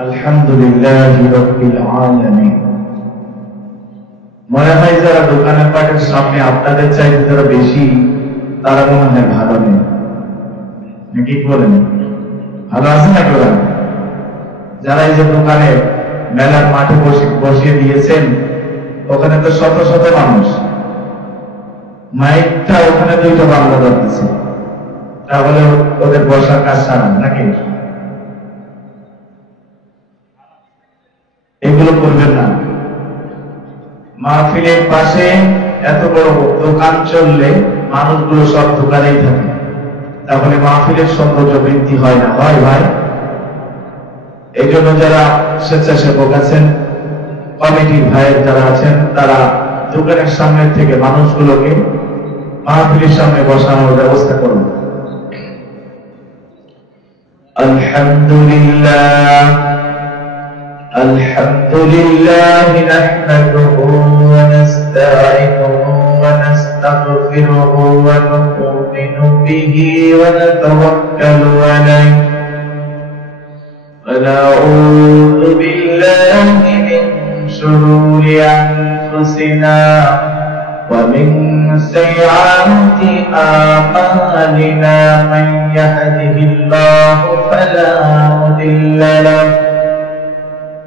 আলহামদুলিল্লাহি রাব্বিল আলামিন। মনে হয় যারা দোকানের পাটের সামনে আপনাদের চাইতে যারা বেশি, তারা মনে হয় ভালো নেই, নাকি বলেন? ভালো আছে না কেউ? যারা এই যে দোকানে মেলার মাঠে বসিয়ে দিয়েছেন, ওখানে তো শত শত মানুষ, মাইকটা ওখানে দুইটা বাংলা ধরতেছে, তাহলে ওদের বসার কাজ সারা নাকি? এগুলো করবেন না। মাহফিলের পাশে এত বড় দোকান চললে মানুষগুলো সব দোকানেই থাকে, তাহলে মাহফিলের সৌন্দর্য বৃদ্ধি হয় না, হয় ভাই? এই জন্য যারা স্বেচ্ছাসেবক আছেন, কমিটির ভাইয়ের যারা আছেন, তারা দোকানের সামনে থেকে মানুষগুলোকে মাহফিলের সামনে বসানোর ব্যবস্থা করুন। আলহামদুলিল্লাহ আলহামদুলিল্লাহ নাহমাদুহু ওয়া নাস্তাঈনুহু ওয়া নাস্তাগফিরুহু ওয়া নু'মিনু বিহি ওয়া নাতাওয়াক্কালু আলাইহি ওয়া নাউযু বিল্লাহি মিন শুরুরি আনফুসিনা ওয়া মিন সাইয়্যাতি আমালিনা মান ইয়াহদিহিল্লাহু ফালা মুদিল্লা লাহু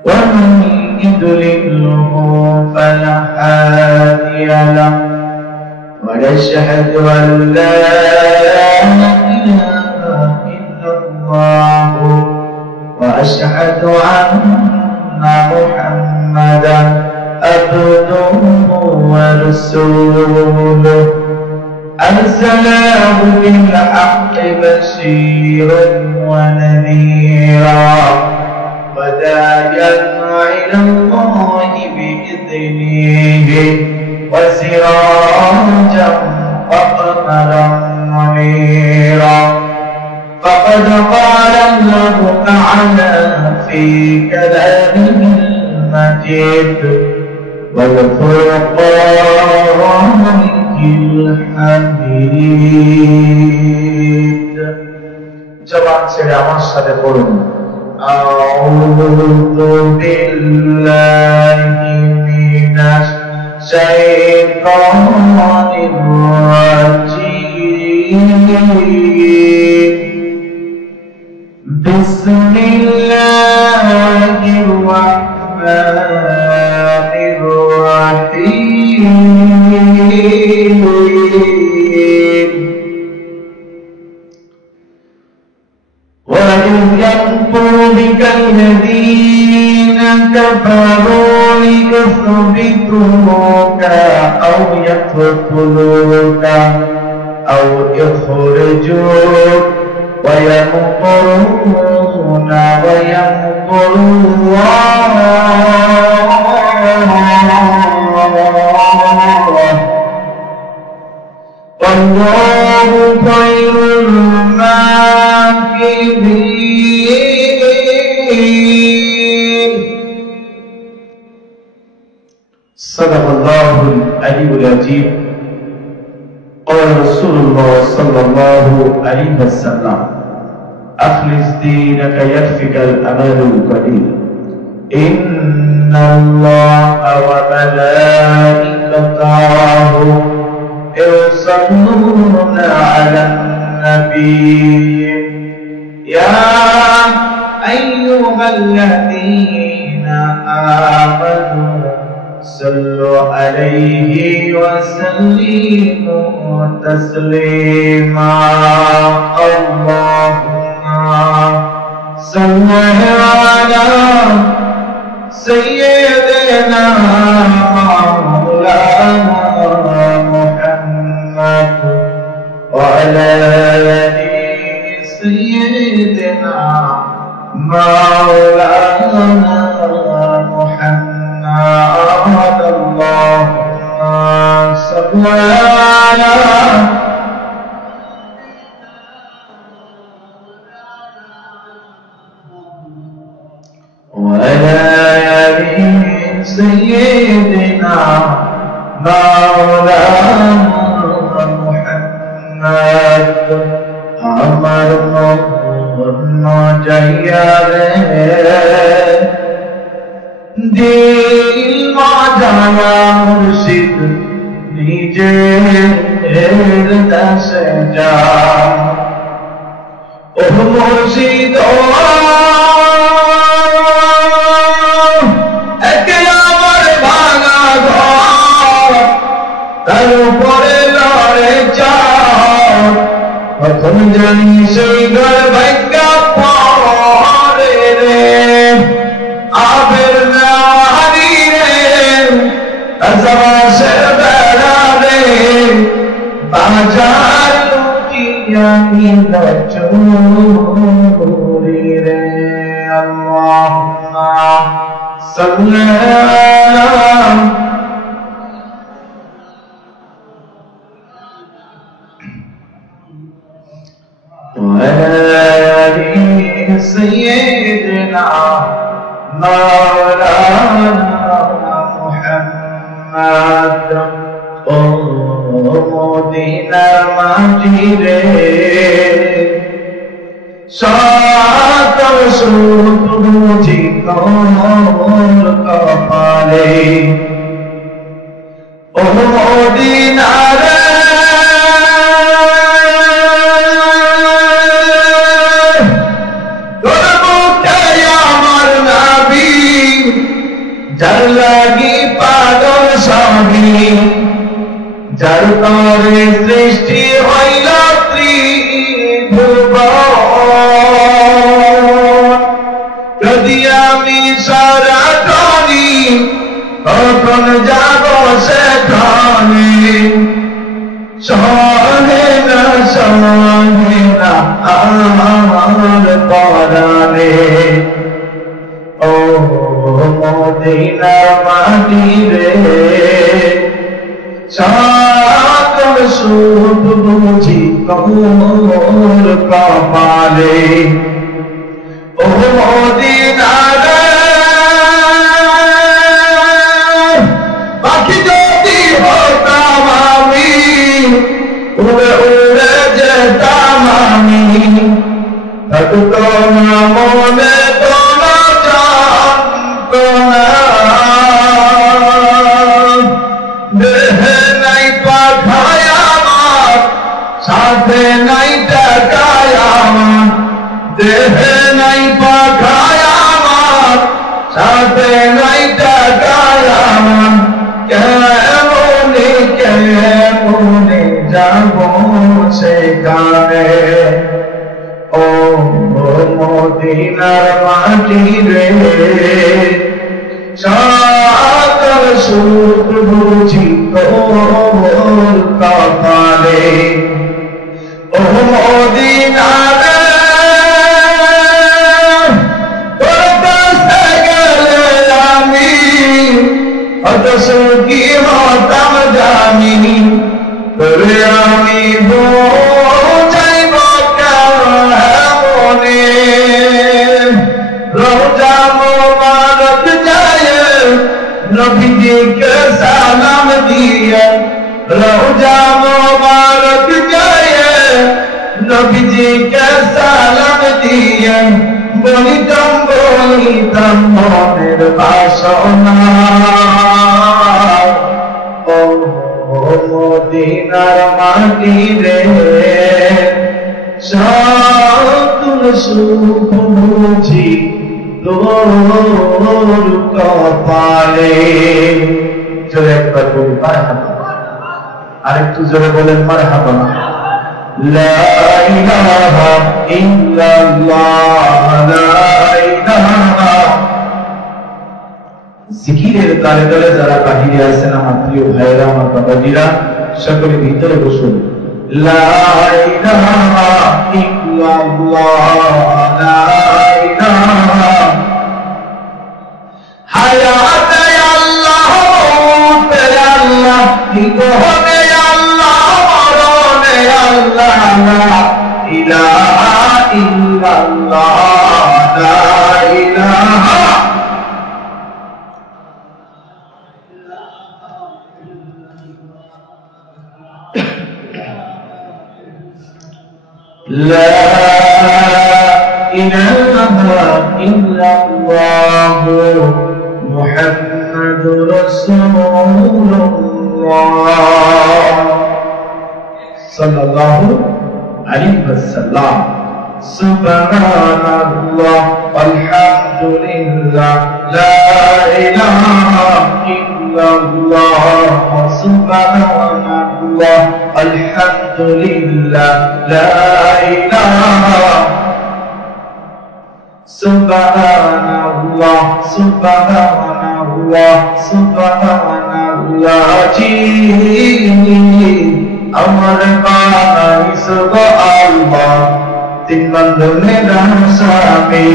ومن يضلله فلا هادي له ونشهد أن لا إله إلا الله وأشهد أن محمدا عبده ورسوله أرسله بالحق بشيرا ونذيرا وداعيا إلى الله بإذنه وسراجا وقمرا منيرا فقد قال الله تعالى في كلامه المجيد والفرقان الحميد। জবান ছেড়ে আমার সাথে পড়ুন। أعوذ بالله من الشيطان الرجيم بسم الله الرحمن الرحيم وإذ يمكر بك الذين كفروا ليثبتوك أو يقتلوك أو يخرجوك ويمكرون ويمكر الله والله خير الماكرين. صدق الله العلي العظيم. قال رسول الله صلى الله عليه وسلم أخلص دينك يكفك الأمل القليل إن الله وملائكته يصلون على النبي يا أيها الذين آمنوا صلوا عليه وسلموا تسليما اللهم صل على سيدنا مولانا محمد وعلى آل سيدنا مولانا محمد اللهم صل على وعلى آل سيدنا مولانا محمد আমার মন জয় রে নিজের দেশে যাও ও মুর্শিদ একে আমার ভাঙা ঘর তার উপরে লড়ে যাও কখন জানি সেই ঘর ভাঙ্গা পড়ে রে আবের নারী রে আজমাসের বেড়া রে বাজার লুটিয়া নিল চুরি রে আল্লাহুম্মা সাল্লি سيدنا مولانا محمد ও মদিনার মাটি রে সকল সুখ বুঝি তোর কপালে ও মদিনার যার লাগি পাগল স্বামী যার তরে সৃষ্টি হইল ত্রিভুবন যদি আমি সারা করি কখন যাব সেখানে সহে না আমার পরাণে ও মদিনার মাটি রে সকল সুখ বুঝি তোর কপালে ও মদিনার পাখি যদি হতাম আমি উড়ে উড়ে যেতাম আমি থাকতো না মনে দেহে নাই পাখায় আমার সাথে নাই টাকায় আমার দেহে নাই পাখায় আমার সাথে নাই টাকায় আমার কেমনে যাব সেখানে ও মদিনার মাটি রে সকল সুখ বুঝি তোর কপালে ও মদিনার তোর কাছে গেলে আমি অত সুখী হতাম জানি তোরে আমি বোঝাইব কেমনে রোজা মোবারক যায় নবীজিকে সালাম দিয়ে রোজা মোবারক যায় নবীজিকে সালাম দিয়ে বলিতাম মনের বাসনা ও মদিনার মাটি রে সকল সুখ বুঝি তোর কপালে জোরে একবার বলি মারহাবা আরেকটু জোরে বলেন মারহাবা লা ইলাহা ইল্লাল্লাহ লা ইলাহা জিকিরের তালে তালে যারা বাহিরে আছেন আমার প্রিয় ভাইরা আমার বাবাজিরা সকলে ভিতরে বসুন লা ইলাহা ইল্লাল্লাহ লা ইলাহা হায়াত আল্লাহ মওত আল্লাহ জীবনে আল্লাহ মরণে আল্লাহ লা ইলাহা ইল্লাল্লাহ লা ইলাহা لا إله إلا الله محمد رسول الله সাল্লাল্লাহু আলাইহি ওয়াসাল্লাম। সুবহানাল্লাহ আলহামদুলিল্লাহ লা ইলাহা ইল্লাল্লাহ সুবহানাল্লাহ আলহামদুলিল্লাহ লা ইলাহা সুবহানাল্লাহ সুবহানাল্লাহ সুবহানাল্লাহ জি আমার বানাইছো গো আল্লাহ তিন বন্ধনের স্বামী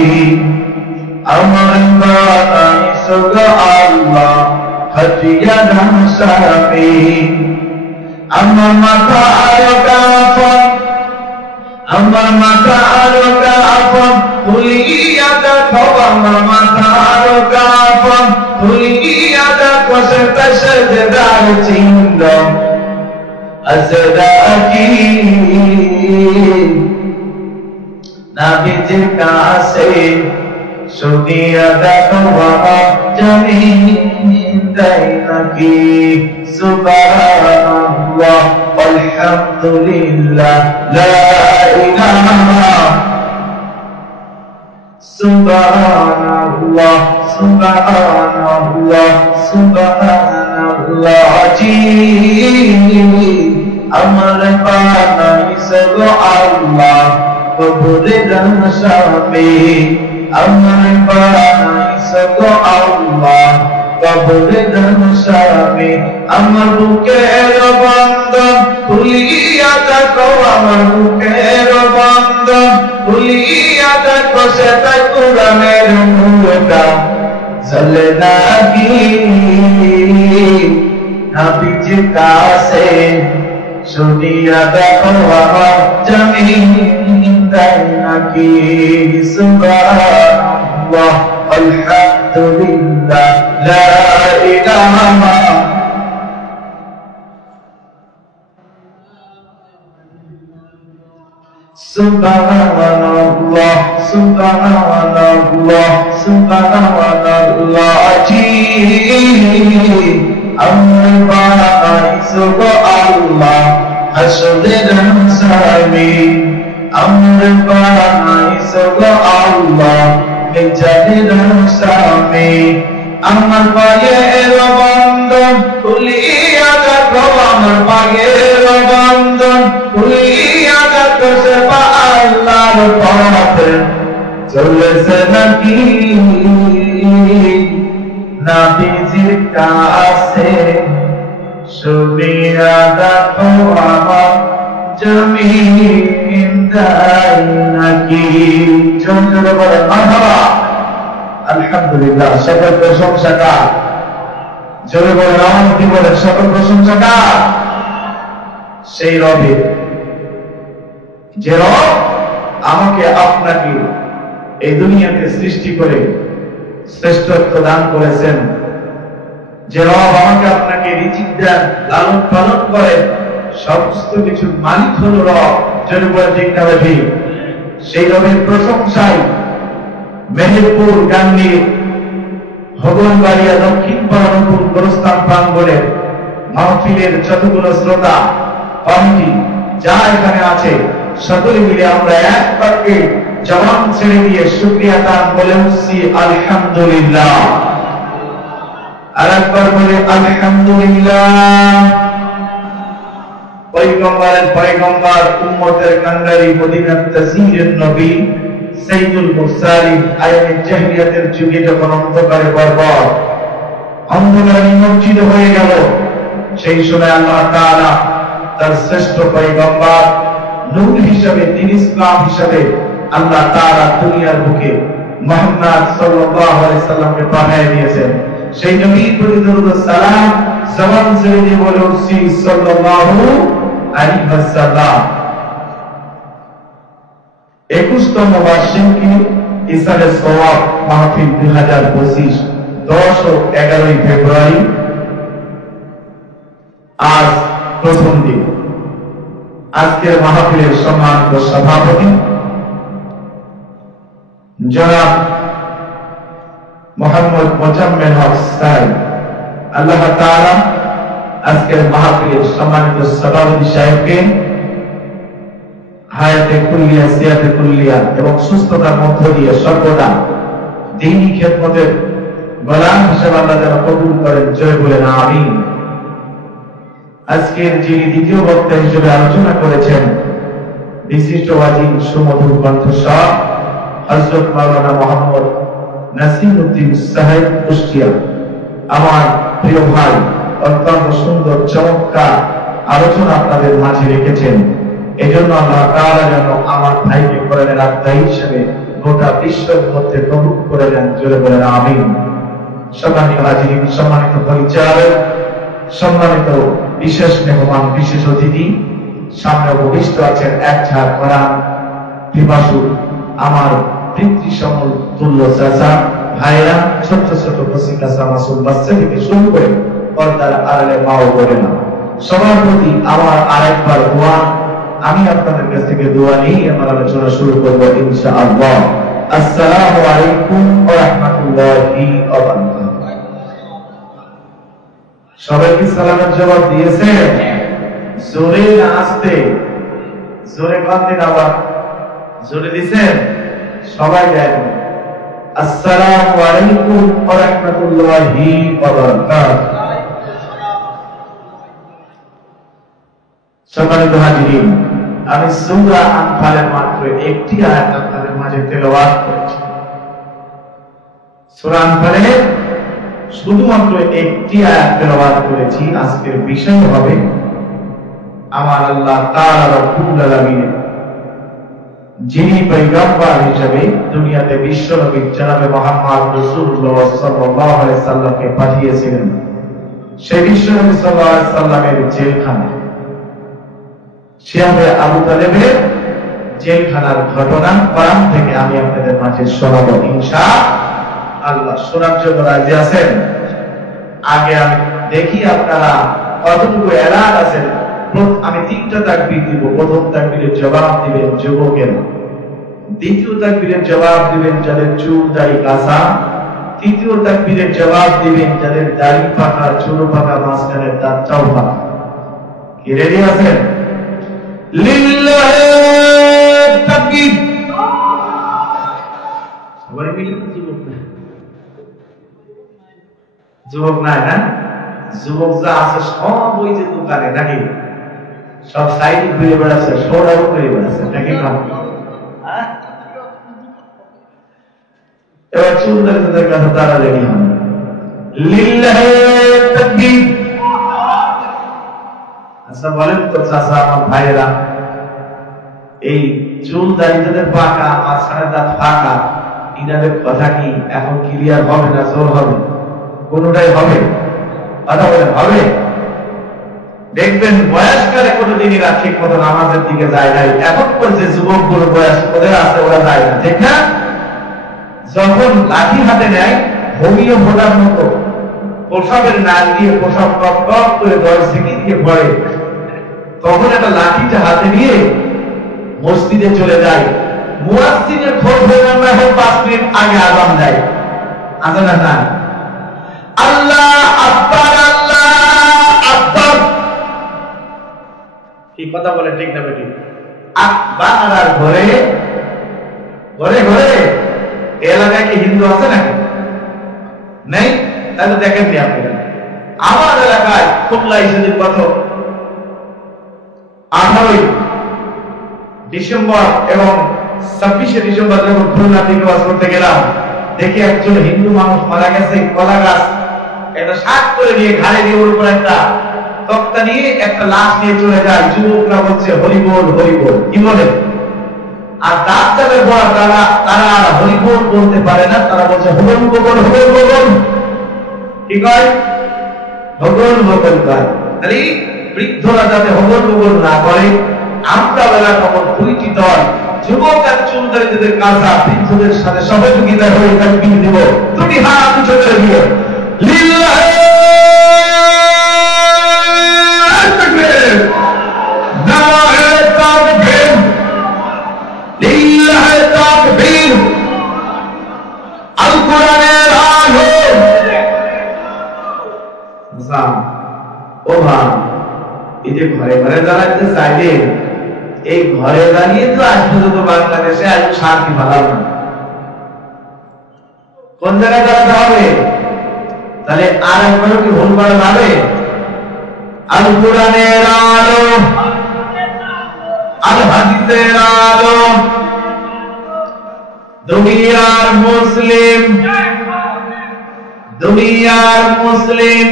আমার বানাইছো গো আল্লাহ হাতিয়ার স্বামী আমার মাথা আর কাফন আমার মাথা আর কাফন তুলিয়া দেখো আমার মাথা আর কাফন তুলিয়া দেখো সেজদার চিহ্ন আজরাইল নবীজির কাছে শুনিয়া দেখো বাবা জমিন দেয় নাকি সুবহানাল্লাহ আলহামদুলিল্লাহ লা ইলাহা সুবহানাল্লাহ সুবহানাল্লাহ সুবহানাল্লাহ জি আমার বানাইছো গো আল্লাহ কবুরের স্বামী আমার বানাইছো গো আল্লাহ কবুরের স্বামী আমার বুকের বন্ধন খুলিয়া দেখো আমার বুকের বন্ধন খুলিয়া দেখো সেটাই কোরআনের নূরটা জ্বলে নাকি নবীজির কাছে শুনিয়া দেখো আমার জমিন দেয় নাকি সুবহানাল্লাহ আলহামদুলিল্লাহ লা ইলাহা সুবহানাল্লাহ সুবহানাল্লাহ সুবহানাল্লাহ জি আমার বানাইছো গো আল্লাহ হাসরের স্বামী আমার বানাইছো গো আল্লাহ মিজানের স্বামী আমার পায়ের বন্ধন খুলিয়া দেখো আমার পায়ের বন্ধন খুলিয়া দেখো সে আল্লাহর পথে চলেছে নাকি নবীজির কাছে শুনিয়া দেখো আমার জমিন দেয় নাকি জোরে বলে মারহাবা আলহামদুলিল্লাহ সকল প্রশংসা কার জোরে বলে রহমতি বলে সকল প্রশংসা কার সেই রবের যে রব আমাকে আপনাকে এই দুনিয়াতে সৃষ্টি করে শ্রেষ্ঠত্ব দান করেছেন যে রব আমাকে আপনাকে রিজিক দেন লালন পালন করে সমস্ত কিছুর মালিক হলো রব জোরে বলে ঠিক না ঠিক সেই রবের প্রশংসায় মেহেরপুর গান্ধী ভগবানবাড়িয়া দক্ষিণ পাড়ানপুর গোরস্থান প্রাঙ্গণে মাহফিলের যতগুলো শ্রোতা কমিটি যা এখানে আছে সকলে মিলে আমরা এক বাক্যে জবান ছেড়ে দিয়ে শুকরিয়া দান বলে উঠছি আলহামদুলিল্লাহ আর একবার বলে আলহামদুলিল্লাহ পয়গম্বরের পয়গম্বর উম্মতের কান্ডারি মদিনার তাসিরের নবী সাইয়্যিদুল মুরসালিন আয়ামে জাহিলিয়াতের যুগে যখন অন্ধকারে বরবর অন্ধকারে নিমজ্জিত হয়ে গেল সেই সময় আল্লাহ তাআলা তার শ্রেষ্ঠ পয়গম্বর নূর হিসেবে দ্বীন ইসলাম হিসেবে আল্লাহ তাআলা দুনিয়ার বুকে মুহাম্মদ সাল্লাল্লাহু আলাইহি সাল্লামকে পাঠিয়ে দিয়েছেন সেই নবীর প্রতি দরুদ ও সালাম জবান ছেড়ে দিয়ে বলে উঠছি সাল্লাল্লাহু আলাইহি ওয়াসাল্লাম 21তম বার্ষিকী ইসারে সওয়াব মাহফিল 2025 10 ও 11 ফেব্রুয়ারি আজ প্রথম দিন আজকের মাহফিলের সম্মানিত সভাপতি জনাব মোহাম্মদ মোজাম্মেল হক সাহেব আল্লাহ তাআলা আজকের মাহফিলের সম্মানিত সভাপতি সাহেবকে হায়াতে কুল্লিয়া সিয়াতে কুল্লিয়া এবং সুস্থতার মধ্য দিয়ে সর্বদা দ্বীনি খেদমতের গোলাম হিসেবে আল্লাহ যেন কবুল করেন, জয় বলেন আমিন। আজকের যিনি দ্বিতীয় বক্তা হিসেবে আলোচনা করেছেন বিশিষ্ট ওয়াজি সুমধুর কণ্ঠস্বর হযরত মাওলানা মোহাম্মদ নাসিরউদ্দিন সাহেব কুষ্টিয়া, আমার প্রিয় ভাই, অত্যন্ত সুন্দর চমৎকার আলোচনা আপনাদের মাঝে রেখেছেন। এজন্য আল্লাহ তাআলা যেন আমার ভাইকে কোরআনের আত্মা হিসেবে গোটা বিশ্বের মধ্যে কবুল করে নেন, জোরে বলেন আমিন। সম্মানিত হাজিরিন, সম্মানিত পরিচালক, সম্মানিত বিশেষ মেহমান, বিশেষ অতিথি, সামনে উপবিষ্ট আছেন এক ঝাড় কোরআন পিপাসু আমার পিতৃসমল তুল্য চাচা, ভাইরা, ছোট ছোট কচিকাচা মাসুম বাচ্চা থেকে শুরু করে পর্দার আড়ালে মা ও বোনেরা, সবার প্রতি আমার আরেকবার দোয়া। আমি আপনাদের কাছ থেকে দোয়া নিয়ে আমার আলোচনা শুরু করবো ইনশাআল্লাহ। আসসালামু আলাইকুম ওয়া রাহমাতুল্লাহি ওয়া বারাকাতুহু। সবাই কি সালামের জবাব দিয়েছেন? জোরে না আস্তে? জোরে কতদিন আবার জোরে দিয়েছেন? সবাই দেন আসসালামু আলাইকুম ওয়া রাহমাতুল্লাহি ওয়া বারাকাতুহু। সম্মানিত হাজিরিন, আমি সূরা আনফালের মাত্র একটি আয়াত আপনাদের মাঝে তেলাওয়াত করেছি। সূরা আনফালের শুধুমাত্র একটি আয়াত তেলাওয়াত করেছি। আজকের বিষয় হবে আমার আল্লাহ তাআলা রব্বুল আলামিন যিনি পয়গম্বর হিসেবে দুনিয়াতে বিশ্বনবী জনাবে মুহাম্মদ রাসূলুল্লাহ সাল্লাল্লাহু আলাইহি সাল্লামকে পাঠিয়েছিলেন, সেই বিশ্বনবী সাল্লাল্লাহু আলাইহি সাল্লামের জেলখানা শিয়াবে আবু তালেবের জেলখানার ঘটনা কোরআন থেকে আমি আপনাদের মাঝে শোনাবো ইনশাআল্লাহ। শোনার জন্য রাজি আছেন? আগে আমি দেখি আপনারা কতটুকু এলান আছেন। আমি তিনটা তাকবীর দিব। প্রথম তাকবীরের জবাব দিবেন যুবকেরা, দ্বিতীয় তাকবীরের জবাব দিবেন যাদের চুল দাড়ি কাঁচা, তৃতীয় তাকবীরের জবাব দিবেন যাদের দাড়ি পাকা, চুল পাকা, মাঝখানের দাঁতটাও পাকা। কি রেডি আছেন? লিল্লাহি তাকবীর। সবাই মিলে যুবক নাই না? যুবক যা আছে সব ওই যে দোকানে নাকি সব সাইড ঘুরে বেড়াচ্ছে, সরাও ঘুরে বেড়াচ্ছে নাকি? এবার চুলদারিদের কাছে তারা রেডি হন। লিল্লাহি তাকবীর। আচ্ছা বলেন তো চাচা, আমার ভাইয়েরা, এই চুল দাড়িদের পাকা, মাঝখানে দাঁত ফাঁকা, ইনাদের কথা কি এখন ক্লিয়ার হবে না জোর হবে? কোনটাই হবে? কথা বলেন হবে? দেখবেন বয়সকালে কোনোদিন এরা ঠিক মতো নামাজের দিকে যায় নাই। এখন যে যুবক গুলো বয়স ওদের আছে ওরা যায় না, ঠিক না? যখন লাঠি হাতে নেয় হোমিও ফোটার মতো প্রসাবের নাল দিয়ে প্রসাব টপ টপ করে 10 সেকেন্ড দিয়ে পড়ে, তখন একটা লাঠিটা হাতে নিয়ে মসজিদে চলে যায়। মুয়াজ্জিনের খোঁজ হয়ে আমরা এখন 5 মিনিট আগে আযান দেয়। আযান না আল্লাহ আকবার, আল্লাহ আকবার। কি কথা বলে ঠিক না বেটি? আকবার আর ঘরে ঘরে ঘরে এলাকায় কি হিন্দু আছে নাকি? নেই? তাহলে দেখেননি আপনারা। আমার এলাকায় খুলনা ইসলামিক পথ 18 ডিসেম্বর এবং 26 ডিসেম্বর যখন খুলনা থেকে বাস করতে গেলাম, দেখি একজন হিন্দু মানুষ মারা গেছে কলা গাছ একটা শাক করে নিয়ে ঘাড়ে দিয়ে ওর উপর একটা তক্তা নিয়ে একটা লাশ নিয়ে চলে যায়। যুবকরা বলছে হরিবোল হরিবোল। কি বলে? আর দাঁত যাদের বড় তারা আর হরিবোল বলতে পারে না, তারা বলছে হবল বগল হবল বগল। কি কয়? হবল বগল কয়। তাহলে বৃদ্ধরা যাতে হবল বগল না করে, আমরা বেলা তখন 2টি দল, যুবক আর চুলদারিদের কাজা বৃদ্ধদের সাথে সহযোগিতা হয়ে তাকবীর দিব। 2টি হাত উঁচু করে দিয়ে লিল্লাহি তাকবীর, নারে তাকবীর, লিল্লাহি তাকবীর। আল কোরআনের আলো। ও ভাই, এই যে ঘরে ঘরে দাঁড়াতে চাইলে এই ঘরে দাঁড়িয়ে তো আজ পর্যন্ত বাংলাদেশে আজ শান্তি পালাম না। কোন জায়গায় দাঁড়াতে হবে? তাহলে আর একবার কি ভুল করা যাবে? আল কোরআনের আলো, আল হাদিসের আলো, দুনিয়ার মুসলিম, দুনিয়ার মুসলিম,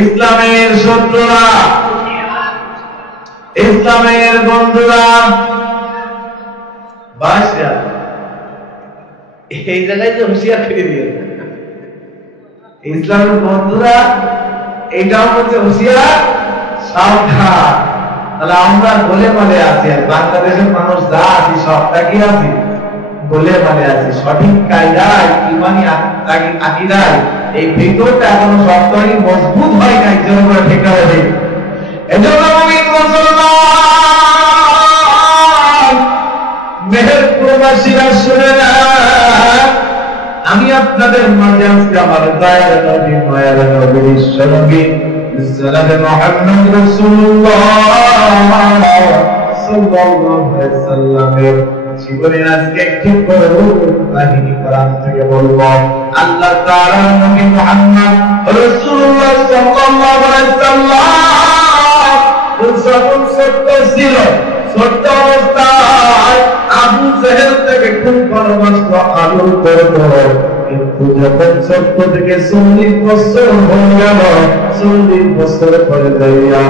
ইসলামের শত্রুরা, ইসলামের বন্ধুরা, বাসরা এই জায়গায় যে হুঁশিয়ার করে দিয়ে ইসলামের বন্ধুরা, এইটাও হচ্ছে হুঁশিয়ার, সাবধান। তাহলে আমরা গোলে মালে আছি, আর বাংলাদেশের মানুষ যা আছি সবটা কি আছি? গোলে মালে আছি। সঠিক কায়দায় ইমানি আকীদায় এই ভিতরটা এখনো শক্তই মজবুত হয় নাই, যেন ঠিক হবে। এজন্য মুমিন মুসলমান মেহেরপুরবাসীরা শুনে না, আমি আপনাদের মাঝে আজকে আমার দয়ার নবী, মায়ার নবী, বিশ্বনবী জনাব মুহাম্মদ রাসূলুল্লাহ সাল্লাল্লাহু আলাইহি সাল্লামের জীবনের আজকে একটি বড় কাহিনী কোরআন থেকে বলবো। আল্লাহ তাআলা নবী মুহাম্মদ রাসূলুল্লাহ সাল্লাল্লাহু আলাইহি সাল্লাম যখন ছোট্ট ছিল, ছোট্ট অবস্থায় আবু জেহেল থেকে খুব ভালোবাসত, আদর করত। কিন্তু যখন ছোট্ট থেকে 40 বছর হয়ে গেল, 40 বছর পরে যাইয়া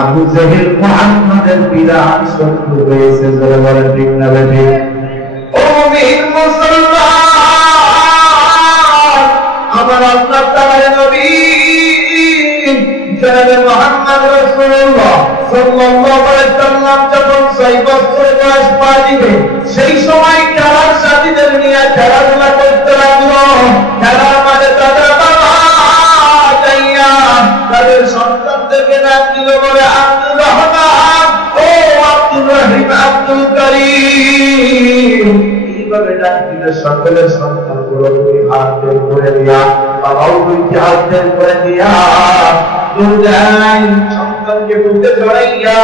আবু জেহেল মুহাম্মদের বিরাট শত্রু হয়েছে। যারা বলেন ঠিক না বেঠিক? ও মুমিন মুসলমান, আমার আল্লাহ তাআলার নবী জনাব মুহাম্মদ রাসূলুল্লাহ সাল্লাল্লাহু আলাইহি সাল্লাম যখন 6 বছর বয়স পা দিবে, সেই সময় খেলার সাথীদের নিয়ে খেলাধুলা করতে লাগলো। খেলার মাঝে তাদের বাবা যাইয়া তাদের সন্তানদেরকে নাম দিল, বলে আব্দুর রহমান, ও আব্দুর রহিম, আব্দুল করিম। এইভাবে ডাক দিলে সকলের সন্তানগুলো দুই হাত বের করে দিয়া, বাবাও দুইটি হাত বের করে দিয়া সন্তানকে বুকে জড়াইয়া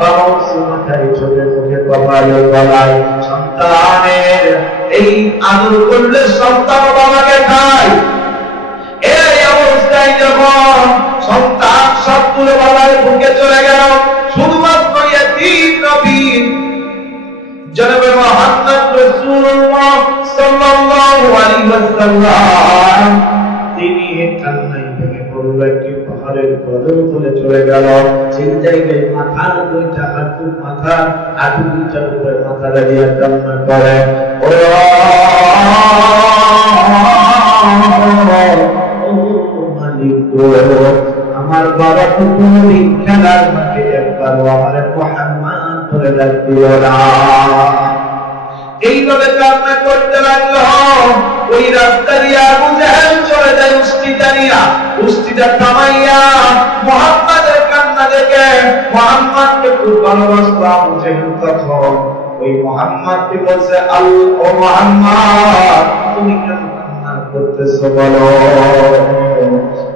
বাবা সুমাথায় ছোটে মুখে কপালে গলায় সন্তানের এই আদর করলে সন্তান বাবাকে খায়। এই অবস্থায় যখন সন্তান সবগুলো বাবার বুকে চলে গেল, শুধুমাত্র ইয়াতীম নবী জনাব মুহাম্মদ রাসূলুল্লাহ সাল্লাল্লাহু আলাইহি ওয়াসাল্লাম তিনি কান্নায় ভেঙে পড়ল। একটি পাহাড়ের গর্ত তুলে চলে গেল, সেই জায়গায় মাথার দুইটা হাঁটু, মাথা হাঁটু দুইটার উপরে মাথা লাগিয়ে কান্না করে, ও মালিক গো, আমার বাবা তো কোনদিন খেলার মাঠে একবারও আমার মুহাম্মদ ধরে ডাক দিল না। এইভাবে কান্না করতে লাগলো। ওই রাস্তা দিয়ে আবু জেহেল চলে যায় উষ্টিটা, উষ্টিটা থামাইয়া মুহাম্মাদের কান্না দেখে মুহাম্মাদকে খুব ভালোবাসত আবু জেহেল। তখন ওই মুহাম্মাদকে বলছে, ও মুহাম্মদ, তুমি কেন কান্না করতেছো বলো?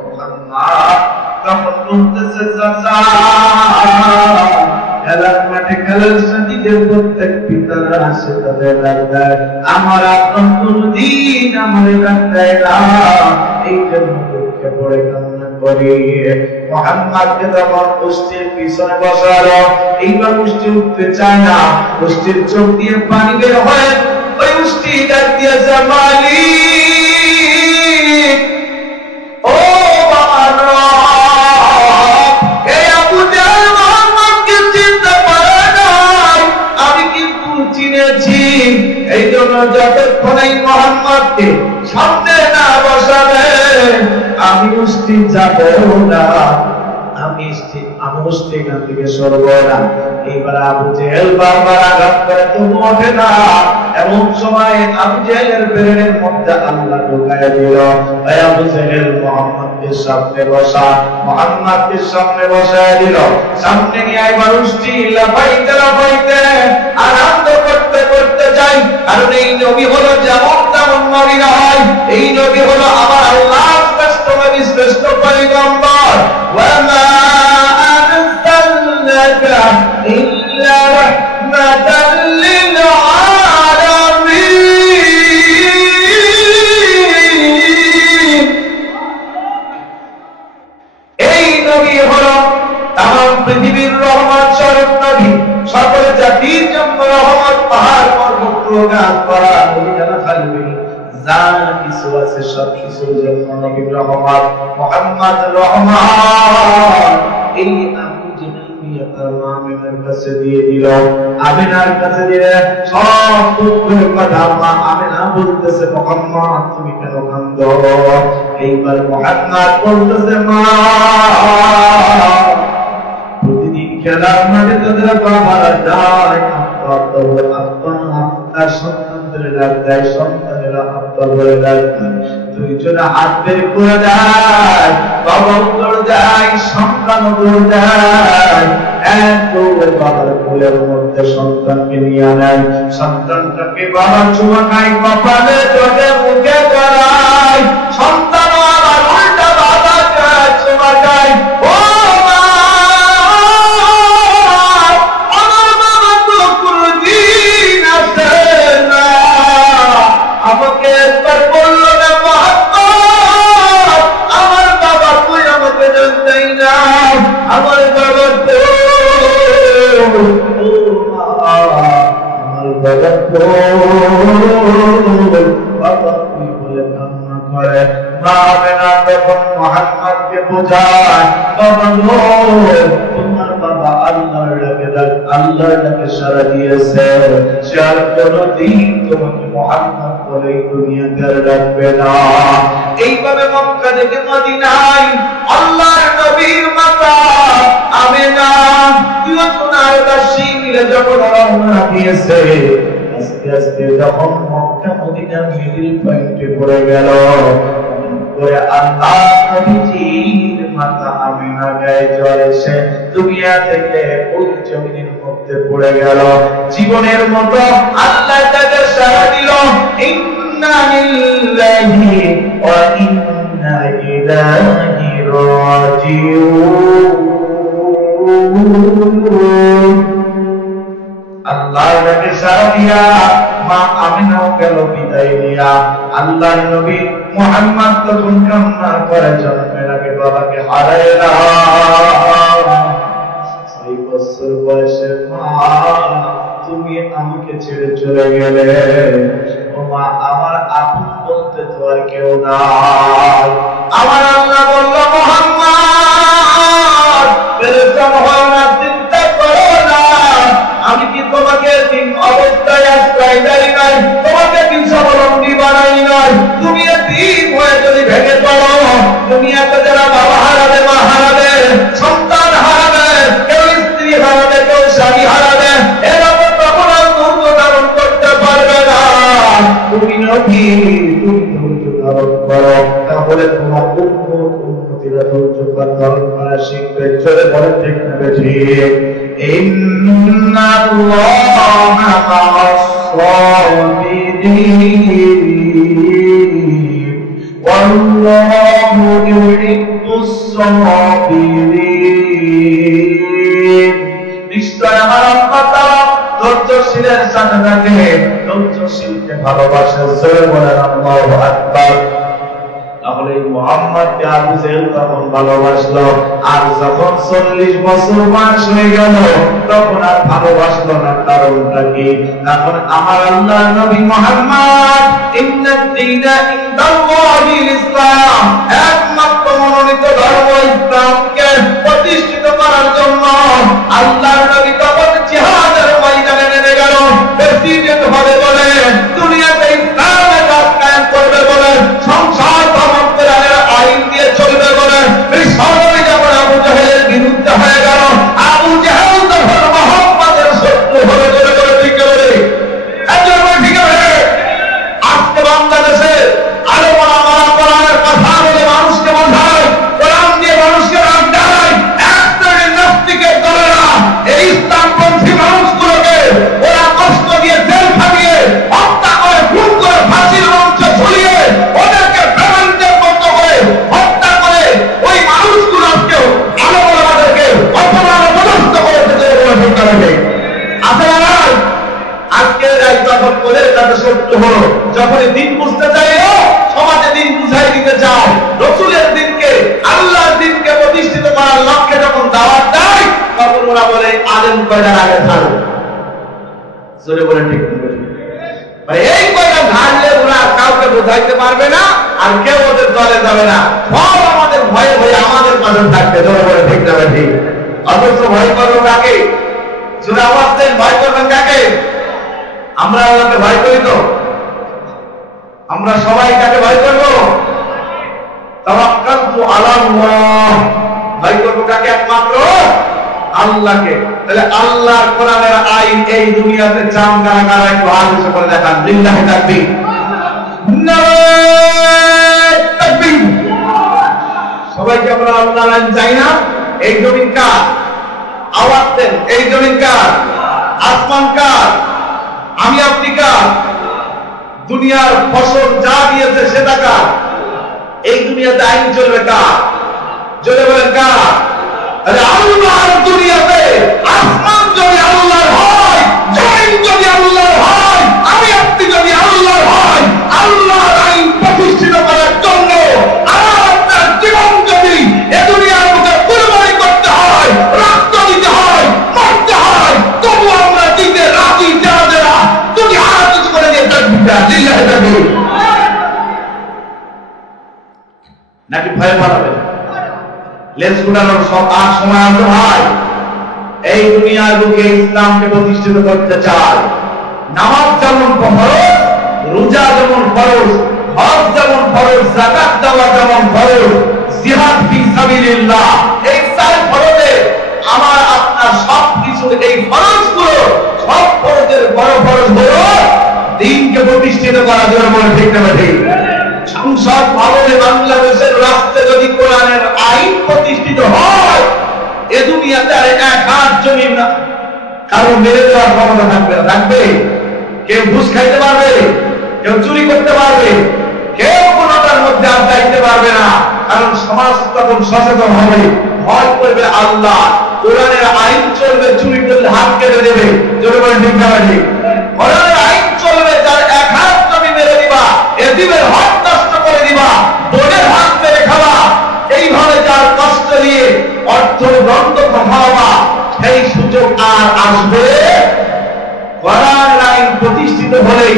মুহাম্মদ তখন বলতেছে, চাচা, খেলার মাঠে খেলার সাথীদের প্রত্যেক পিতারা আসে, তাদের ডাক দেয়, আমার আপন কোনদিন আমার ডাক দেয় না, এই জন্য দুঃখে পড়ে কান্না করি। মুহাম্মদকে তখন কুষ্টির পিছনে বসালো। এইবার কুষ্টি উঠতে চায় না, কুষ্টির চোখ দিয়ে পানি বের হয়। ওই কুষ্টি ডাক দিয়েছে, মালিক, ও বাবার এই জন্য যতক্ষণ এই মুহাম্মদকে সামনে না বসাবে আমি মুষ্টি যাব না, আমি মুষ্টি এখান থেকে সরব না। এইবার আবু জেহেল বারবার আঘাত করে, তবু ওঠে না। এমন সময় আবু জেহেলের ব্রেনের মধ্যে আল্লাহ ঢুকাইয়া দিল, আবু জেহেল মুহাম্মদকে সামনে বসা, মুহাম্মদকে সামনে বসায় দিল। সামনে নিয়ে এবার মুষ্টি লাফাইতে লাফাইতে আনন্দ করতে করতে যাই। কারণ এই নবী হলো যেমন তেমন নবী নয়, এই নবী হলো আমার আল্লাহ শ্রেষ্ঠ নবী, শ্রেষ্ঠ পয়গম্বর। ওয়া মা আরসালনাকা করা দুনিয়ার খালবি যা কিছু আছে সব কিছুর জন্য নবী রহমত মুহাম্মদ রহমান। এই আবু জেহেল নিয়ে তার মা আমিনার কাছে দিয়ে দিল। আমিনার কাছে দিয়ে সব দুঃখের কথা মা আমিনা বলতেছে, মুহাম্মদ তুমি কেন কাঁদো? এইবার মুহাম্মদ বলতেছে, মা প্রতিদিন খেলার মাঠে তাদের বাবারা যায়, তার সন্তানদের ডাক দেয়, সন্তানেরা আব্বা বলে ডাক দেয়, দুইজনে হাত বের করে দেয়, বাবা উত্তর দেয়, সন্তান উত্তর দেয়। এক দৌড়ে বাবার কোলের মধ্যে সন্তানকে নিয়ে নেয়, সন্তানটাকে বাবা চুমা খায়, কপালে চোখে মুখে করায়, সন্তান আবার উল্টা বাবাকে চুমা খায়। ও আমাকে একবার বললো না মুহাম্মদ, আমার বাবা তুই আমাকে জানতেই না, আমার বাবা তো আমার বাবা তো বাবা তুই বলে কান্না করে। মা আমিনা তখন মুহাম্মদকে বোঝায়, বাবা গো তোমার বাবা আল্লাহর ডাকে সাড়া দিয়েছে, সে আর কোনদিন তোমাকে মুহাম্মদ বলে দুনিয়াতে ডাকবে না। এইভাবে মক্কা থেকে মদিনায় আল্লাহর নবীর মাতা আমিনা দুজনার দাসী মিলে যখন রওনা দিয়েছে, আস্তে আস্তে যখন মক্কা মদিনা মিডিল পয়েন্টে পড়ে গেল, করে আল্লাহ নবীজির মাতা আমিনা গায়ে জ্বর এসে দুনিয়া থেকে ওই জমিনের মধ্যে পড়ে গেল। জীবনের মতো আল্লাহ তাকে সাড়া দিল, ইন্না লিল্লাহি ওয়া ইন্না ইলাইহি রাজিউন। আল্লাহর ডাকে সাড়া দিয়া মা আমিনাও গেল বিদায় নিয়া। আল্লাহর নবী মুহাম্মদ তখন কান্না করে, জন্মের আগে বাবাকে হারাইলাম, 6 বছর বয়সে মা তুমি আমাকে ছেড়ে চলে গেলে, ও মা আমার আপন বলতে তো আর কেউ নাই। আমার আল্লাহ বলল, মুহাম্মদ পেরেশান হও না, চিন্তা করো না, আমি কি তোমাকে তিন অবস্থায় আশ্রয় দেই নাই, তোমাকে কি স্বাবলম্বী বানাই নাই? তুমি এতিম হয়ে যদি ভেঙে পড়ো, দুনিয়াতে যারা বাবা হারাবে, মা হারাবে, সন্তান হারাবে, কেউ স্ত্রী হারাবে, কেউ স্বামী হারাবে, এরা তো তখন আর ধৈর্য ধারণ করতে পারবে না। তুমি নবী, তুমি ধৈর্য ধারণ করো, তাহলে তোমার উন্নতিরা ধৈর্য ধারণ করা শিখবে। চলে বলে ঠিক না ঠিক? ইন্নাল্লাহা মা'আস সাবিরিন ওয়াল্লাহু ইউহিব্বুস সাবিরিন। নিশ্চয় আমার আল্লাহ তাআলা ধৈর্যশীলের সাথে থাকে, ধৈর্যশীলকে ভালোবাসে। জোরে বলেন আল্লাহু আকবার। তাহলে মুহাম্মদকে আবু জেহেল তখন ভালোবাসলো, আর যখন 40 বছর বয়স হয়ে গেল তখন আর ভালোবাসলো না। কারণটা কি? তখন আমার আল্লাহ নবী মুহাম্মদ ইন্নাদ-দীনা ইনদাল্লাহিল ইসলাম, একমাত্র মনোনীত ধর্ম ইসলামকে প্রতিষ্ঠিত করার জন্য আল্লাহর নবী তখন জিহাদের ময়দানে নেমে গেল। প্রেসিডেন্ট হবে বলে, দুনিয়াতে ইসলামের রাজ কায়েম করবে বলে, সংসার আইন দিয়ে চলবে বলে, বিশ্বনবী যখন আবু জাহেলের বিরুদ্ধে হয়ে গেল, আবু জাহেল তখন মুহাম্মদের শত্রু হয়ে চলে গেল। ঠিক করে আজকে বাংলাদেশে আরো কোরআনের কথা বলে মানুষকে বোঝায়, কোরআন দিয়ে মানুষকে রাগ দেয়, এক শ্রেণীর নাস্তিকের দলেরা এই ইসলামপন্থী মানুষগুলোকে ওরা কষ্ট দিয়ে জেল খাটিয়ে হত্যা করে, খুন করে, ফাঁসির মঞ্চে ঝুলিয়ে ওদেরকে প্রেমেন্টের মতো করে হত্যা করে ওই মানুষগুলো আজকেও আলো আমাদেরকে অপমান অপদস্থ করেছে। আপনারা আজকে যখন ওদের কাছে সত্য হলো, যখন দিন বুঝতে চাইও, সমাজে দিন বুঝাই দিতে চাও, রসুলের দিনকে, আল্লাহর দিনকে প্রতিষ্ঠিত করার লক্ষ্যে যখন দাওয়াত দেয়, তখন ওরা বলে আলেম কয়টার আগে থাকো। জোরে বলে ঠিক এই কয়টা ধারলে ওরা কাউকে বোঝাইতে পারবে না, আর কেউ ওদের দলে যাবে না, সব আমাদের ভয়ে ভয়ে আমাদের পাশে থাকবে। জোরে বলে ঠিক যাবে ঠিক। অথচ ভয় করবো কাকে? জোরে আওয়াজ দেন, ভয় করবেন কাকে? আমরা আল্লাহকে ভয় করি তো? আমরা সবাই কাকে ভয় করবো? তাওয়াক্কালতু আলাল্লাহ, ভয় করবো কাকে? একমাত্র আল্লাহকে। তাহলে আল্লাহর কোরআনের আইন এই দুনিয়াতে চান কারা কারা? একটু হাত উঁচু করে দেখান। লিল্লাহি তাকবীর, নারায়ে তাকবীর। সবাইকে আমরা আল্লাহর আইন চাই না? এই জমিন কার? আওয়াজ দেন, এই জমিন কার? আসমান কার? আমি আপনি কার? দুনিয়ার ফসল যা দিয়েছে সেটা কার? এই দুনিয়াতে আইন চলবে কার? জোরে বলেন কার? আরে আল্লাহর দুনিয়াতে আসমান যদি আল্লাহর হয়, জমিন যদি আল্লাহর হয়, আমি আপনি যদি আল্লাহর হয়, আল্লাহর আইন প্রতিষ্ঠিত করার জন্য আমার আপনার জীবন যদি এ দুনিয়ার বুকে কুরবানি করতে হয়, রক্ত দিতে হয়, মরতে হয়, তবু আমরা দিতে রাজি। যারা যারা যদি হাত উঁচু করে দিয়ে তাকবীর, লিল্লাহি তাকবীর। নাকি ভয় পালাবে? লেজ গুটানোর সব আর সময় আছে ভাই? এই দুনিয়ার বুকে ইসলামকে প্রতিষ্ঠিত করতে চায়। নামাজ যেমন ফরজ, রোজা যেমন ফরজ, হজ যেমন ফরজ, যাকাত দেওয়া যেমন ফরজ, জিহাদ ফি সাবিলিল্লাহ, এই চার ফরজে আমার আপনার সবকিছু, এই ফরজগুলো সব ফরজের বড় ফরজ হলো দ্বীনকে প্রতিষ্ঠিত করা। জোরে বলে ঠিক না ঠিক? সংসদ ভবনে বাংলাদেশের রাষ্ট্রে যদি কোরআনের আইন প্রতিষ্ঠিত হয়, এ দুনিয়াতে আর এক হাত জমি না কারো মেরে দেওয়ার ক্ষমতা থাকবে না। থাকবে? কেউ ঘুষ খাইতে পারবে? কেউ চুরি করতে পারবে? কেউ কোনটার মধ্যে আর যাইতে পারবে না। কারণ সমাজ তখন সচেতন হবে, ভয় করবে আল্লাহ। কোরআনের আইন চলবে, চুরি করলে হাত কেটে দেবে। জোরে বলে ঠিক না ঠিক? কোরআনের আইন চলবে, যার এক হাত জমি মেরে দিবা, এদিবের হক নষ্ট করে দিবা, বোনের হাত মেরে খাওয়া, এইভাবে যার কষ্ট দিয়ে অর্থ বন্ধ খাওয়াবা, সেই সুযোগ আর আসবে? কোরআনের আইন প্রতিষ্ঠিত হলে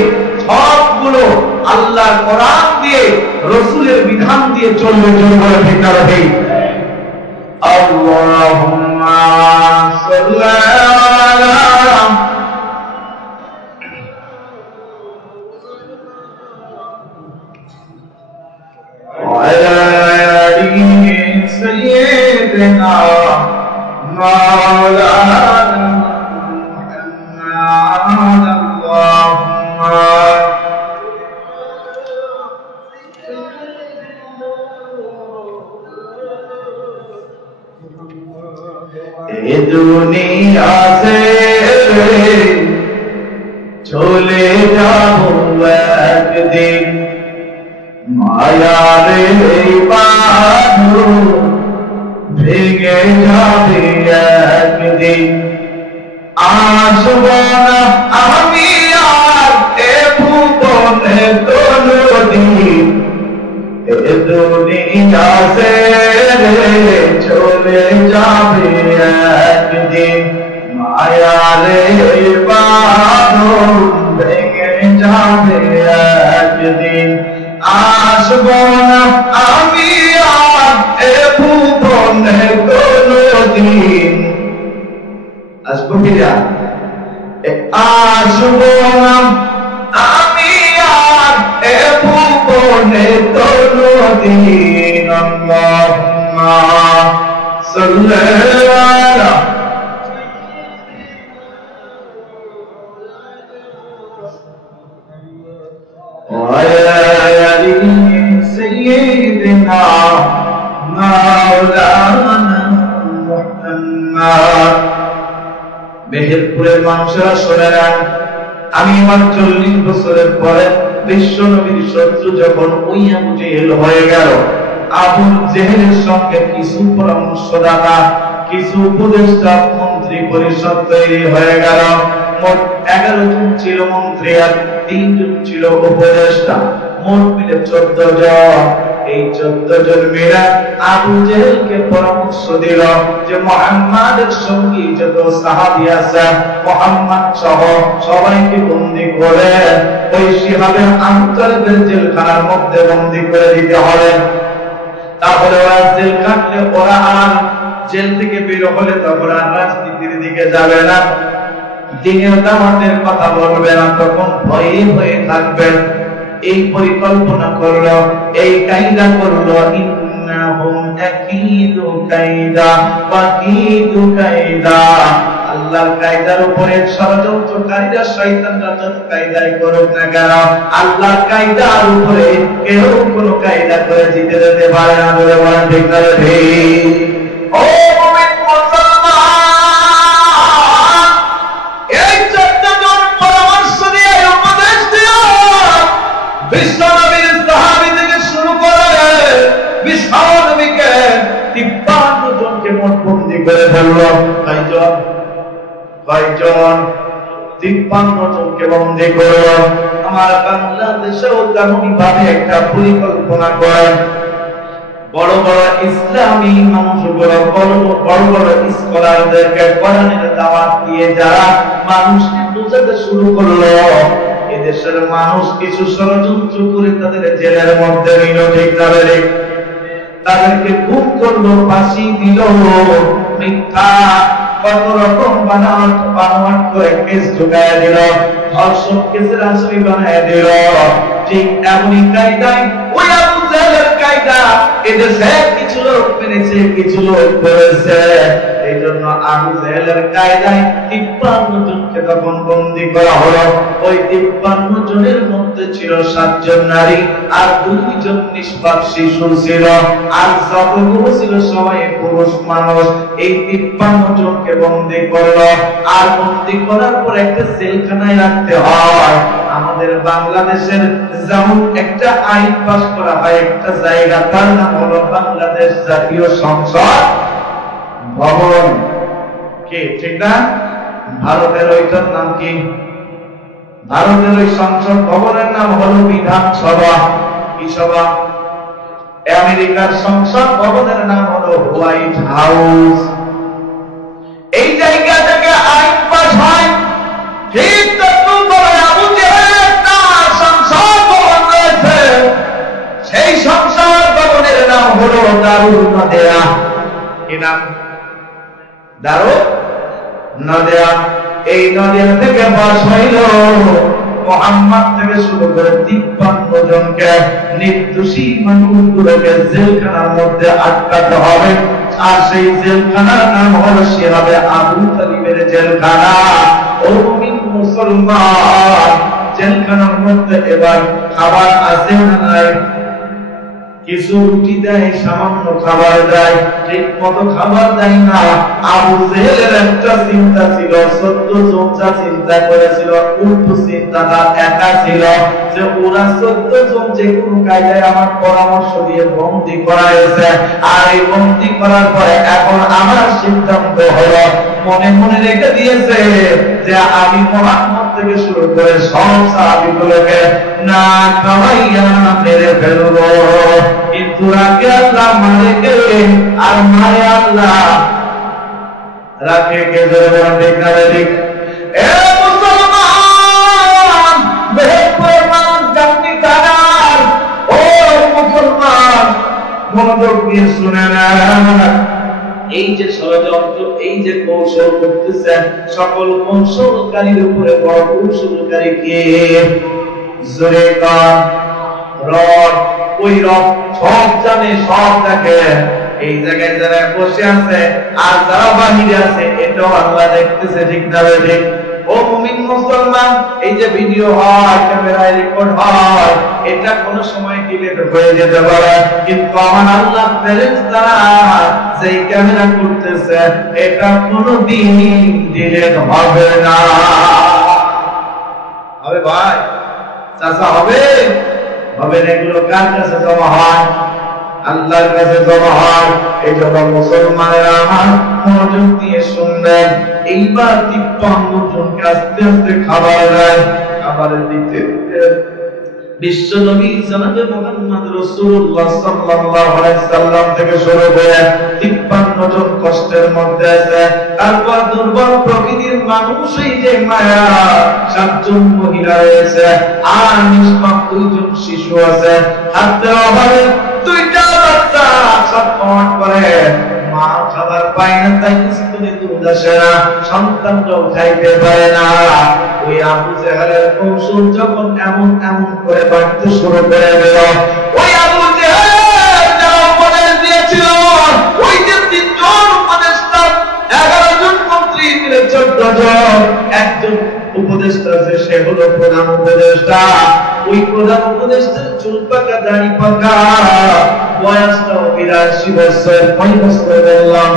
সবগুলো আল্লাহর কোরআন দিয়ে, রাসূলের বিধান দিয়ে চলবে। জোরে বলে ঠিক না ঠিক? আল্লাহুম্মা সাল্লি আলা سيدنا مولانا محمد اللهم এ দুনিয়া से চলে যাব একদিন, মায়ার এই বাঁধন ভেঙে যাবে একদিন। আসব না আমি আর এ ভুবনে কোনদিন, এ দুনিয়া ছেড়ে চলে যাবে একদিন, মায়ার এই বাঁধন ভেঙে যাবে একদিন। আসব না আমি আর এ ভুবনে কোনদিন। আসবো কিনা? আসব না আমি আর এ ভুবনে কোনদিন। আল্লাহুম্মা সাল্লি আলা سيدنا مولانا محمد। মেহেরপুরের মানুষেরা শুনে নেন, আমি আমার 40 বছরের পরে বিশ্ব নবীর শত্রু যখন ওই আবু জেহেল হয়ে গেল, আবু জেহেলের সঙ্গে কিছু পরামর্শদাতা, কিছু উপদেষ্টা, মন্ত্রী পরিষদ তৈরি হয়ে গেল। মোট 11 জন ছিল মন্ত্রী আর 3 জন ছিল উপদেষ্টা, মোট মিলে 14 জন। এই 14 জন মেয়েরা আবু জেহেলকে পরামর্শ দিল যে মুহাম্মাদের সঙ্গী যত সাহাবী আছে মুহাম্মদ সহ সবাইকে বন্দী করে ওই শিহাবের আন্তর্জাতিক জেলখানার মধ্যে বন্দী করে দিতে হবে। তারপরে ওরা জেল কাটলে ওরা আর জেল থেকে বের হলে তখন আর রাজনীতির দিকে যাবে না, দিনের দাওয়াতের কথা বলবে না, তখন ভয়ে ভয়ে থাকবেন। এই পরিকল্পনা করলো, এই কায়দা করলো, ইন্নাহুম আকিদু কায়দা ওয়াকিদু কায়দা। আল্লাহর কায়দার উপরে ষড়যন্ত্রকারীরা শয়তানরা যত কায়দাই করুক না কেন, আল্লাহর কায়দার উপরে কেউ কোনো কায়দা করে জিতে যেতে পারে না। বলে বলেন ঠিক না ঠিক? ও মুমিন মুসলমান, এই 14 জন পরামর্শ দিয়ে উপদেশ দিও। বিশ্বনবীর সাহাবী থেকে শুরু করে বিশ্বনবীকে 53 জনকে মোটবন্দি করে ফেললো। কয়জন? 53 জনকে বন্দী করলো। আমার বাংলাদেশেও তেমনি ভাবে একটা পরিকল্পনা করেন। বড় বড় ইসলামী মানুষগুলো বড় বড় স্কলারদেরকে কোরআনের দাওয়াত দিয়ে যারা মানুষকে বোঝাতে শুরু করলো, এদেশের মানুষ কিছু ষড়যন্ত্র করে তাদের জেলের মধ্যে নিল। ঠিক না? তাদেরকে গুম করলো, ফাঁসি দিল, মিথ্যা কত রকম বানোয়াট করে কেস ঢুকায় দিল, ধর্ষণ কেসের আসামি বানায় দিল। ঠিক এমনই কায়দায় ওই আবু জেহেলের কায়দা এদেশে কিছু লোক মেনেছে, কিছু লোক করেছে। এই জন্য আবু জেহেলের কায়দায় 53 জনকে তখন বন্দী করা হলো। ওই 53 জনের মধ্যে ছিল 7 জন নারী আর 2 জন নিষ্পাপ শিশু ছিল, আর যতগুলো ছিল সবাই পুরুষ মানুষ। এই 53 জনকে বন্দী করলো, আর বন্দী করার পর একটা জেলখানায় রাখতে হয়। আমাদের বাংলাদেশের যেমন একটা আইন পাস করা হয় একটা জায়গা, তার নাম হলো বাংলাদেশ জাতীয় সংসদ ভবন। কি ঠিক না? ভারতের ওইটার নাম কি? ভারতের ওই সংসদ ভবনের নাম হলো বিধানসভা। কি সভা? আমেরিকার সংসদ ভবনের নাম হলো হোয়াইট হাউস। এই জায়গা থেকে আইন পাস হয়। ঠিক তদ্রুপভাবে আবু জেহেলের একটা সংসদ ভবন রয়েছে, সেই সংসদ ভবনের নাম হলো দারুন নাদেয়া। কি নাম? দারুন নাদেয়া। এই নদিয়া থেকে পাস হইল মুহাম্মদ থেকে শুরু করে 53 জনকে, নির্দোষী মানুষগুলোকে জেলখানার মধ্যে আটকাতে হবে। আর সেই জেলখানার নাম হলো শিহাবে আবু তালিবের জেলখানা। ও মুমিন মুসলমান, জেলখানার মধ্যে এবার খাবার আছে না নাই? কিছু রুটি দেয়, সামান্য খাবার দেয়, ঠিক মতো খাবার দেয় না। আবু জেহেলের একটা চিন্তা ছিল, 14 জন চিন্তা করেছিল, উল্টো চিন্তাটা একা ছিল যে ওরা 14 জন যে কোনো কায়দায় আমার পরামর্শ দিয়ে বন্দী করাইছে, আর এই বন্দী করার পরে এখন আমার সিদ্ধান্ত হলো, মনে মনে রেখে দিয়েছে যে আমি মুহাম্মদ থেকে শুরু করে সব সাহাবীগুলোকে না খাওয়াইয়া মেরে ফেলবো। কিন্তু রাখে আল্লাহ মারে কে? আর মারে আল্লাহ রাখে কে? জোরে ঠিক না ঠিক? এ মুসলমান, বেপরমান জাতি কারার, ও মুসলমান মনোযোগ দিয়ে শুনে না। এই যে ষড়যন্ত্র, এই যে কৌশল করতেছেন, সকল কৌশলকারীর উপরে বড় কৌশলকারী কে? জোরে কান রব। ওই রব সব জানে, সব দেখে। এই জায়গায় যারা বসে আছে আর যারা বাহিরে আছে, এটাও আল্লাহ দেখতেছে। ঠিক না ঠিক? ও মুমিন মুসলমান, এই যে ভিডিও হয়, ক্যামেরায় রেকর্ড হয়, এটা কোন সময় ডিলিট হয়ে যেতে পারে, কিন্তু আমার আল্লাহ ফেরেশতারা যেই ক্যামেরা করতেছে এটা কোনদিন ডিলিট হবে না। হবে ভাই? চাচা হবে? হবে না। এগুলো কার কাছে জমা হয়? আল্লাহর কাছে জমা হয়। এই জন্য মুসলমানেরা আমার মনোযোগ দিয়ে শুনবেন। এইবার 53 জনকে আস্তে আস্তে খাবার দেয়। খাবারের দিতে বিশ্ব নবী জনাবে মুহাম্মদ রাসূলুল্লাহ সাল্লাল্লাহু আলাইহি সাল্লাম থেকে শুরু করে 53 জন কষ্টের মধ্যে আছে। তারপর দুর্বল প্রকৃতির মানুষই যে মায়া 7 জন মহিলা রয়েছে, আর নিষ্পাপ 2 জন শিশু আছে। হাতে অভাবে 2টা বাচ্চা ছটফট করে, মা খাবার পায় না, তাই স্তনে দুধ আসে না, সন্তানরা উঠাইতে পারে না। ওই আবু জেহেলের কৌশল যখন এমন করে বাড়তে শুরু করে দিল, ওই আবু জেহেল যা উপদেশ দিয়েছিল, ওই যে 3 জন উপদেষ্টা, 11 জন মন্ত্রী মিলে 14 জন, একজন উপদেষ্টা আছে, সে হলো প্রধান উপদেষ্টা। ওই প্রধান উপদেষ্টার চুল পাকা, দাড়ি পাকা, বয়সটাও 82 বছর। কয় বছর বললাম?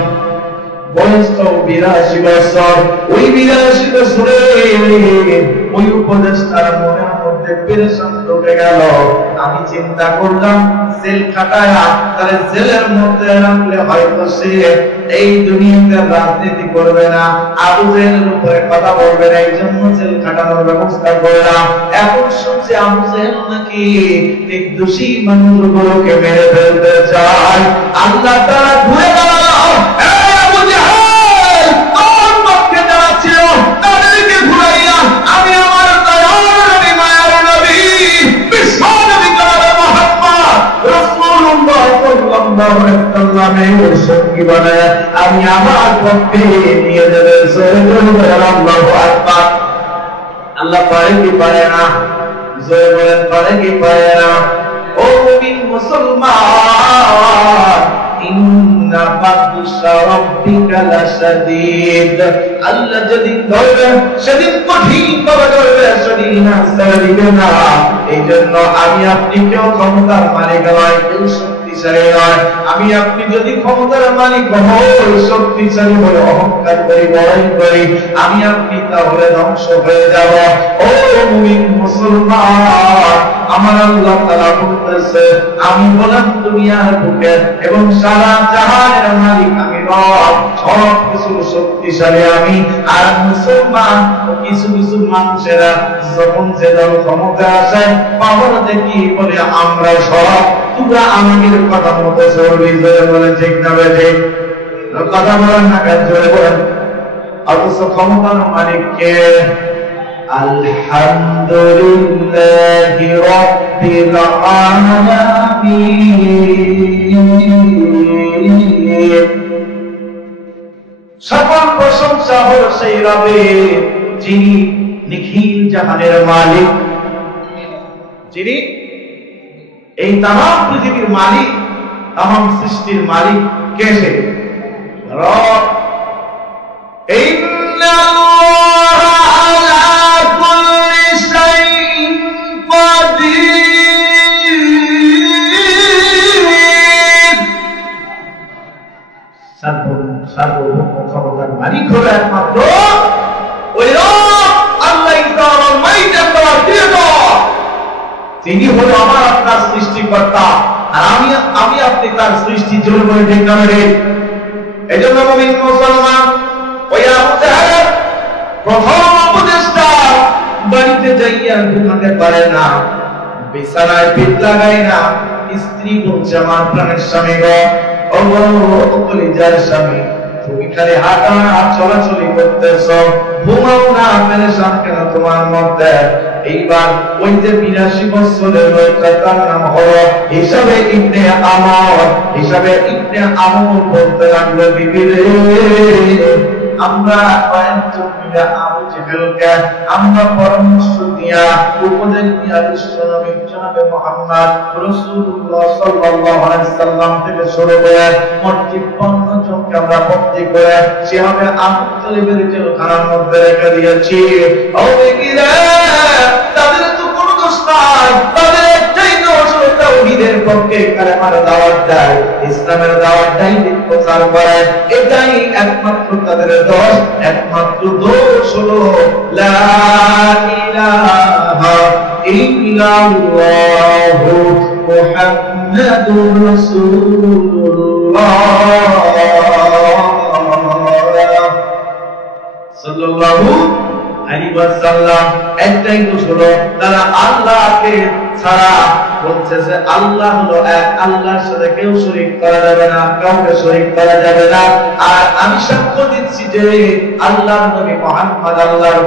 বয়সটাও 82 বছর। ওই 82 বছরে ওই উপদেষ্টার মনের মধ্যে পেরেশান ঢুকে গেল। আমি চিন্তা করলাম, জেল খাটায়া তাহলে জেলের মধ্যে রাখলে হয়তো সে এই দুনিয়াতে রাজনীতি করবে না, আবু জেহেলের উপরে কথা বলবে না, এই জন্য জেল খাটানোর ব্যবস্থা করলাম। এখন শুনছি আবু জেহেল নাকি নির্দোষী মানুষগুলোকে মেরে ফেলতে চায়। আল্লাহ তাআলা ঘুরে দাঁড়ালো, আবু জেহেল আমার পক্ষে যারা ছিল তাদেরকে ঘুরাইয়া আমি আমার দয়ার নবী, মায়ার নবী, বিশ্ব নবী জনাবে মুহাম্মদ রাসূলুল্লাহ সাল্লাল্লাহু আলাইহি ওয়াসাল্লামের সঙ্গী বানায়া আমি আমার পক্ষে নিয়ে যাবে। আল্লাহু আকবার। আল্লাহ পারে কি পারে না? জয় বলেন, পারে কি পারে না? ও মুমিন মুসলমান, ইন্না বাতশা রাব্বিকা লাশাদীদ। আল্লাহ যেদিন ধরবে সেদিন কঠিন ভাবে ধরবে, সেদিন ছেড়ে দিবে না। এই জন্য আমি আপনি কেউ ক্ষমতার মালিক নয়, কেউ শক্তিশালী নয়। আমি আপনি যদি ক্ষমতার মালিক হই, শক্তিশালী হয়ে অহংকার করি, বড়াই করি, আমি আপনি তাহলে ধ্বংস হয়ে যাব। ও মুমিন মুসলমান, আমার আল্লাহ তাআলা বলতেছে, আমি বললাম দুনিয়ার বুকে এবং সারা জাহানের মালিক আমি রব, সব কিছু শক্তিশালী আমি। আর মুসলমান কিছু মানুষেরা যখন যে দল ক্ষমতা আসে, পাওয়ার দেখি বলে আমরা সব, তোমরা আমাদের কথা মতো চলবি। জোরে বলে ঠিক না বেঠিক? কথা বলেন না কেন? জোরে বলেন। অথচ ক্ষমতার মালিক কে? আলহামদুলিল্লাহি রাব্বিল আলামিন। সকল প্রশংসা হলো সেই রবের, যিনি নিখিল জাহানের মালিক, যিনি এই তামাম পৃথিবীর মালিক, তামাম সৃষ্টির মালিক। কে সে? রব। সার্বভৌম ক্ষমতার মালিক হলো একমাত্র ওই রব, আল্লাহ তিনি হলো আমার আপনার সৃষ্টিকর্তা, আর আমি আপনি তার সৃষ্টি। জোরে বলে ঠিক না রে? এই জন্য মুমিন মুসলমান, ওই আবু জেহেল প্রথম উপদেষ্টা বাড়িতে যাইয়া ঘুমাতে পারে না, বিছানায় পিঠ লাগায় না। স্ত্রী বলছে, আমার প্রাণের স্বামী গো, ও কলিজার স্বামী, তুমি খালি হাঁটা চলাচলি করতেছ, ঘুমাও না, পেরেশান কেন তোমার মধ্যে? এইবার ওই যে 82 বছরের লোকটা, তার নাম হলো হিসাবে ইবনে আমর বলতে লাগলো, বিবি রে, আমরা কয়েকজন মিলে আবু জেহেলকে আমরা পরামর্শ দিয়া, উপদেশ দিয়া বিশ্ব নবী জনাবে মুহাম্মদ রাসূলুল্লাহ সাল্লাল্লাহু আলাইহি সাল্লাম থেকে শুরু করে মোট 53 জনকে আমরা বন্দী করে সেভাবে আবু তালেবের জেলখানার মধ্যে রেখে দিয়েছি। ও বিবিরা, তাদের তো কোনো দোষ নাই, তাদের একটাই দোষ, তাওহীদের পক্ষে কালেমার দাওয়াত দেয়, ইসলামের দাওয়াত দেয়, প্রচার করে, এটাই একমাত্র তাদের দোষ। একমাত্র দোষ হলো লা ইলাহা ইল্লাল্লাহু মুহাম্মাদুর রাসূলুল্লাহ সাল্লাল্লাহু আলাইহি ওয়াসাল্লাম। একটাই দোষ হলো তারা আল্লাহকে ছাড়া, বলছে যে আল্লাহ হলো এক, আল্লাহর সাথে কেউ শরীক করা যাবে না, কাউকে শরীক করা যাবে না। আর আমি সাক্ষ্য দিচ্ছি যে আল্লাহর নবী মুহাম্মদ আল্লাহর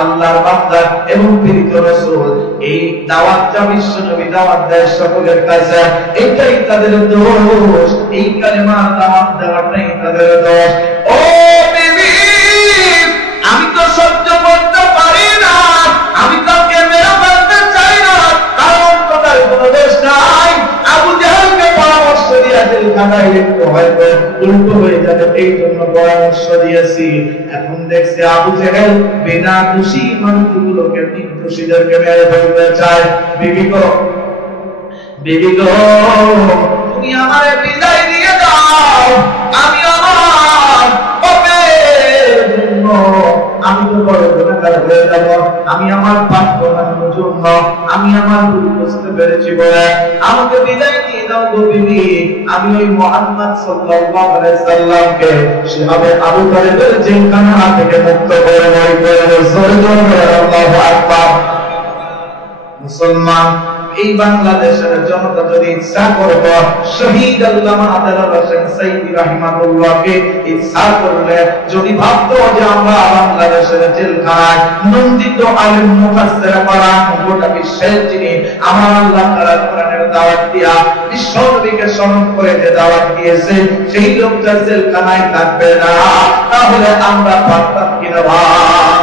আল্লাহর বান্দা এবং প্রেরিত রাসূল। এই দাওয়াতটা বিশ্ব নবী দাওয়াত দেয় সকলের কাছে, এটাই তাদের দোষ। এই কালেমার দাওয়াত দেওয়াটাই তাদের দোষ। ও বিবি, আমি তো সহ্য করতে পারি না, আমি কাউকে মেরে ফেলতে চাই না, কারণ তার কোনো দোষ নাই। আবু জাহেলকে পরামর্শ দিয়ে জেলখানায় লিখতে হয়তো উল্টো হয়ে যাবে, এই জন্য পরামর্শ দিয়েছি। এখন দেখছি আবু জাহেল বিনা দোষী মানুষগুলোকে নির্দোষীদেরকে মেরে ফেলতে চায়। বিবি গো, বিবি গো, তুমি আমারে বিদায় দিয়ে দাও, আমি আমার পাপের জন্য আমি তো বড় গুনাহগার হয়ে যাব, আমি আমার পাপ করানোর জন্য আমি আমার ভুল বুঝতে পেরেছি বলে আমাকে বিদায় দিয়ে দাও গো বিবি। আমি ওই মুহাম্মদ সাল্লাল্লাহু আলাইহি সাল্লামকে সেভাবে আবু তালেবের জেলখানা থেকে মুক্ত করে মরি করে আল্লাহু আকবার। মুসলমান, এই বাংলাদেশের জনতা যদি ইচ্ছা করত শহীদ আল্লামা আদালত হোসেন সাইদি রাহিমাহুল্লাহকে ইচ্ছা করলে যদি ভাবতো যে আমরা বাংলাদেশের জেলখানায় নন্দিত আলেম মুফাসসির কোরআন গোটা বিশ্বের যিনি আমার আল্লাহ তাআলা কোরআনের দাওয়াত দিয়া বিশ্ব নবীকে স্মরণ করে যে দাওয়াত দিয়েছে সেই লোকটা জেলখানায় থাকবে না, তাহলে আমরা পারতাম কিনা ভাই?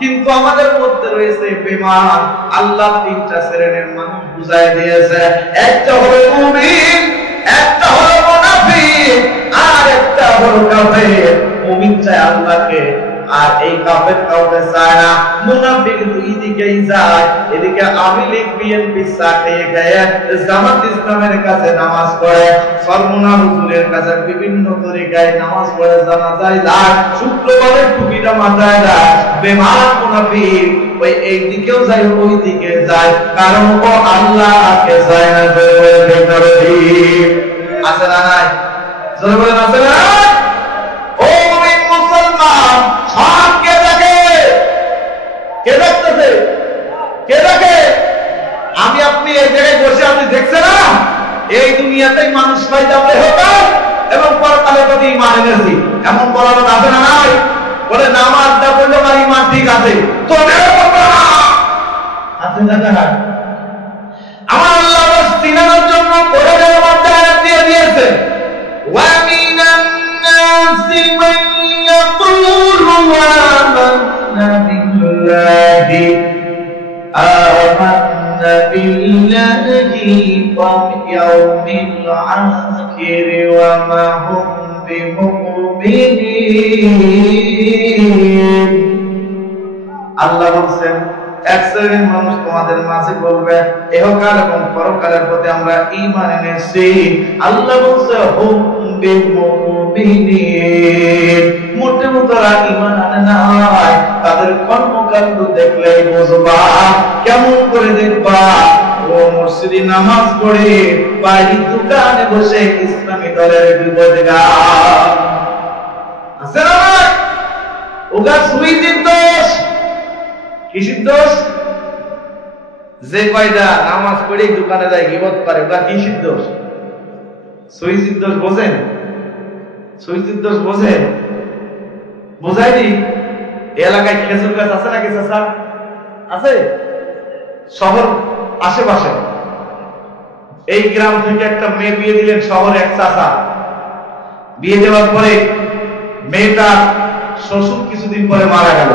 কিন্তু আমাদের মধ্যে রয়েছে বেঈমান। আল্লাহ তিনটা শ্রেণীর মানুষ বুঝায় দিয়েছে, একটা হলো মুমিন, একটা হলো মুনাফিক, আর একটা হলো কাফের। মুমিন চায় আল্লাহকে, আর এই কাফের কাউকে চায় না। মুনাফিক দুই দিকেই যায়, এদিকে আওয়ামী লীগ বিএনপি চাকরি খেয়ে জামাত ইসলামের কাছে নামাজ পড়ে, সরমুনা হুজুরের কাছে বিভিন্ন তরিকায় নামাজ পড়ে, জানাজায় যায়, শুক্রবারে টুপিটা মাথায় দেয়। বেঈমান মুনাফিক ওই এই দিকেও যায় ওই দিকে যায়, কারণ ও আল্লাহকে চায় না। আছে না নাই? জোরে বলেন আছে না? ও মুমিন মুসলমান, সব কে দেখে? কে দেখতেছে? কে দেখে? আমি আপনি এই জায়গায় বসে আপনি দেখছেন না? এই দুনিয়াতেই মানুষ পাইতে আমরা হতাম এবং পরকালে প্রতি ঈমান এনেছি, এমন বলা লোক আছে না নাই? বলে নামাজটা পড়লে আমার ঈমান ঠিক আছে, তোদের বলবো না আছে না না? আমার আল্লাহ বাস চিনানোর জন্য কোরআনের মধ্যে আয়াত দিয়ে দিয়েছে, ওয়া মিনান নাসি মান ইয়াকুলু আমান্না বিল্লাহি আমান্না বিল্লাহি ওয়াল ইয়াউমিল আখির ওয়া মা হুম বিমুমিনিন। আল্লাহ বলেন এক শ্রেণীর মানুষ তোমাদের মাঝে বলবে ইহকাল এবং পরকালের প্রতি আমরা ঈমান এনেছি। আল্লাহ বলেন হুম বিমুমিনিন, মোটেও তারা ঈমান আনে নাই, তাদের কর্মকাণ্ড দেখলেই বুঝবা। কেমন করে দেখবা? ও মসজিদে নামাজ পড়ে, বাড়ির দোকানে বসে ইসলামী দলের বিপদে গান আছে না? ওগা সুইজির দোষ। কিসের দোষ? যে কয়টা নামাজ পড়ে দোকানে যায় গীবত করে, ওগা কিসের দোষ? সুইজির দোষ বোঝেন? সুইজির দোষ বোঝেন? বোঝায়নি? এলাকায় খেজুর গাছ আছে নাকি চাচা? আছে? শহর আশেপাশে এই গ্রাম থেকে একটা মেয়ে বিয়ে দিলেন শহরে এক চাচা। বিয়ে দেওয়ার পরে মেয়েটার শ্বশুর কিছুদিন পরে মারা গেল,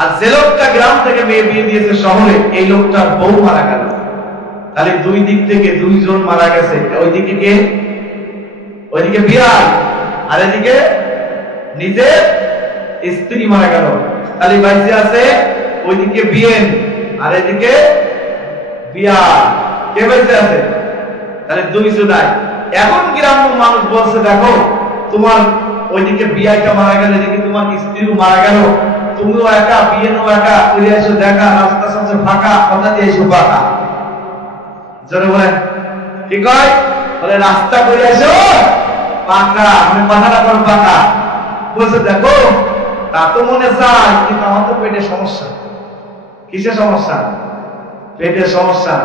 আর যে লোকটা গ্রাম থেকে মেয়ে বিয়ে দিয়েছে শহরে, এই লোকটার বউ মারা গেল। তাহলে দুই দিক থেকে দুইজন মারা গেছে। ওইদিকে কে? ওইদিকে বিড়াল, আর এদিকে নিজের স্ত্রী মারা গেল। তাহলে বাইসে আছে ওইদিকে বিয়েন, আর এদিকে বিয়ার। কে বাইসে আছে? তাহলে দুইজনাই। এখন গ্রাম্য মানুষ বলছে দেখো, তোমার ওইদিকে বিয়াটা মারা গেল, এদিকে তোমার স্ত্রীও মারা গেল, তুমিও একা, বিয়েনও একা, করে এসো দেখা, রাস্তা সবচেয়ে ফাঁকা, কথা দিয়ে এসো ফাঁকা। জোরে বলেন কি কয়? বলে রাস্তা করে এসো ফাঁকা, আমি মাথাটা করো ফাঁকা। বলছে দেখো, তা তো মনে চায়, কিন্তু আমার তো পেটে সমস্যা। কিসের সমস্যা? পেটের সমস্যা,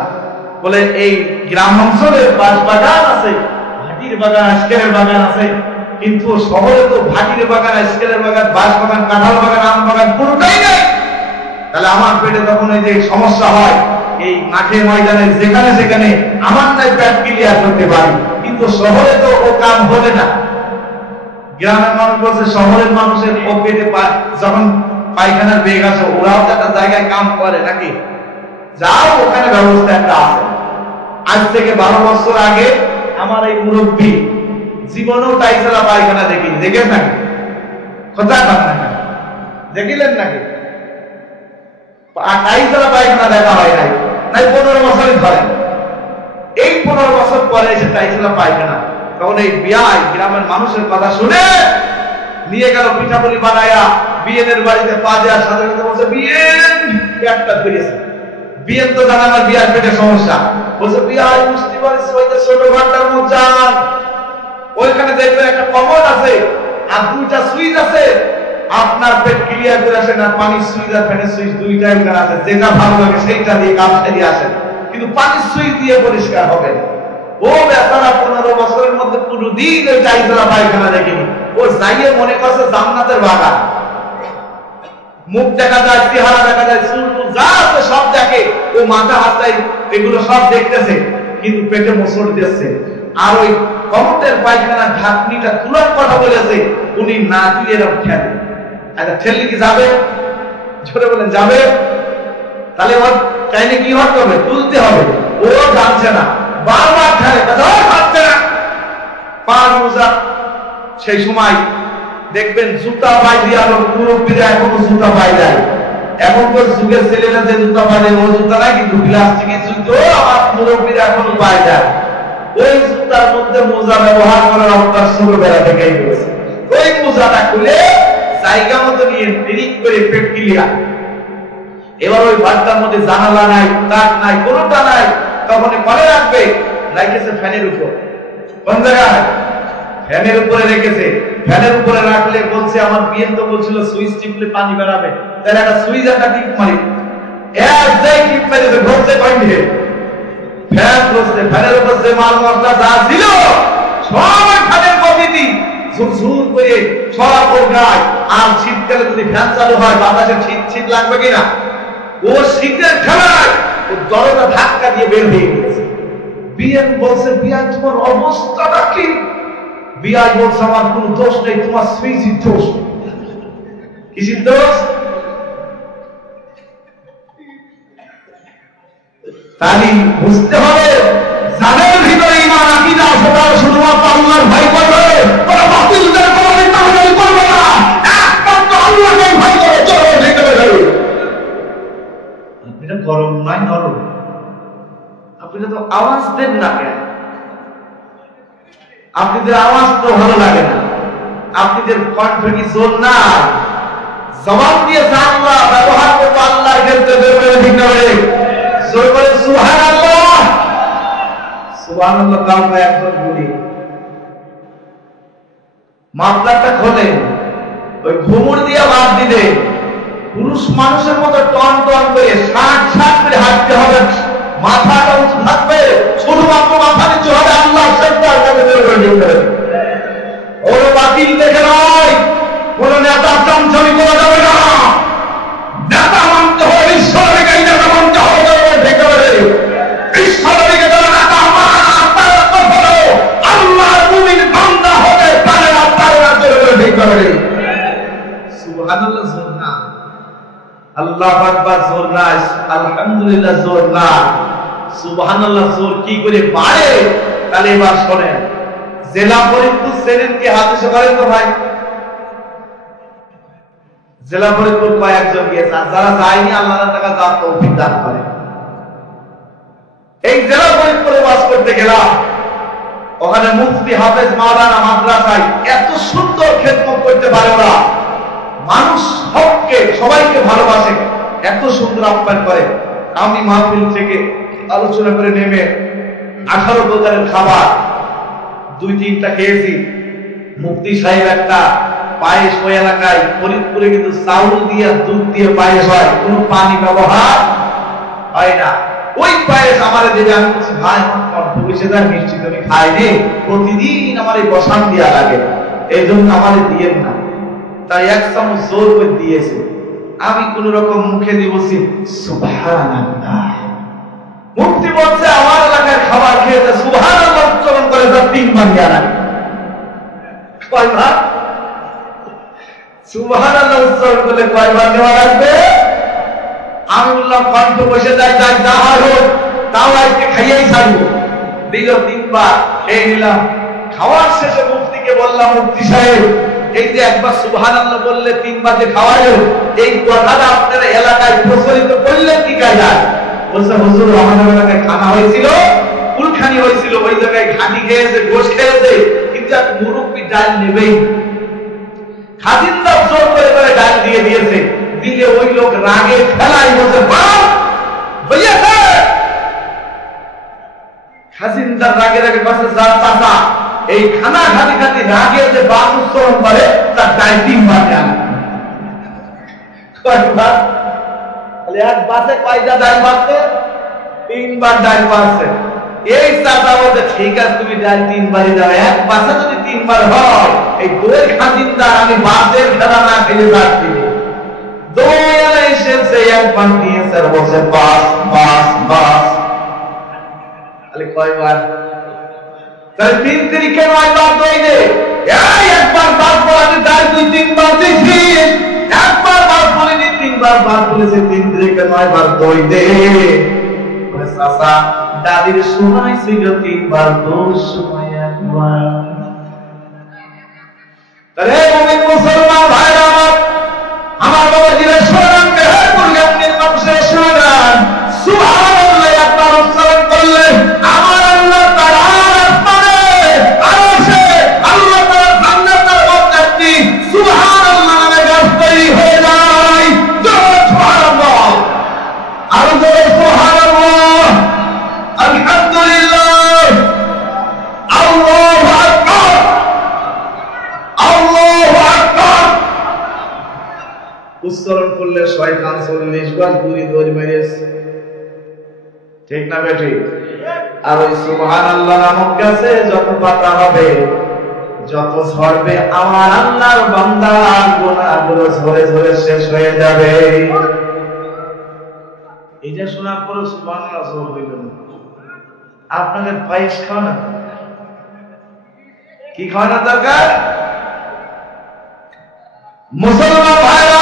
বলে এই গ্রাম অঞ্চলে বাঁশ বাগান আছে, ভাটির বাগান, আইসক্রিমের বাগান আছে, কিন্তু শহরে তো ভাটির বাগান, আইসক্রিমের বাগান, বাঁশ বাগান, কাঁঠাল বাগান, আম বাগান কোনোটাই নেই। তাহলে আমার পেটে তখন এই যে সমস্যা হয়, এই মাঠে ময়দানে যেখানে সেখানে আমার নাই পেট ক্লিয়ার করতে পারি, কিন্তু শহরে তো ও কাম হবে না। গ্রামের মানুষ বলছে শহরের মানুষের ও পেটে যখন পায়খানার বেগ আসে, ওরাও তো একটা জায়গায় কাম করে নাকি, যাও ওখানে ব্যবস্থা একটা আছে। আজ থেকে 12 বছর আগে আমার এই মুরব্বী জীবনেও টাইসেলা পায়খানা দেখিনি, দেখেন নাকি? কথা কন না, দেখিলেন নাকি? টাইসেলা পায়খানা দেখা হয় নাই, 15 বছরই ধরে। এই 15 বছর পরে এসে টাইসেলা পায়খানা, তখন এই বিয়াই গ্রামের মানুষের কথা শুনে নিয়ে গেল পিঠাপুলি বানায়া বিয়েনের বাড়িতে পা দেওয়ার সাথে সাথে বলছে বিয়েন পেটটা ফিরেছে। বিয়েন তো জানা আমার বিয়ার পেটের সমস্যা, বলছে বিয়াই বুঝতে পারিস ওই যে ছোট ঘরটার মধ্যে যান, ওইখানে দেখবেন একটা কমোড আছে আর 2টা সুইচ আছে, আপনার পেট ক্লিয়ার করে আসেন, আর পানির সুইচ আর ফ্যানের সুইচ 2টাই ওখানে আছে, যেটা ভালো লাগে সেইটা দিয়ে কাজ সেরে আসেন, কিন্তু পানির সুইচ দিয়ে পরিষ্কার হবে না। ও বেচারা 15 বছরের মধ্যে কোনদিন ওই টাইসেলা পায়খানা দেখেনি। ও যাইয়ে মনে করছে জান্নাতের বাগান, মুখ দেখা যায়, চেহারা দেখা যায়, চুল যা আছে সব দেখে, ও মাথা হাতায় এগুলো সব দেখতেছে, কিন্তু পেটে মোচড় দিচ্ছে। আর ওই কমটের পায়খানা ঢাকনিটা তুলার কথা বলেছে, উনি না দিয়ে এরকম ঠেলে। আচ্ছা ঠেললে কি যাবে? ছোটে বলেন যাবে? তাহলে ওর চাইলে কি হতে হবে? তুলতে হবে। ও জানছে না, বারবার ঠেলে, হাঁটছে না, পা মোজা। সেই সময় দেখবেন জুতা পাই দিয়ে আলো মুরব্বীরা এখনো জুতা পাই দেয়। এখন তো যুগের ছেলেরা যে জুতা পায় ও জুতা নাই, কিন্তু প্লাস্টিকের জুতো আমার মুরব্বীরা এখনো পাই যায়। ওই জুতার মধ্যে মোজা ব্যবহার করার অভ্যাস ছোটবেলা থেকেই রয়েছে। ওই মোজাটা খুলে জায়গা মতো নিয়ে নিরিক করে পেট ক্লিয়ার। এবার ওই বাচ্চার মধ্যে জানালা নাই, কাঠ নাই, কোনোটা নাই, তখন মনে রাখবে রাখেছে ফ্যানের উপর। কোন জায়গায়? ফ্যানের উপরে রেখেছে। ফ্যানের উপরে রাখলে বলছে আমার বিয়ে তো বলছিল সুইচ টিপলে পানি বেরাবে, তাহলে একটা সুইচ একটা টিপ মারি, এক যাই টিপ মেরেছে, ঘটছে কয়দিকে ফ্যান বসছে, ফ্যানের উপর যে মাল মশলা যা ছিল সব ফ্যানের প্রকৃতি ঝুরঝুর করে সব ওর গায়। আর শীতকালে যদি ফ্যান চালু হয় বাতাসে শীত শীত লাগবে কিনা, ও শীতের খেলায় ও দরজা ধাক্কা দিয়ে বের হয়ে গেছে। বিয়ান বলছে বিয়ান তোমার অবস্থাটা কি? বিয়াই বলছে আমার কোনো দোষ নেই, তোমার সুইচের দোষ। কিসের দোষ? তাহলে বুঝতে হবে যাদের ভিতরে ঈমান আকীদা আছে তারা শুধুমাত্র আল্লাহর ভয় করবে, তারা বাতিলদের কবরে তাওহীদ করবে না, একমাত্র আল্লাহকে ভয় করে চলে যেতে হবে। এটা গরম নাই নরম? আপনি তো আওয়াজ দেন না কেন? আপনাদের আওয়াজ তো ভালো লাগে না, আপনাদের কণ্ঠ কি জোর না? জবান দিয়ে আল্লাহ ব্যবহার করতে আল্লাহর ক্ষেত্রে বেরোবে ঠিক না? জোর করে সুবহানাল্লাহ, সুবহানাল্লাহ কালমা একবার বলি। মাপলাটা খোলে, ওই ঘুমুর দিয়ে বাদ দিলে পুরুষ মানুষের মতো টন টন করে 60 করে হাঁটতে হবে, মাথাটা উঁচু থাকবে, শুধুমাত্র মাথা নিচু হবে, আল্লাহ সেজদার কাছে বেরোবে। ওর বাতিল দেখে নয়, কোন নেতা চমচমি করা যাবে না। নেতা মানতে হবে ঈশ্বরের কাছে, নেতা মানতে হবে ঠিক হবে। ঈশ্বরের কাছে যারা নেতা তারা কখনো আল্লাহর মুমিন বান্দা হতে পারে না, পারে না ঠিক হবে। সুবহানাল্লাহ জোর না, আল্লাহু আকবার জোর না, আলহামদুলিল্লাহ জোর না, সুবহানাল্লাহ জোর কি করে পারে? তাহলে এবার শোনেন, জেলা ফরিদপুর সেদিন কি হাদিসে করেন তো ভাই? জেলা ফরিদপুর কয়েকজন গিয়েছে, আর যারা যায়নি আল্লাহ তাআলা তার তৌফিক দান করে। এই জেলা ফরিদপুরে বাস করতে গেলাম, ওখানে মুফতি হাফেজ মাওলানা মাদ্রাসায় এত সুন্দর খেদমত করতে পারে ওরা, মানুষ হককে সবাইকে ভালোবাসে, এত সুন্দর আপ্যায়ন করে। আমি মাহফিল থেকে আলোচনা করে নেমে 18 প্রকারের খাবার 2-3টা খেয়েছি। মুফতি সাহেব একটা পায়েস ওই এলাকায় ফরিদপুরে কিন্তু চাউল দিয়ে দুধ দিয়ে পায়েস হয়, কোনো পানি ব্যবহার হয় না। ওই পায়েস আমার দেবে। আমি বলছি ভাই আমার কণ্ঠ বসে যায়, মিষ্টি তুমি খাইনি, প্রতিদিন আমার এই বসান দেওয়া লাগে, এই জন্য আমার দিয়েন না। তাই এক চামচ জোর করে দিয়েছে। আমি কোন রকম মুখে দিয়ে বলছি সুবহানাল্লাহ। মুফতি বলছে আমার এলাকায় খাবার খেয়েছে, সুবহানাল্লাহ উচ্চারণ করে তার 3 বার নেওয়া লাগে। কয়বার সুবহানাল্লাহ উচ্চারণ করলে কয়বার নেওয়া লাগবে? আমি বললাম কণ্ঠ বসে যায়, যাই যা হোক তাও আজকে খাইয়েই ছাড়বো। দিল 3 বার, খেয়ে নিলাম। খাওয়ার শেষে মুফতিকে বললাম, মুফতি সাহেব এই যে একবার সুবহানাল্লাহ বললে 3 বার যে খাওয়াইলো, এই কথাটা আপনার এলাকায় প্রচলিত করলেন কি কায়দায়? বলছে হুজুর আমাদের এলাকায় খানা হয়েছিল, কুলখানি হয়েছিল, ওই জায়গায় ঘাটি খেয়েছে, গোশ খেয়েছে, কিন্তু এক মুরব্বী ডাল নেবেই। খাদিমদার জোর করে করে ডাল দিয়ে দিয়েছে। দিলে ওই লোক রাগে খেলাই বলছে বাপ ভাইয়া খাদিমদার রাগে রাগে পাশে যা চাচা এই খানা খালি খালি রাগে যে বাপ উচ্চারণ করে তার ডাল 3 বার দেন। কয়বার? এক বাসে কয়টা ডাল পাচ্ছে? 3 বার ডাল পাচ্ছে। এই চাচা বলছে ঠিক আছে তুমি ডাল 3 বারই দাও। এক বাসে যদি 3 বার হয় এই দই খাদিমদার আমি বাসের খেলা না খেলে যাচ্ছি। দোয়ালে এসেছে একবার দিয়েছে আর বলছে বাস বাস বাস। তাহলে কয়বার? তাহলে 3 তারিখে 9 বার দই দে। এই একবার বাস বলে ডাল 2-3 বার দিছিস, একবার বাস বলিনি 3 বার বাস বলেছে, 3 তারিখে 9 বার দই দে। বলে চাচা দাদির সময় ছিল 3 বার, তোর সময় একবার। তাহলে মুমিন মুসলমান ভাইরা আমার বাবা জিরে শোনান, মেহেরপুর গ্রামের মানুষের শোনান, সুবহানাল্লাহ একবার উচ্চারণ করলে আমার আল্লাহ তাআলা আসমানে আরশে আল্লাহ তাআলা জান্নাতের মধ্যে একটি সুবহানাল্লাহ নামে গাছ তৈরি হয়ে যায়। জোরে সুবহানাল্লাহ, আর জোরে সুবহানাল্লাহ, আলহামদুলিল্লাহ, আল্লাহু আকবার, আল্লাহু আকবার। উচ্চারণ করলে শয়তান 40 বার দূরে দৌড় মেরেছে। ঠিক না বেটি? আর ওই সুবহানাল্লাহ নামক গাছে যত পাতা হবে, যত ঝরবে, আমার আল্লাহর বান্দার গুনাহগুলো ঝরে ঝরে শেষ হয়ে যাবে। এটা শোনার পরে সুবহানাল্লাহ জোর হইল না। আপনাদের পায়েস খাওয়া না, কি খাওয়া না দরকার? মুসলমান ভাইরা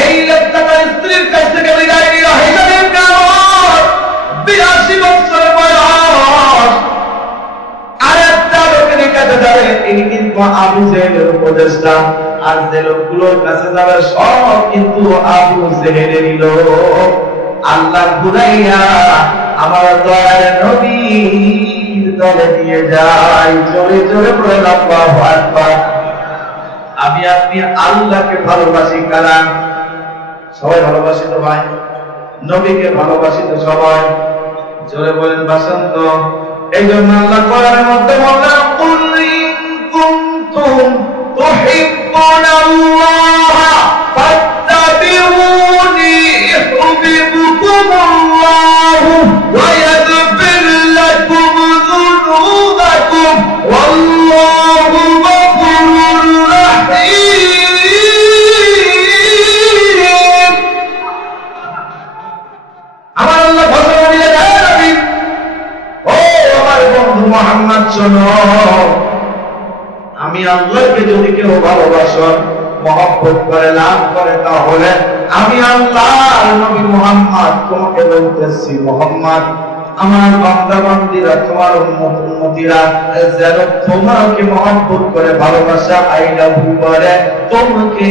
এই লোকটা তার স্ত্রীর কাছ থেকে বিদায় নিল হিজরতের কারণ 82 বছর বয়স। আর একটা লোকের কাছে যাবে, তিনি কিন্তু আবু জেহেলের উপদেষ্টা। আর যে লোকগুলোর কাছে যাবে সব কিন্তু আবু জেহেলেরই লোক। আল্লাহ ঘুরাইয়া আমার দয়ার নবীর দলে নিয়ে যায়। জোরে জোরে বলে আল্লাহু আকবার। আমি আপনি আল্লাহকে ভালোবাসি কারা? সবাই ভালোবাসি তো ভাই? নবীকে ভালোবাসি তো সবাই? জোরে বলেন বাসন্ত। এই জন্য আল্লাহ কোরআনের মধ্যে বললেন কুল ইন কুনতুম তুহিব্বুনাল্লাহ ফাত্তাবিউনি ইউহিব্বুকুমুল্লাহ ওয়া ইয়াগফির লাকুম যুনুবাকুম ওয়াল্লাহু গফুরুর রাহিম। আমার আল্লাহ ঘোষণা দিলে যায় নবী, ও আমার বন্ধু মুহাম্মদ শোনো, আমি আল্লাহকে যদি কেউ ভালোবাসো, মহব্বত করে, লাভ করে, তাহলে আমি আল্লাহর নবী মুহাম্মদ তোমাকে বলতেছি, মুহাম্মদ আমার বান্দা বান্দীরা, তোমার উম্মত উম্মতিরা যেন তোমাকে মহব্বত করে, ভালোবাসা আই লাভ ইউ করে, তোমাকে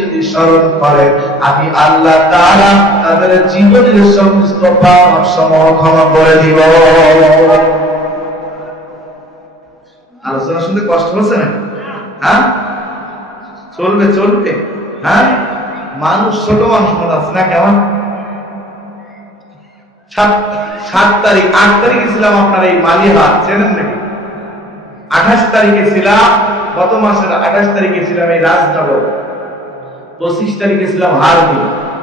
যদি স্মরণ করে, আমি আল্লাহ তাআলা তাদের জীবনের সমস্ত পাপ সমূহ ক্ষমা করে দিব। আলোচনা শুনতে কষ্ট হচ্ছে না? হ্যাঁ, চলবে চলবে। হ্যাঁ, মানুষ ছোট মানুষ মনে আছে না? কেমন 7 তারিখ 8 তারিখে ছিলাম আপনার এই মালিহাট, চেনেন নাকি? 28 তারিখে ছিলাম, গত মাসের 28 তারিখে ছিলাম এই রাজনগর, 25 তারিখে ছিলাম হারদি।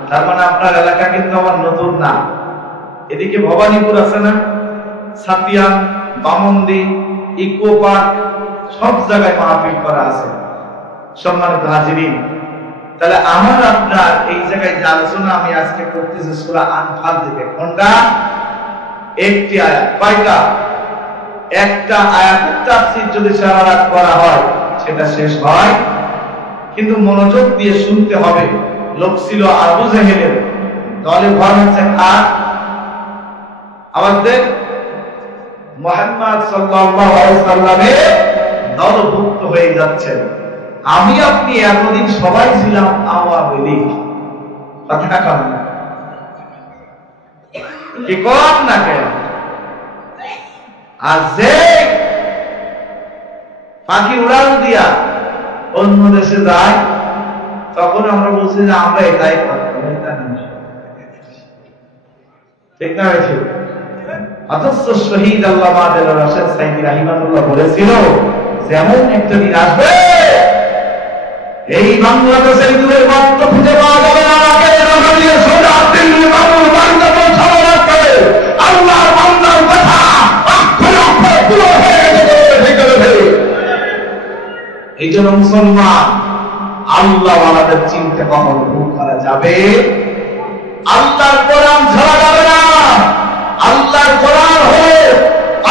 তার মানে আপনার এলাকা কিন্তু আমার নতুন না। এদিকে ভবানীপুর আছে না, সাতিয়া, বামন্দি, ইকো পার্ক, সব জায়গায় মাহফিল করা আছে। সম্মানিত হাজিরিন, তাহলে আমার আপনার এই জায়গায় যে আলোচনা আমি আজকে করতেছি সূরা আনফাল থেকে, কোনটা? একটি আয়াত। কয়টা? একটা আয়াতের তাফসীর যদি সারা রাত করা হয় সেটা শেষ হয়, কিন্তু মনোযোগ দিয়ে শুনতে হবে। লোক ছিল আবু জেহেলের, দলে ভর হচ্ছে আর আমাদের মুহাম্মদ সাল্লাল্লাহু আলাইহি ওয়াসাল্লামের দলভুক্ত হয়ে যাচ্ছেন। আমি আপনি এতদিন সবাই ছিলাম আওয়ামী লীগ, কথা কম না কি কম না কেন? আর যে পাখি উড়াল দিয়া অন্য দেশে যায় তখন আমরা বলছি যে আমরা এটাই করতাম, এটা না, ঠিক না? অথচ শহীদ আল্লামা দেলোয়ার হোসেন সাইদি রাহিমাহুল্লাহ বলেছিল যেমন একটা দিন আসবে এই বাংলাদেশের দূরের মাত্র খুঁজে পাওয়া যাবে না, আল্লাহর বান্দার কথা এই জন্য মুসলমান আল্লাহ ওয়ালাদের চিন্তা কখন ভুল করা যাবে? আল্লাহর কোরআন ছাড়া যাবে না। আল্লাহর কোরআন হলো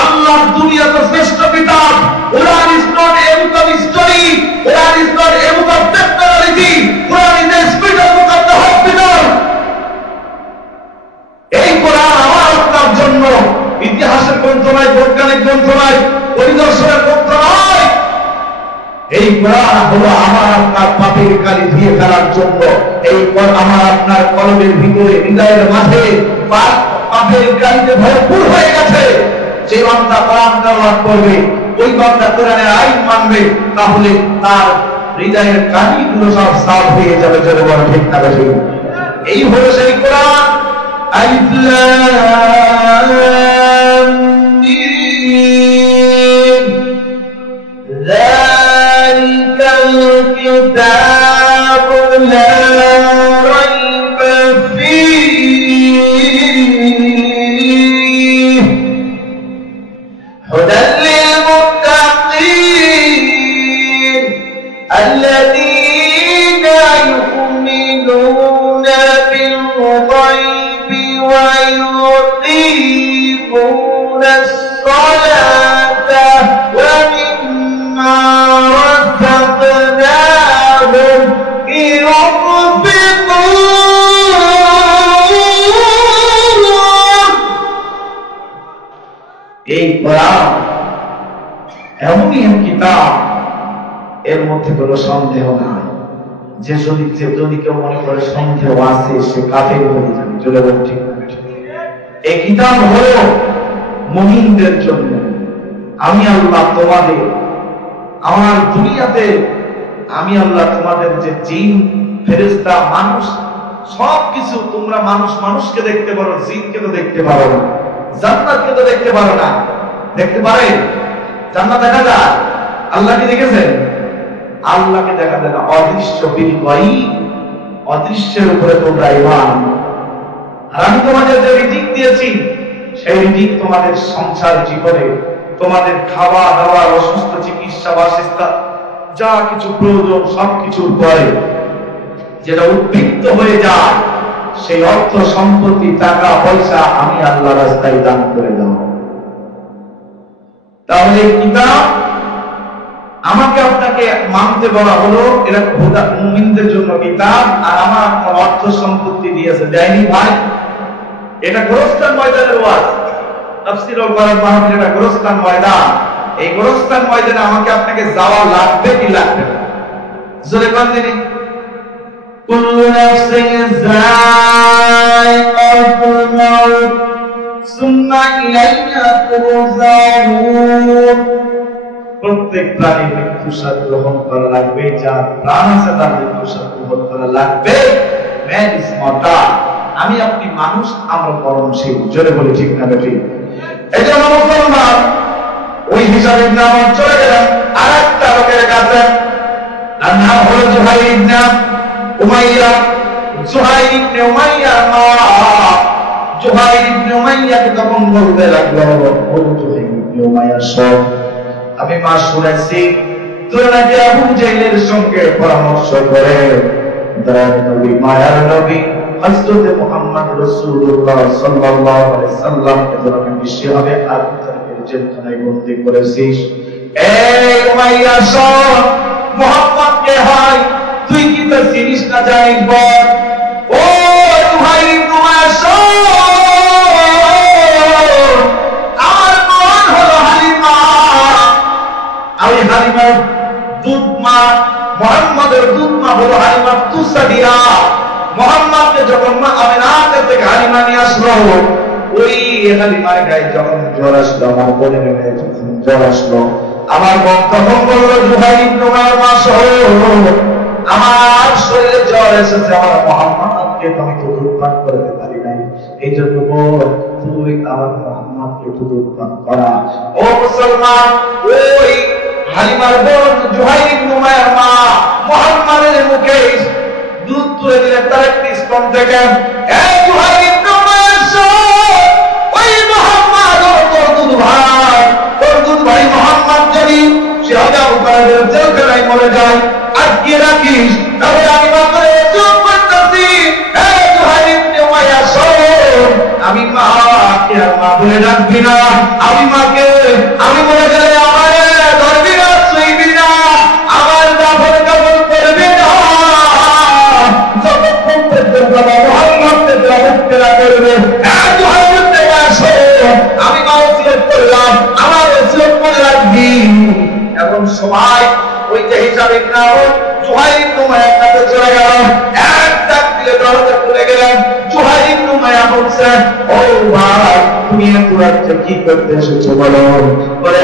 আল্লাহর দুনিয়াতে শ্রেষ্ঠ কিতাব। Quran is not a book of history, Quran is not a book of technology, Quran is a spiritual book of the hospital. এই কোরআন আমার আপনার জন্য ইতিহাসের গ্রন্থ নয়, বৈজ্ঞানিক গ্রন্থ নয়, পরিদর্শনের গ্রন্থ নয়। এই কোরআন হলো আমার আপনার পাপের কালি ধুয়ে ফেলার জন্য। এই আমার আপনার কলমের ভিতরে, হৃদয়ের মাঝে পাপের কালিতে ভরপুর হয়ে গেছে। যে বান্দা কোরআন তেলাওয়াত করবে, ওই বান্দা কোরআনের আইন মানবে, তাহলে তার হৃদয়ের কালিগুলো সব সাফ হয়ে যাবে। চলে বড় ঠিক না বেশি? এই হলো সেই কোরআন। আলিফ লাম মিম, যালিকাল কিতাবু লা রাইবা ফীহি হুদাল লিল মুত্তাকিন আল্লাযীনা ইউমিনুনা বিল গায়বি ওয়া yuqimunas salata wa mimma razaqnahum yunfiqun। এই কোরআন এমনই এক কিতাব, এর মধ্যে কোনো সন্দেহ নাই। যে যদি কেউ মনে করে সন্দেহ আছে সে কাফের হয়ে যাবে। চলে বল ঠিক না? এই কিতাব হলো মুমিনদের জন্য। আমি আল্লাহ তোমাদের, আমার দুনিয়াতে আমি আল্লাহ তোমাদের যে জিন, ফেরেশতা, মানুষ সবকিছু, তোমরা মানুষকে দেখতে পারো, জিনকে তো দেখতে পারো না, জান্নাতকে তো দেখতে পারো না। দেখতে পারে? জান্নাত দেখা যায়? আল্লাহকে দেখেছেন? আল্লাহকে দেখা যায় না। অদৃশ্য বিল গায়ব, অদৃশ্যের উপরে তোমরা ঈমান। আর আমি তোমাদের যে রিজিক দিয়েছি সেই রিজিক তোমাদের সংসার জীবনে, তোমাদের খাওয়া দাওয়া, অসুস্থ চিকিৎসা, বাসস্থান, যা কিছু প্রয়োজন সবকিছুর পরে যেটা উদ্বৃত্ত হয়ে যায়, সেই অর্থ সম্পত্তি, টাকা পয়সা আমি আল্লাহর রাস্তায় দান করে দাও। তাহলে কিতাব আমাকে আপনাকে মানতে বলা হলো, এটা খোদা মুমিনদের জন্য কিতাব। আর আমার আপনার অর্থ সম্পত্তি দিয়েছে, দেয়নি ভাই? এটা গোরস্থান ময়দানের ওয়াজ, তাফসীরুল কোরআন মাহফিল, এটা গোরস্থান ময়দান। এই গোরস্থান ময়দানে আমাকে আপনাকে যাওয়া লাগবে কি লাগবে না? জোরে কোন দিনই কুল্লু নাফসিন যায়িকাতুল মাউত সুম্মা ইলাইনা তুরজাউন। প্রত্যেক প্রাণী মৃত্যু স্বাদ গ্রহণ করা লাগবে, যার প্রাণ আছে তার মৃত্যু স্বাদ গ্রহণ করা লাগবে। Man is mortal. আমি আপনি মানুষ, আমরা মরণশীল। জোরে বলি ঠিক না বেঠিক? এই জন্য মুসলমান ওই হিসাবে নাম চলে গেলেন আর একটা লোকের কাছে, তার নাম হলো জুহাইর ইবনে উমাইয়া। জুহাইর ইবনে উমাইয়ার মা, জুহাইর ইবনে উমাইয়া উমাইয়াকে তখন বলতে লাগলো, ও জুহাইর ইবনে উমাইয়া শোন, আমি মা শুনেছি তোরা নাকি আবু জেহেলের সঙ্গে পরামর্শ করে দয়ার নবী মায়ার নবী হযরত মুহাম্মদ রাসূলুল্লাহ সাল্লাল্লাহু আলাইহি সাল্লামকে তোরা বিশ্বভাবে আবু তালেবের জেলখানায় বন্দী করেছিস। এই উমাইয়া শোন, মুহাম্মদকে হয় তুই কি তো চিনিস না জানিস বল। ও জুহাইর ইবনে উমাইয়া শোন, আমার বোন হলো হালিমা, আমি হালিমার দুধ মা, মুহাম্মাদের দুধ মা হলো হালিমা তুসাদিয়া। মুহাম্মাদকে যখন মা আমিনা থেকে হালিমা নিয়ে আসলো, ওই হালিমার গায়ে যখন জ্বর আসলো, আমার বোনের গায়ে যখন জ্বর আসলো, আমার বোন তখন বললো, জুহাইর ইবনে উমাইয়ার মা শোন, আমার শরীরে জ্বর এসেছে, আমার মুহাম্মাদকে আমি তো দুধ পান করতে পারি নাই, এই জন্য বল তুই আমার মুহাম্মাদকে দুধ পান করা। ও মুসলমান, ওই হালিমার বোন জুহাইর ইবনে উমাইয়ার মা মুহাম্মাদের মুখে দুধ তুলে দিলেন তার একটি স্তন থেকে। এই জুহাইর ইবনে উমাইয়া শোন, ওই মুহাম্মদ তোর দুধ ভাই, তোর দুধ ভাই মুহাম্মদ যদি সে আবু তালেবের জেলখানায় মরে যায়, আজকে রাখিস, তাহলে আমি মাকে চুপ করতেছি। এই জুহাইর ইবনে উমাইয়া শোন, আমি মাকে আর মা বলে ডাকবি না, আমি মাকে আমি মরে গেলে আমার ধরবি না, শুইবি না, আমার দাফন কাফন করবি না, যতক্ষণ পর্যন্ত মুহাম্মদকে মুক্তরা করবে। এই জুহাইর ইবনে উমাইয়া শোন, আমি মা ওসিয়ত করলাম, আমার ওসিয়ত মনে রাখবি। এমন সময় ওই যে হিসাব ইবনে জুহাইর ইবনে উমাইয়ার কাছে চলে গেল, এক ডাক দিয়ে দরজা খুলে গেলেন। জুহাইর ইবনে উমাইয়া বলছে, ও ভাই তুমি এত রাতে কি করতে এসেছো বলো। বলে,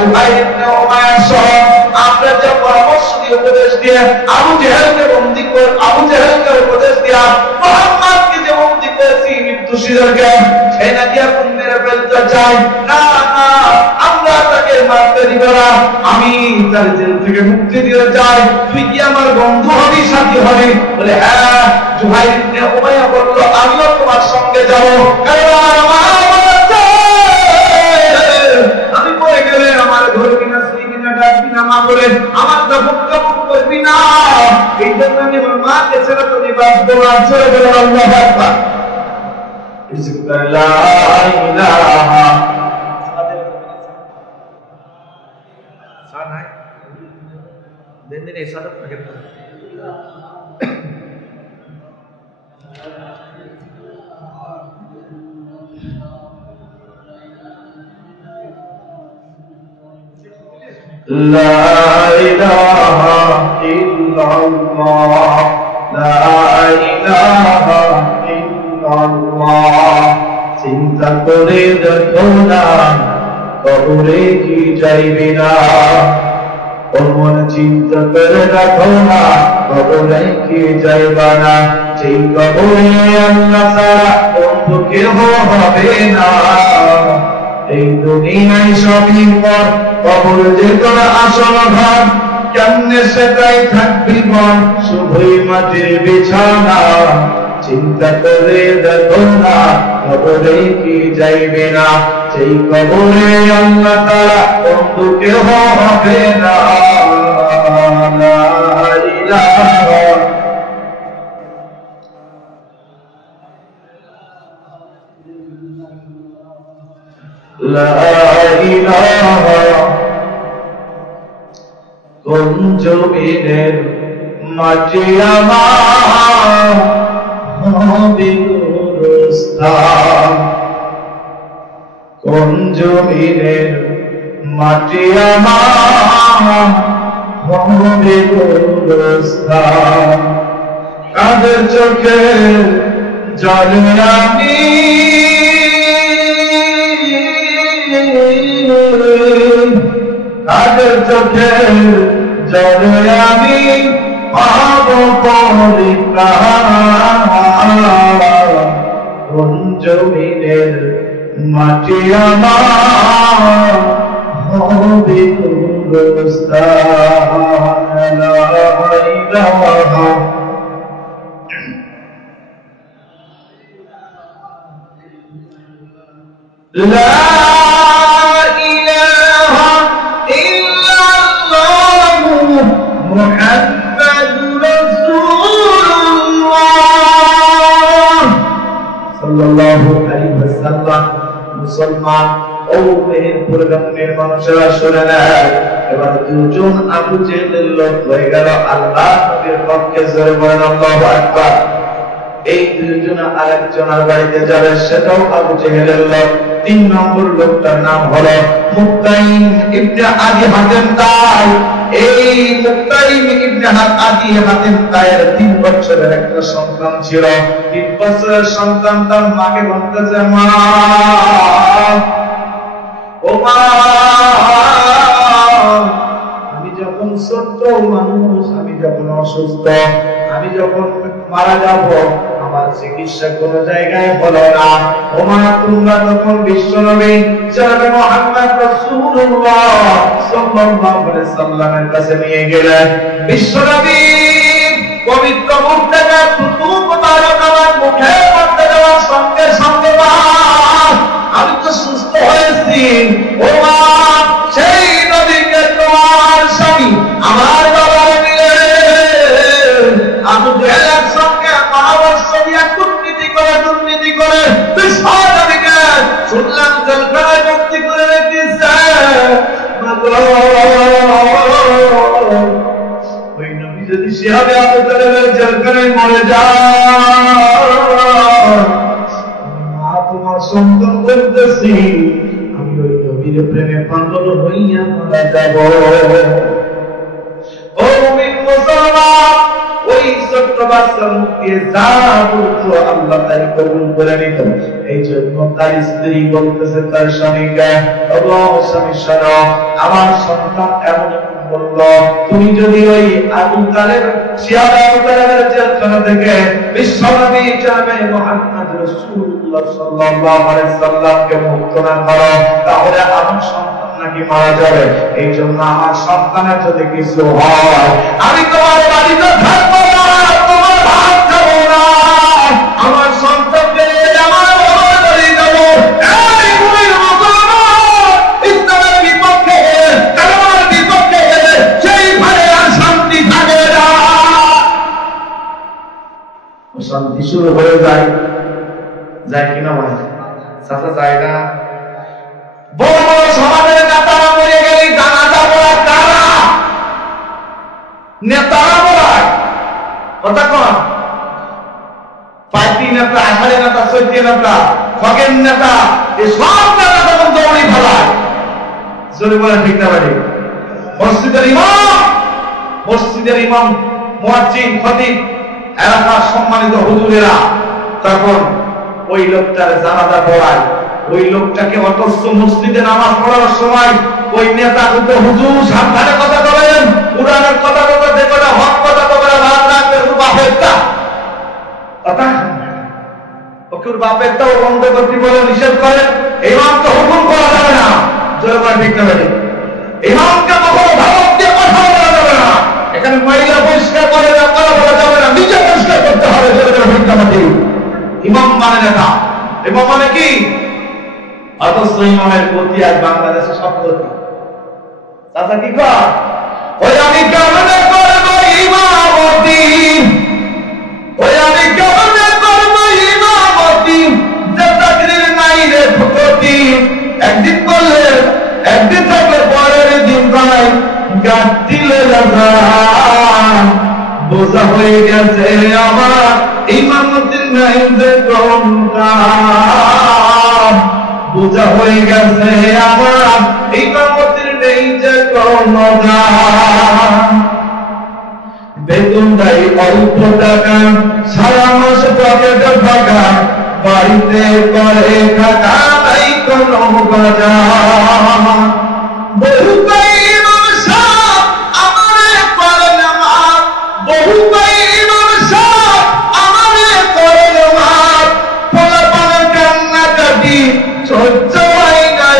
জুহাইর ইবনে উমাইয়া শোন, আমরা যে পরামর্শ দিয়ে উপদেশ দিয়ে আবু জেহেলকে বন্দী করে, আবু জেহেলকে উপদেশ দিয়া মুহাম্মদকে যে বন্দী করেছি মৃত্যুশীলকে, সে নাকি এখন মেরে ফেলতে চাই। না না, আমরা তাকে মারতে দিব না, আমি তার জেল থেকে মুক্তি দিতে চাই, তুই কি আমার বন্ধু হবি, সাথী হবি? বলে, হ্যাঁ। জুহাইর ইবনে উমাইয়া বলল, আমিও তোমার সঙ্গে যাব, কারণ আমি পড়ে গেলে আমার ধরবি না, শুইবি না, ডাকবি না, মা বলে আমার দাফন কাফন করবি না, এই জন্য আমি আমার মাকে ছেড়ে তো নিবাস না, চলে গেলাম। আল্লাহু আকবার, লা ইলাহা সানাই দিন দিন এসা তো থাকে। লা ইলাহা ইল্লাল্লাহ, লা ইলাহা ইল্লাল্লাহ। চিন্তা করে দেখো না কবরে কি যাইবে না, মন চিন্তা করে দেখো না কবরে কি যাইবা না, সেই কবরে আল্লাহ ছাড়া বন্ধু কেহ হবে না। এই দুনিয়ায় সবই পর, কবর যে তোর আসল ঘর, কেমনে সেটাই থাকবি মন, শুধুই মাটির বিছানা। চিন্তা করে দেখো না কবরে কি যাইবে না, সেই কবরে আল্লাহ তাআলা বন্ধু কেহ হবে না। লা ইলাহা লা ইলাহা, কোন জমিনের মাটি আমার হবে গোরস্থান, কোন জমিনের মাটি আমার হবে গোরস্থান। কাদের চোখে জলে আমি কাদের চোখে জলে আমি পাবো পরিত্রাণ, কোন জমিনের মাটি আমার হবে গোরস্থান। লা ইলাহা লা ইলাহা ইল্লাল্লাহু মুহাম্মাদুর রাসূলুল্লাহ সাল্লাল্লাহু আলাইহি ওয়াসাল্লাম। মুসলমান ও মেহেরপুর গ্রামের মানুষেরা শুনে নেয়, এবার দুজন আবু জেহেলের লোক হয়ে গেল আল্লাহ নবীর পক্ষে। জোরে বলেন আল্লাহু আকবার। এই দুজনে আরেকজনের বাড়িতে যাবে, সেটাও আবু জেহেলের লোক। 3 নম্বর লোকটার নাম হলো মুক্তাইম ইবনে আদি হাতেম তাই। এই মুক্তাইম ইবনে আদি হাতেম তাইয়ের 3 বছরের একটা সন্তান ছিল। 3 বছরের সন্তান তার মাকে বলতেছে, মা ও মা, আমি যখন ছোট্ট মানুষ, আমি যখন অসুস্থ, আমি যখন মারা যাব, আমার চিকিৎসা কোন জায়গায় হলো না। ও মা, তোমরা তখন বিশ্বনবী জনাবে মুহাম্মদ রাসূলুল্লাহ সাল্লাল্লাহু আলাইহি সাল্লামের কাছে নিয়ে গেলেন। বিশ্বনবী পবিত্র মুখ থেকে থুতু মুবারক আমার মুখের মধ্যে দেওয়ার সঙ্গে সঙ্গে মা, আমি তো সুস্থ হয়েছি। ও মা, সেই নবীকে তোমার স্বামী আমার বাবা মিলে আবু জেহেলের সঙ্গে পরামর্শ দিয়ে দুর্নীতি করে বিশ্বনবীকে শুনলাম জেলখানায় বন্দী করে রেখেছে। ওই নবী যদি শিহাবে আবু তালেবের জেলখানায় মরে যায়, মা তোমার সন্তান বলতেছি, আমি ওই নবীর প্রেমে পাগল হইয়া মারা যাব। ও মুমিন মুসলমান, ওই ছোট্ট বাচ্চার মুখ দিয়ে যা বলতো আল্লাহ তাই কবুল করে নিত। এই জন্য তার স্ত্রী বলতেছে তার স্বামীকে, ও স্বামী শোনো, আমার সন্তান এমন বলল, তুমি যদি ওই আবু তালেব শিহাবে আবু তালেবের জেলখানা থেকে বিশ্বনবী জনাবে মুহাম্মদ রাসূলুল্লাহ সাল্লাল্লাহু আলাইহি সাল্লামকে মুক্ত না করো, তাহলে আমার সন্তান নাকি মারা যাবে। এই জন্য আমার সন্তানের যদি কিছু হয়, আমি তোমার বাড়িতে থাকবো না, তোমার ভাত খাবো না, আমার সন্তানকে আমার বাড়ি যাবো। এই মুমিন মুসলমান, ইসলামের বিপক্ষে কালেমার বিপক্ষে গেলে সেই ঘরে আর শান্তি থাকে না, শান্তি শুরু হয়ে যায়। যায় কিনা ভাই? চাচা যায় না? বড় বড় সমাজের নেতারা মরে গেলে জানাজা পড়ায় কারা? নেতারা পড়ায়। কথা কন, পার্টি নেতা, আষাঢ়ি নেতা, চৈতি নেতা, খগেন নেতা, এই সব নেতা তখন দৌড়ি ফেলায়। জোরে বলে ঠিক না বাড়ি? মসজিদের ইমাম মুয়াজ্জিন খতিব এলাকার সম্মানিত হুজুরেরা তখন ওই লোকটার জানাজা পড়ায়। ওই লোকটাকে অথচ মসজিদে নামাজ পড়ার সময় ওই নেতা কিন্তু হুজুর সাবধানে কথা বলেন, পুরাণের কথা বলতে দেখো, হক কথা বলে ভাত রাখবে, ওর বাপেরটা কথা ওকে ওর বাপেরটাও বন্ধ করতে বলে নিষেধ করে। ইমাম তো হুকুম করা যাবে না। জোরে বলে ঠিক না বাড়ি? ইমামকে কখনো ভারত দিয়ে কথা বলা যাবে না। এখানে মহিলা পরিষ্কার করে কথা বলা যাবে না, নিজে পরিষ্কার করতে হবে। জোরে বলে ঠিক না বাড়ি? ইমাম মানে নেতা, ইমাম মানে কি? অথচ ইমামের প্রতি আজ বাংলাদেশে সব প্রতি চাচা কি কর, ওই আমি কেমনে করবো ইমামতি, ওই আমি কেমনে করবো ইমামতি, যে চাকরির নাই রে ভূপতি, একদিন করলে একদিন থাকলে পরের দিন নাই, গাছ দিলে বোঝা হয়ে গেছে আমার ইমামতির নাই যে কোনটা, বোঝা হয়ে গেছে আমার ইমামতির নেই যে কোনো দাম। বেতন দেয় অল্প টাকা, সারা মাস পকেটে ফাঁকা, বাড়িতে করে থাকা নাই কোনো বাজার। বহু ইমাম সাহেব আমারে করে নামাজ, বহু ইমাম সাহেব আমারে করে নামাজ, পোলাপানের কান্নাকাটি সহ্য হয় না,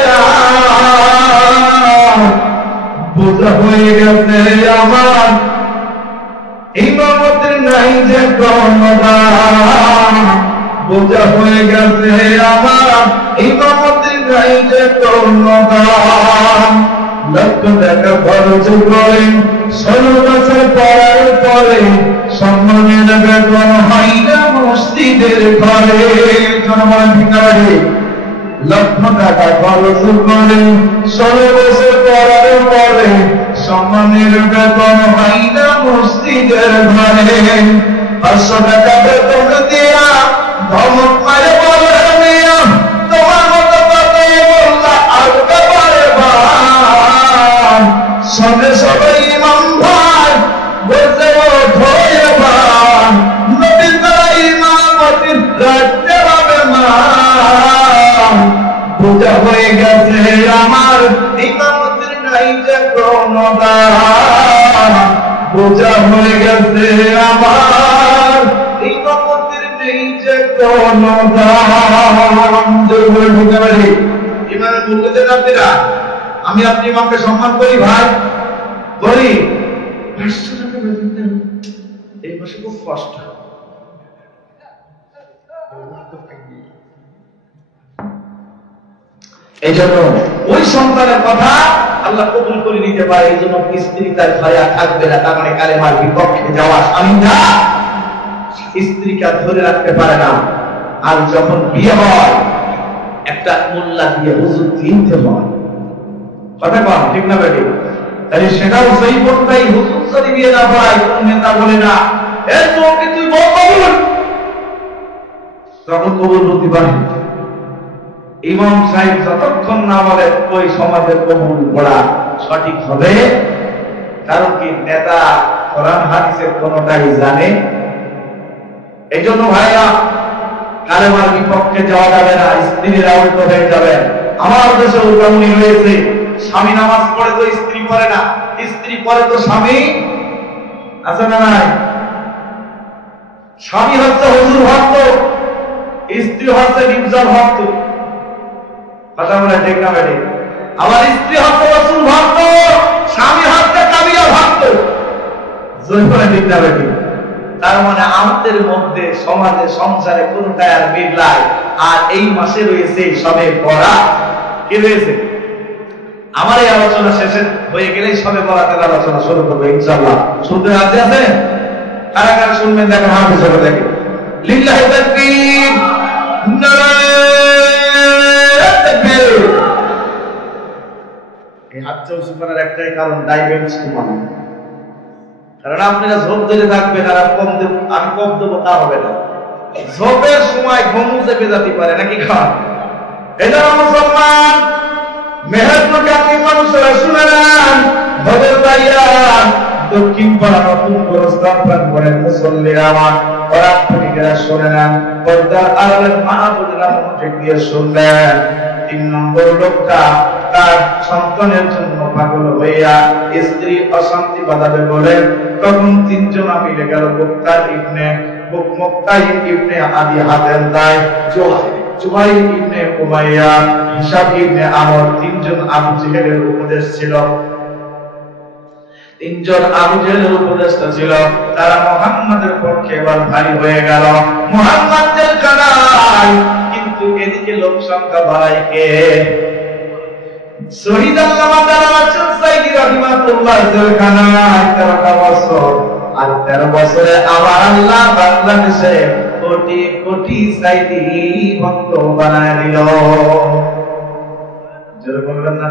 বোঝা হয়ে গেছে আমার ইমামতির নাই যে কোনো দাম, বোঝা হয়ে গেছে আমার ইমামতির নাই যে কোনো দাম। লক্ষ টাকা খরচ করে 16 বছর পড়ার পরে সম্মানের বেতন হয় না মসজিদের ঘরে। জনগণ ঠিক না? লক্ষ টাকা খরচ করে 16 বছর পড়ার পরে সম্মানের বেতন হয় না মসজিদের ঘরে। 500 টাকা বেতন দিয়া ধমক মারে বলে মিয়া তোমার মতো কত বললা আলকা পারে ভাই। সবে সবে ইমাম ভাই বলছে ওঠো এবার নবীর দ্বারা ইমামতির রাখতে হবে মা। পূজা হয়ে গেছে আমার ইমামতির নাই যে কোনো দাম। পূজা হয়ে গেছে আমার ইমামতির নেই যে কোনো দাম। ইমামে বলতে আপনারা আমি আপনি ইমামকে সম্মান করি ভাই, করি। 500 টাকা বেতন দেন, এই মাসে খুব কষ্ট। এই জন্য ওই সন্তানের কথা আল্লাহ কবুল করে নিতে পারে। এই জন্য স্ত্রী তার ছায়া থাকবে না, তার মানে কালেমার বিপক্ষে যাওয়া স্বামীরা স্ত্রীকে ধরে রাখতে পারে না। আর যখন বিয়ে হয় একটা মোল্লা দিয়ে হুজুর কিনতে হয়, কথা কম ঠিক না বেটি? তাহলে সেটাও সেই পড়তাই হুজুর যদি বিয়ে না হয় কোন নেতা বলে না এ তোকে তুই বল কবুল, তখন কবুল হতে পারে। ইমাম সাহেব যতক্ষণ না বলে ওই সমাজের কবুল পড়া সঠিক হবে। কারণ কি নেতা কোরআন হাদিসের কোনটাই জানে। এই জন্য ভাইরা কালেমার বিপক্ষে যাওয়া যাবে না, স্ত্রীরা উল্টো হয়ে যাবে। আমার দেশে উল্টামুনি রয়েছে, স্বামী নামাজ পড়ে তো স্ত্রী পড়ে না, স্ত্রী পড়ে তো স্বামী আছে না নাই? স্বামী হচ্ছে হুজুর ভক্ত, স্ত্রী হচ্ছে নির্জন ভক্ত। কথা বলে ঠিক না বেটি? আমার স্ত্রী হচ্ছে রাসূল ভক্ত, স্বামী হচ্ছে কাবিলা ভক্ত। জয় বলে ঠিক না বেটি? তার মানে আমাদের মধ্যে সমাজে সংসারে কোনটাই আর মিল নাই। আর এই মাসে রয়েছে সবে পড়া, কি রয়েছে? আমার এই আলোচনা শেষে হয়ে গেলেই সবে বরাতের আলোচনা শুরু করবো ইনশাআল্লাহ। শুনতে রাজি আছে? কারা কারা শুনবেন দেখেন, হাত হিসেবে দেখেন। লিল্লাহি তাকবীর, নারায়ে তাকবীর। এই হাত উঁচু করার একটাই কারণ, ডায়াবেটিস কমানো। কারণ আপনারা ঝোপ ধরে থাকবেন আর আমি কম দেবো তা হবে না। ঝোপের সময় ঘুম চেপে যেতে পারে নাকি খান। এই জন্য মুসলমান মেহেরপুরগামী মানুষেরা শুনে নেন, ভোরের বাইরা দক্ষিণ পাড়া নতুন গোরস্থান প্রাণ করেন মুসল্লিরা আমার পরাত্মনিকেরা শুনে নেন, পর্দার আড়ালের মা বোনেরা মনোযোগ দিয়ে শুনবেন। 3 নম্বর লোকটা তার সন্তানের জন্য পাগল হইয়া স্ত্রী অশান্তি বাঁধাবে বলে তখন 3 জন মিলে গেল মুক্তার ইবনে আদি হাতেন্দায়, জুবাইর ইবনে উমাইয়া, হিশাম ইবনে আমর, 3 জন আবু জেহেলের উপদেশ ছিল। 3 জন আবু জেহেলের উপদেশটা ছিল, তারা মুহাম্মাদের পক্ষে এবার ভারী হয়ে গেল। মুহাম্মাদ জেলখানায়, কিন্তু এদিকে লোক সংখ্যা বাড়ায় কে? শহীদ আল্লামা দারাসুল সাইদি রাহিমাতুল্লাহ জেলখানায় 13টা বছর। আর 13 বছরে আমার আল্লাহ বাংলাদেশে কোটি কোটি সাইদি ভক্ত বানায় দিল। জোরে বলবেন না?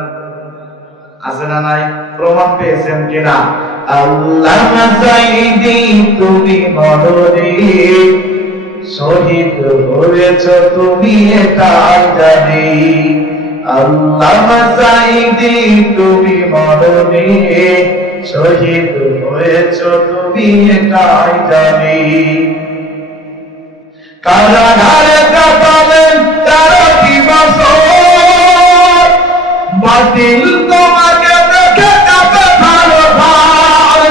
আছে না নাই? প্রমাণ পেয়েছেন কিনা? আল্লামা সাইদি তুমি মরণি, শহীদ হয়েছ তুমি এটাই জানি। আল্লামা সাইদি তুমি মরণি, শহীদ হয়েছ তুমি এটাই জানি। কারাগারে কাটালেন 13টি বছর, বাতিল তোমাকে দেখে কাঁপে ভালো ভার।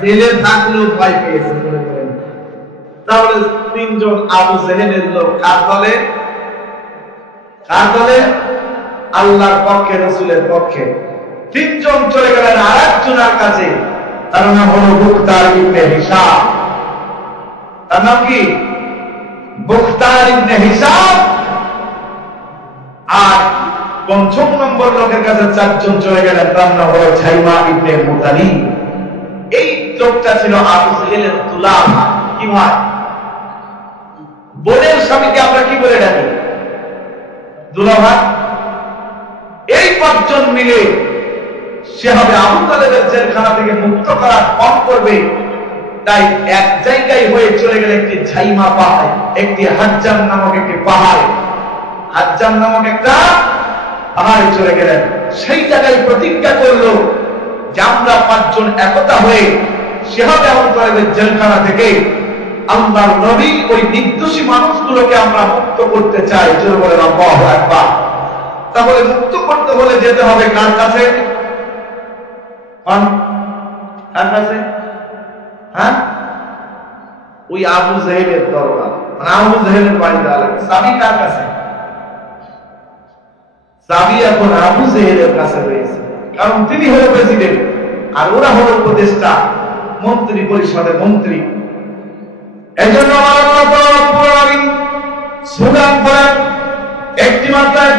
জেলে থাকলেও ভয় পেয়েছে বলে বলেন। তাহলে 3 জন আবু জেহেলের লোক কার দলে? কার দলে? আল্লাহর পক্ষে, রাসূলের পক্ষে। 3 জন চলে গেলেন আরেকজনের কাছে, তার নাম হলো মুখতার ইবনে হিশাম। তার নাম কি? মুখতার ইবনে হিশাম। পঞ্চম নম্বর লোকের কাছে 4 জন চলে গেলেন, তার নাম হলো ছাইমা ইবনে মুতালিব। এই লোকটা ছিল আবু জেহেলের দুলাভা। কি ভাই? বোনের স্বামীকে আমরা কি বলে ডাকি? দুলাভা। এই 5 জন মিলে সে হবে আবু তালেবের জেলখানা থেকে মুক্ত করার পণ করবে। তাই এক জায়গায় হয়ে চলে গেল একটি ছাইমা পাহাড়, একটি হাজ্জাম নামক একটি পাহাড়। হাজ্জাম নামক একটা পাহাড়ে চলে গেলেন। সেই জায়গায় প্রতিজ্ঞা করলো যে আমরা 5 জন একতা হয়ে সে হবে আবু তালেবের জেলখানা থেকে আল্লাহর নবী ওই নির্দোষী মানুষগুলোকে আমরা মুক্ত করতে চাই। জোরে বলেন আল্লাহু আকবার। তাহলে মুক্ত করতে হলে যেতে হবে কার কাছে? কার কাছে? হ্যাঁ, ওই আবু জেহেলের দরবার, মানে আবু জেহেলের বাড়িতে আলাদা। চাবি কার কাছে? চাবি এখন আবু জেহেলের কাছে রয়েছে, কারণ তিনি হলো প্রেসিডেন্ট আর ওরা হলো উপদেষ্টা, মন্ত্রী পরিষদের মন্ত্রী। এই জন্য স্লোগান করেন, একটি মাত্রায়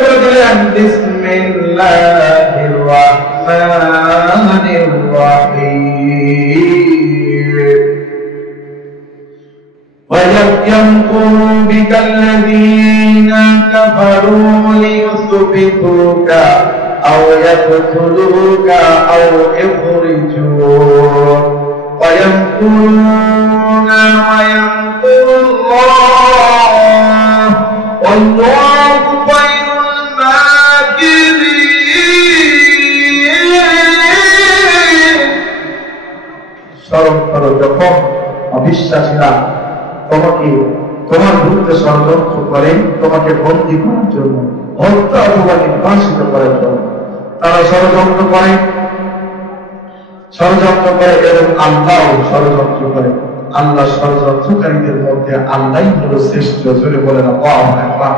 বলে দিলেন বিসমিল্লাহির রাহমানির রাহিম। وَيَمْكُرُ بِكَ الَّذِينَ كَفَرُوا لِيُثْبِتُوكَ أَوْ يَقْتُلُوكَ أَوْ يُخْرِجُوكَ وَيَمْكُرُونَ وَيَمْكُرُ اللَّهُ وَاللَّهُ خَيْرُ الْمَاكِرِينَ। স্মরণ করো যখন অবিশ্বাসীরা তোমাকে তোমার বিরুদ্ধে ষড়যন্ত্র করে, তোমাকে বন্দী করার জন্য, হত্যা অথবা নির্বাসিত করার জন্য তারা ষড়যন্ত্র করে এবং আল্লাহ ষড়যন্ত্র করে। আল্লাহ ষড়যন্ত্রকারীদের মধ্যে আল্লাহ হলো শ্রেষ্ঠ। জোরে বলেন আল্লাহু আকবার।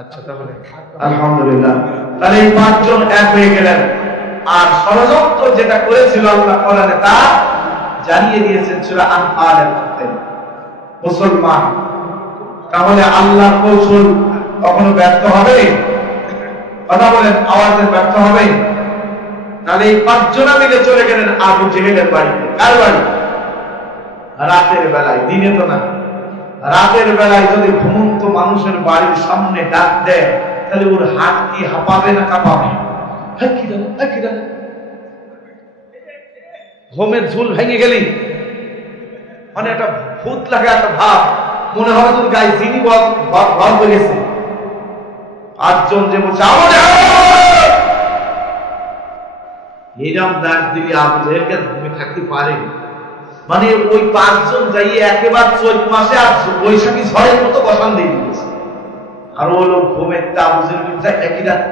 আচ্ছা, তাহলে আলহামদুলিল্লাহ। তাহলে এই 5 জন এক হয়ে গেলেন। আর ষড়যন্ত্র যেটা করেছিল আল্লাহ কোরআনে তা জানিয়ে দিয়েছেন সূরা আনফালের মধ্যে। মুসলমান, তাহলে আল্লাহর কৌশল কখনো ব্যর্থ হবে? কথা বলেন, আওয়াজে ব্যর্থ হবে? তাহলে এই 5 জন মিলে চলে গেলেন আবু জেহেলের বাড়িতে। কার বাড়ি? রাতের বেলায়, দিনে তো না। রাতের বেলায় যদি ঘুমন্ত মানুষের বাড়ির সামনে ডাক দেয়, তাহলে ওর হাত কি হাঁপাবে না কাঁপাবে? ঘুমের ঝুল ভেঙে গেলি, মানে একটা ভূত লাগে, একটা ভাব, মনে হয় তোর গায়ে চিনি বল গেছে। 5 জন যে বলছে এরম ডাক দিবি, আবু জেহেলকে ঘুমে থাকতে পারে? মানে ওই 5 জন যাই একেবারে চৈত মাসে আর বৈশাখী ঝড়ের মতো বসান দিয়ে দিয়েছে। আর ও লোক ঘুমের আবু জেহেল একই রাত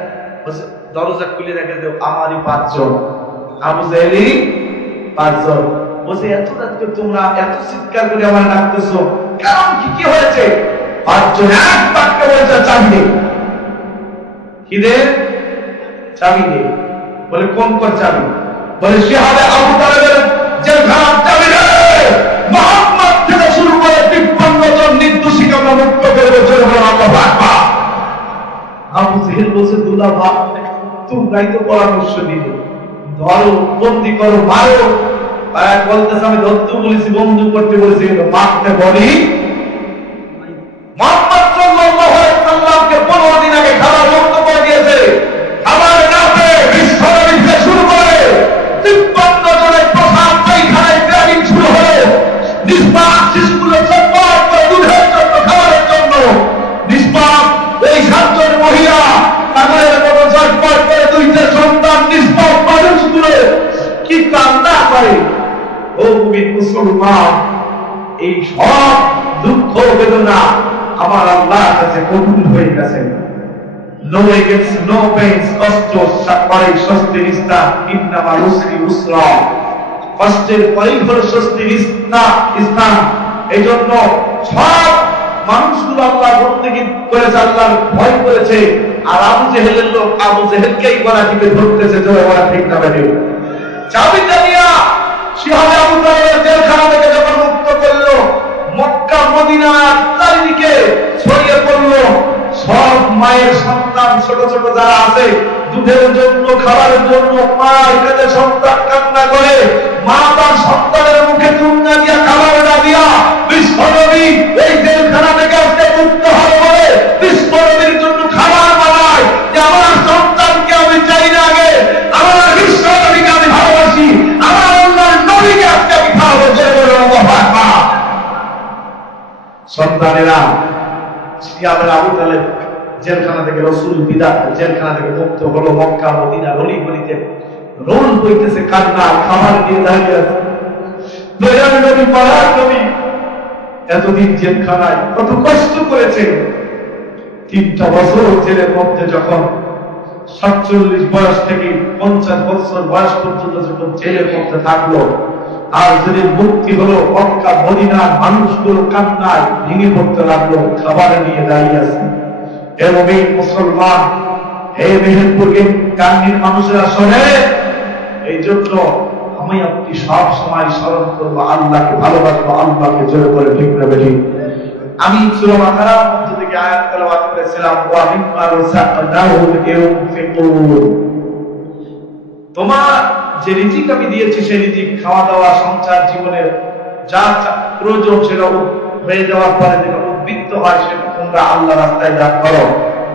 দরজা খুলে রেখে দেও, আমারই 5 জন, আবু জেহেলই 5 জন। বলছে এত রাত্রে তোমরা এত চিৎকার করে আমার ডাকতেছো, কারণ কি হয়েছে? 5 জন এক বাক্যে বলছে চাবি দে। কি দে? চাবি দে। বলে কোন চাবি? বলে সে হবে আবু তালেবের জেলখানার চাবি দে। মুহাম্মদ থেকে শুরু করে 53 জন নির্দোষীকে আমরা মুক্ত করবো। জোরে বলো আল্লাহু আকবার। আবু জেহেল বলছে দুলাভা, তোমরাই তো পরামর্শ দিলে, ধরো, বন্দি করো, মারো। বলতেছে আমি ধরতে বলেছি, বন্ধু করতে বলেছি, কিন্তু মারতে বলি। মুহাম্মদ সাল্লাল্লাহু আলাইহি ওয়াসাল্লামকে 15 দিন আগে খাবার মুক্ত করে দিয়েছে। খাবার না পেয়ে বিস্ফোরণ থেকে শুরু করে 53 জনের প্রসাদ পায়খানায় ট্রেনিং শুরু হলো। নিষ্পাপ শিশুগুলো ছটফট করে দুধের জন্য, খাবারের জন্য। নিষ্পাপ এই 7 জন মহিলা তাদের মতো ছটফট করে 2টা সন্তান, নিষ্পাপ মানুষগুলো কি কান্না করে। ও মুসলমান, এই সব দুঃখ বেদনা আমার আল্লাহর কাছে কবুল হয়ে গেছে। নো এগেন্স নো পেইনস, কষ্ট পরে স্বস্তির স্থান, ইন্নামা উসরি উসরা, কষ্টের পরেই হলো স্বস্তির স্থান। এই জন্য সব মানুষগুলো আল্লাহ বন্দেগী করেছে, আল্লাহর ভয় করেছে। আর আবু জেহেলের লোক আবু জেহেলকেই গলা টিপে ধরতেছে। জোরে বলা ঠিক না বেঠিক? চাবিটা নিয়া সে হবে আবু তালেবের জেলখানা থেকে যখন মুক্ত করলো, মদিনার চারিদিকে ছড়িয়ে পড়লো। সব মায়ের সন্তান ছোট ছোট যারা আছে দুধের জন্য খাবারের জন্য মার কাছে সন্তান কান্না করে, মা তার সন্তানের মুখে চুন না দিয়া খাবার না দিয়া বিশ্বনবী এই জেলখানা থেকে আজকে মুক্ত হবে বলে বিশ্বনবীর জন্য খাবার বানায় যে আমার সন্তানকে আমি চাই না আগে, আমার বিশ্বনবীকে আমি ভালোবাসি, আমার আল্লাহর নবীকে আজকে আমি খাওয়াবো। সন্তানেরা সিয়ামের আবু তালেব জেলখানা থেকে রসুল বিদা জেলখানা থেকে মুক্ত হলো, মক্কা মদিনা রলি গলিতে রোল হইতেছে কান্না, খাবার দিয়ে দাঁড়িয়ে আছে। দয়াল নবী পাড়ার নবী এতদিন জেলখানায় কত কষ্ট করেছে। 3টা বছর জেলের মধ্যে যখন 47 বয়স থেকে 50 বছর বয়স পর্যন্ত যখন জেলের মধ্যে থাকলো, আর যদি মুক্তি হলো মক্কা মদিনার মানুষগুলো কান্নায় ভেঙে পড়তে লাগলো, খাবার নিয়ে দাঁড়িয়ে আছে। এরকমই মুসলমান হে মেহেরপুরকে কান্নির মানুষেরা শোনে, এই জন্য আমি আপনি সব সময় স্মরণ করবো আল্লাহকে, ভালোবাসবো আল্লাহকে, জোরে করে ঠিক না বেঠিক। আমি সূরা বাকারার মধ্যে থেকে আয়াত তেলাওয়াত করেছিলাম, ওয়া মিম্মা রাযাকনাহুম ইউনফিকুন। তোমার যে রিজিক আমি দিয়েছি সেই রিজিক খাওয়া দাওয়া সংসার জীবনের যা প্রয়োজন সেটা হয়ে যাওয়ার পরে যেটা উদ্বৃত্ত হয় সেটা তোমরা আল্লাহ রাস্তায় দান করো।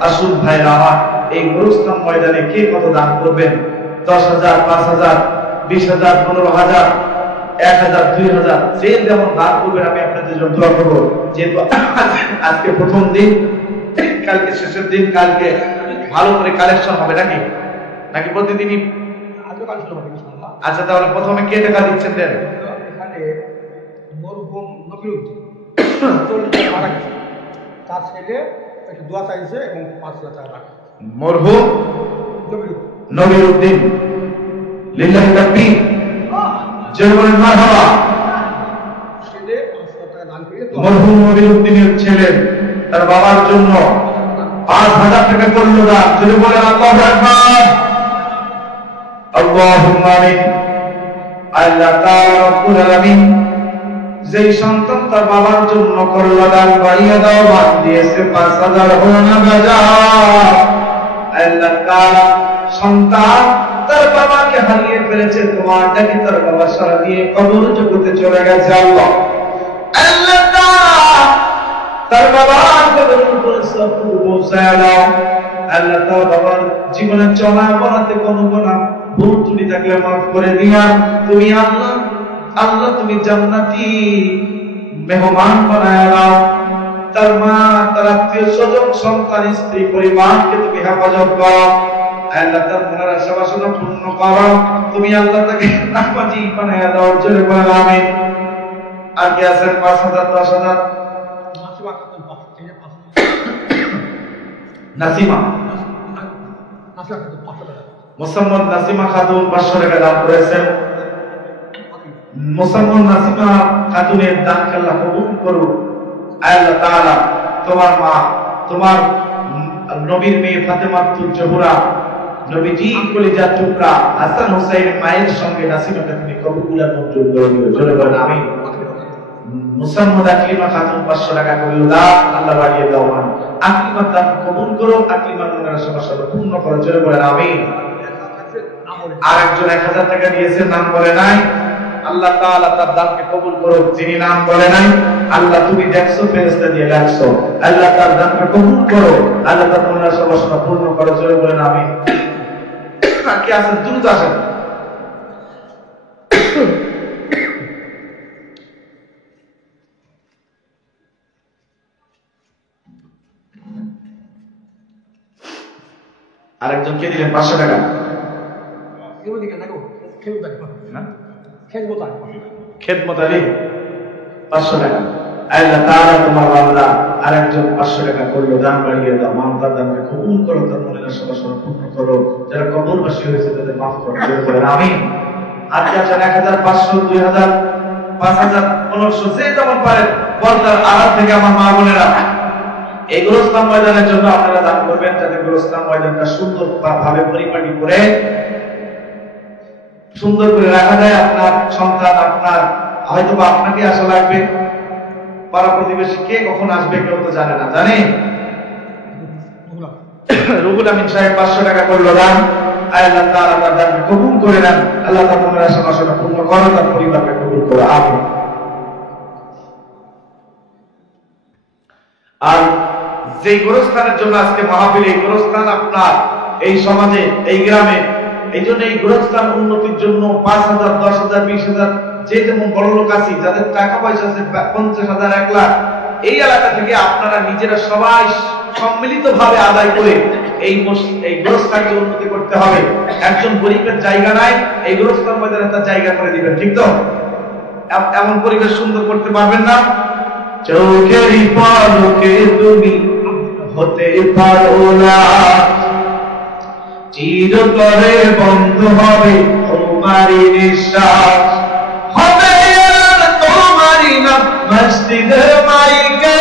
আসুন ভাইরা আমার, এই গোরস্থান ময়দানে কে কত দান করবেন? 10,000, 5,000, 20,000, 15,000, 1,000, 2,000, যে যেমন দান করবেন আমি আপনাদের জন্য দোয়া করবো। যেহেতু আজকে প্রথম দিন, কালকে শেষের দিন, কালকে ভালো করে কালেকশন হবে নাকি নাকি প্রতিদিনই? আচ্ছা, তাহলে প্রথমে কে টাকা দিচ্ছেন? দেন। এখানে মরহুম নবীউদ্দিন 40 টাকা মারা গেছে, তার ছেলে একটু দোয়া চাইছে এবং 5,000 টাকা রাখে। মরহুম নবীউদ্দিন লিল্লাহি তাকবীর, জয়বলেন মারহাবা। ছেলে 5,000 টাকা দান করে মরহুম নবীউদ্দিনের ছেলে তার বাবার জন্য 5,000 টাকা করলো দান। জয়বলেন আল্লাহু আকবার, আল্লাহুম্মা আমিন। আল্লাহ তাআলা রব্বুল আলামিন যেই সন্তান তার বাবার জন্য করলো দান, বাড়িয়ে দাও, বাদ দিয়েছে 5,000 হলো না বাজার। আল্লাহ তাআলা সন্তান তার বাবাকে হারিয়ে ফেলেছে, তোমার নাকি তার বাবা সারা দিয়ে কবর জগতে চলে গেছে। আল্লাহ তাআলা তার বাবার কবরের উপরে সবটুকু পৌঁছায় দাও। আল্লাহ তাআলা বাবার জীবনে চলা বলাতে কোনো গুনাহ ভুল ত্রুটি থাকলে মাফ করে দিয়া তুমি আল্লাহ তুমি জান্নাতি মেহমান বানায় দাও। তার মা, তার আত্মীয় স্বজন, সন্তান, স্ত্রী, পরিবারকে তুমি হেফাজত করো। আল্লাহ তার মনের আশা বাসনা পূর্ণ করো। তুমি আল্লাহ তাকে নামাজি বানায় দাও। জোরে বলেন আমিন। আর কি আছেন? 5,000, 10,000? নাসিমা মুসাম্মদ নাসিমা খাতুন 500 টাকা দান করেছেন। মুসাম্মদ নাসিমা খাতুনের দানকে আল্লাহ কবুল করুন। আল্লাহ তাআলা তোমার মা, তোমার নবীর মেয়ে ফাতেমাতুল জোহরা, নবীজি কলিজার টুকরা হাসান হুসাইন মায়ের সঙ্গে নাসিমাকে তুমি কবুল মঞ্জুর করে দিও। জোরে বলেন আমিন। মুসাম্মদ আকলিমা খাতুন 500 টাকা করলো দান, আল্লাহ বাড়িয়ে দাও। মান আকলিমার দান কবুল করো, আকলিমার মনের সমস্যা পূর্ণ করো। জোরে বলেন আমিন। আর একজন 1,000 টাকা দিয়েছেন, নাম বলে নাই। আল্লাহ তাআলা তার দানকে কবুল করো। যিনি নাম বলে নাই, আল্লাহ তুমি দেখছো, ফেরেশতা দিয়ে রাখছো। আল্লাহ তার দানকে কবুল করো, আল্লাহ তার মনের সমস্যা পূর্ণ করো। জোরে বলেন আমিন। আর কি আছেন? দ্রুত আসেন। আরেকজন কে দিলেন 500 টাকা? খেদমত আলী 500 টাকা। আল্লাহ তাআলা তোমার বান্দা আরেকজন 500 টাকা করলো দান, বাড়িয়ে দাও। মানদার দানকে কবুল করো, তার মনের আশা বাসনা পূর্ণ করো। যারা কবরবাসী হয়েছে তাদের মাফ করো। বলেন আমিন। আর কি আছেন? 1,000, 500, 2,000, 5,000, 1500, যে যেমন পারেন। পর্দার আড়াল থেকে আমার মা বোনেরা এই গোরস্থান ময়দানের জন্য আপনারা দান করবেন, যাতে গোরস্থান ময়দানটা সুন্দর ভাবে পরিপাটি করে সুন্দর করে রাখা যায়। আপনার সন্তান, আপনার হয়তো বা আপনাকে আশা লাগবে, পাড়া প্রতিবেশী কে কখন আসবে কেউ তো জানে না, জানে? রুহুল আমিন সাহেব 500 টাকা করলো দান। আল্লাহ তাআলা তার দানকে কবুল করে নেন। আল্লাহ তার মনের আশা বাসনা পূর্ণ করো, তার পরিবারকে কবুল করো, আমিন। আর যে গোরস্থানের জন্য আজকে মাহফিল, এই গোরস্থান আপনার এই সমাজে, এই গ্রামে, এই জন্য এই গোরস্থান উন্নতির জন্য 5,000, 10,000, 20,000 যে যেমন বড় লোক আছি, যাদের টাকা পয়সা আছে 50,000, 1 লাখ, এই এলাকা থেকে আপনারা নিজেরা সবাই সম্মিলিত ভাবে আদায় করে এই গোরস্থানকে উন্নতি করতে হবে। একজন গরিবের জায়গা নাই, এই গোরস্থান ময়দানে তার জায়গা করে দিবেন, ঠিক তো? এমন পরিবেশ সুন্দর করতে পারবেন না? চোখেরই পলকে তুমি হতে পারো না, চিরতরে বন্ধ হবে তোমারই নিঃশ্বাস, হবে তোমারই না মসজিদের মাইকে,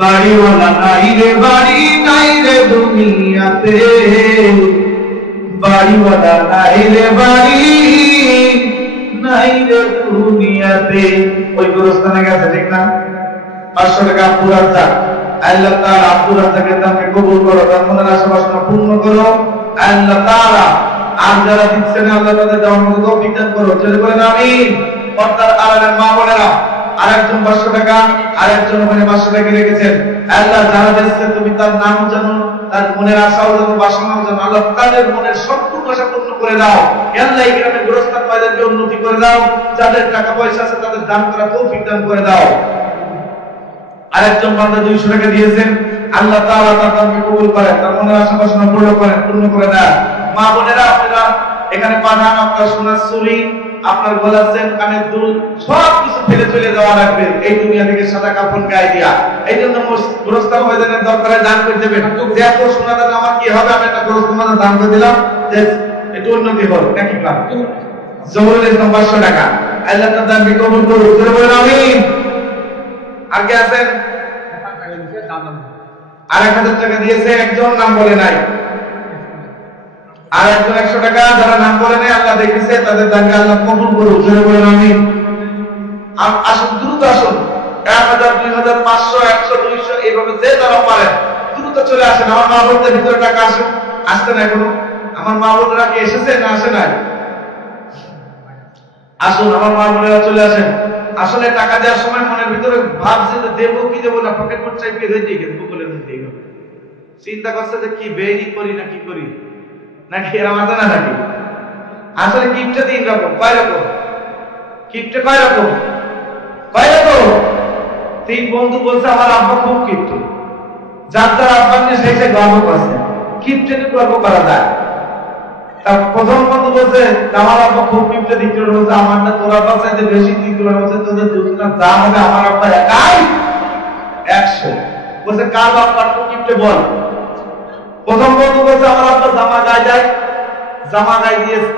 বাড়িওয়ালা নাই রে বাড়ি, নাই রে দুনিয়াতে, বাড়িওয়ালা নাই রে বাড়ি, নাই রে দুনিয়াতে। ওই গোরস্থানে গেছে, ঠিক না? 500 টাকা আব্দুর রাজ্জাক, আল্লাহ তাআলা আব্দুর রাজ্জাকের দানকে কবুল করো, তার মনের আশা বাসনা পূর্ণ করো আল্লাহ তাআলা। আর যারা দিচ্ছেন আল্লাহ তাদের দেওয়ার মতো তৌফিক দান করো, জোরে বলেন আমিন। পর্দার আড়ালের মা বোনেরা, আরেকজন 500 টাকা, আরেকজন ওখানে 500 টাকা রেখেছেন। আল্লাহ যারা দিচ্ছে তুমি তার নাম জানো, তার মনের আশাও জানো, বাসনাও জানো, আল্লাহ তাদের মনের সম্পূর্ণ আশা পূর্ণ করে দাও। আল্লাহ এই গ্রামের গোরস্থান ময়দানকে উন্নতি করে দাও, যাদের টাকা পয়সা আছে তাদের দান করা তৌফিক দান করে দাও। আরেকজন বান্দা 200 টাকা দিয়েছেন, আল্লাহ তাআলা তার দানকে কবুল করেন, তার মনের আশা বাসনা পূর্ণ করে দেন। মা বোনেরা, আপনারা এখানে পাঠান আপনার সোনার চুড়ি, আপনার গলার চেন, কানের দুল, সব কিছু ফেলে চলে যাওয়া লাগবে এই দুনিয়া থেকে সাদা কাপড় গায়ে দিয়া। এই জন্য গোরস্থান ময়দানের দরকারে দান করে দেবেন। যে এত সোনা দান আমার কি হবে, আমি একটা গোরস্থান ময়দান দান করে দিলাম, যে একটু উন্নতি হল, নাকি ক্লাব জহুরুল ইসলাম 500 টাকা, আল্লাহ তার দানকে কবুল করুন, জোরে বলেন আমিন। আর কে আছেন? আর 1000 টাকা দিয়েছে একজন, নাম বলে নাই। আর একজন 100 টাকা, যারা নাম বলে নাই আল্লাহ দেখেছে, তাদের দানকে আল্লাহ কবুল করুন, জোরে বলেন আমিন। আসুন, দ্রুত আসুন, 1000, 2000, 500, 100, 200 এইভাবে যে যারা পারেন দ্রুত চলে আসেন। আমার মা বোনদের ভিতরে টাকা আসুন, আসতে না এখনো? আমার মা বোনেরা কি এসেছে না আসে নাই? আসুন, আমার মা বোনেরা চলে আসেন। আসলে টাকা দেওয়ার সময় মনের ভিতরে ভাবছে যে দেবো কি দেবো না, পকেট মোট চাই বের হয়ে গেছে বুকলের মধ্যে, চিন্তা করছে যে কি বেরি করি না কি করি, নাকি এরা মাথা না নাকি? আসলে গিফটে 3 রকম। কয় রকম গিফটে? কয় রকম? 3 বন্ধু বলছে আমার আব্বা খুব গিফটে, যার যার আব্বা নিয়ে সেই সেই গর্ব করছে, গিফটে নিয়ে গর্ব করা যায়। তার প্রথম বন্ধু বলছে আমার আব্বা খুব গিফটে দিতে বলছে, আমারটা তোর আব্বা চাইতে বেশি দিতে বলছে, তোদের দুজনের যা হবে আমার আব্বা একাই 100 বলছে। কার আব্বা খুব গিফটে বল? প্রথম বন্ধু বলছে আমার আব্বা জামা গায়ে যায়, জামা গায়ে দিয়েছে।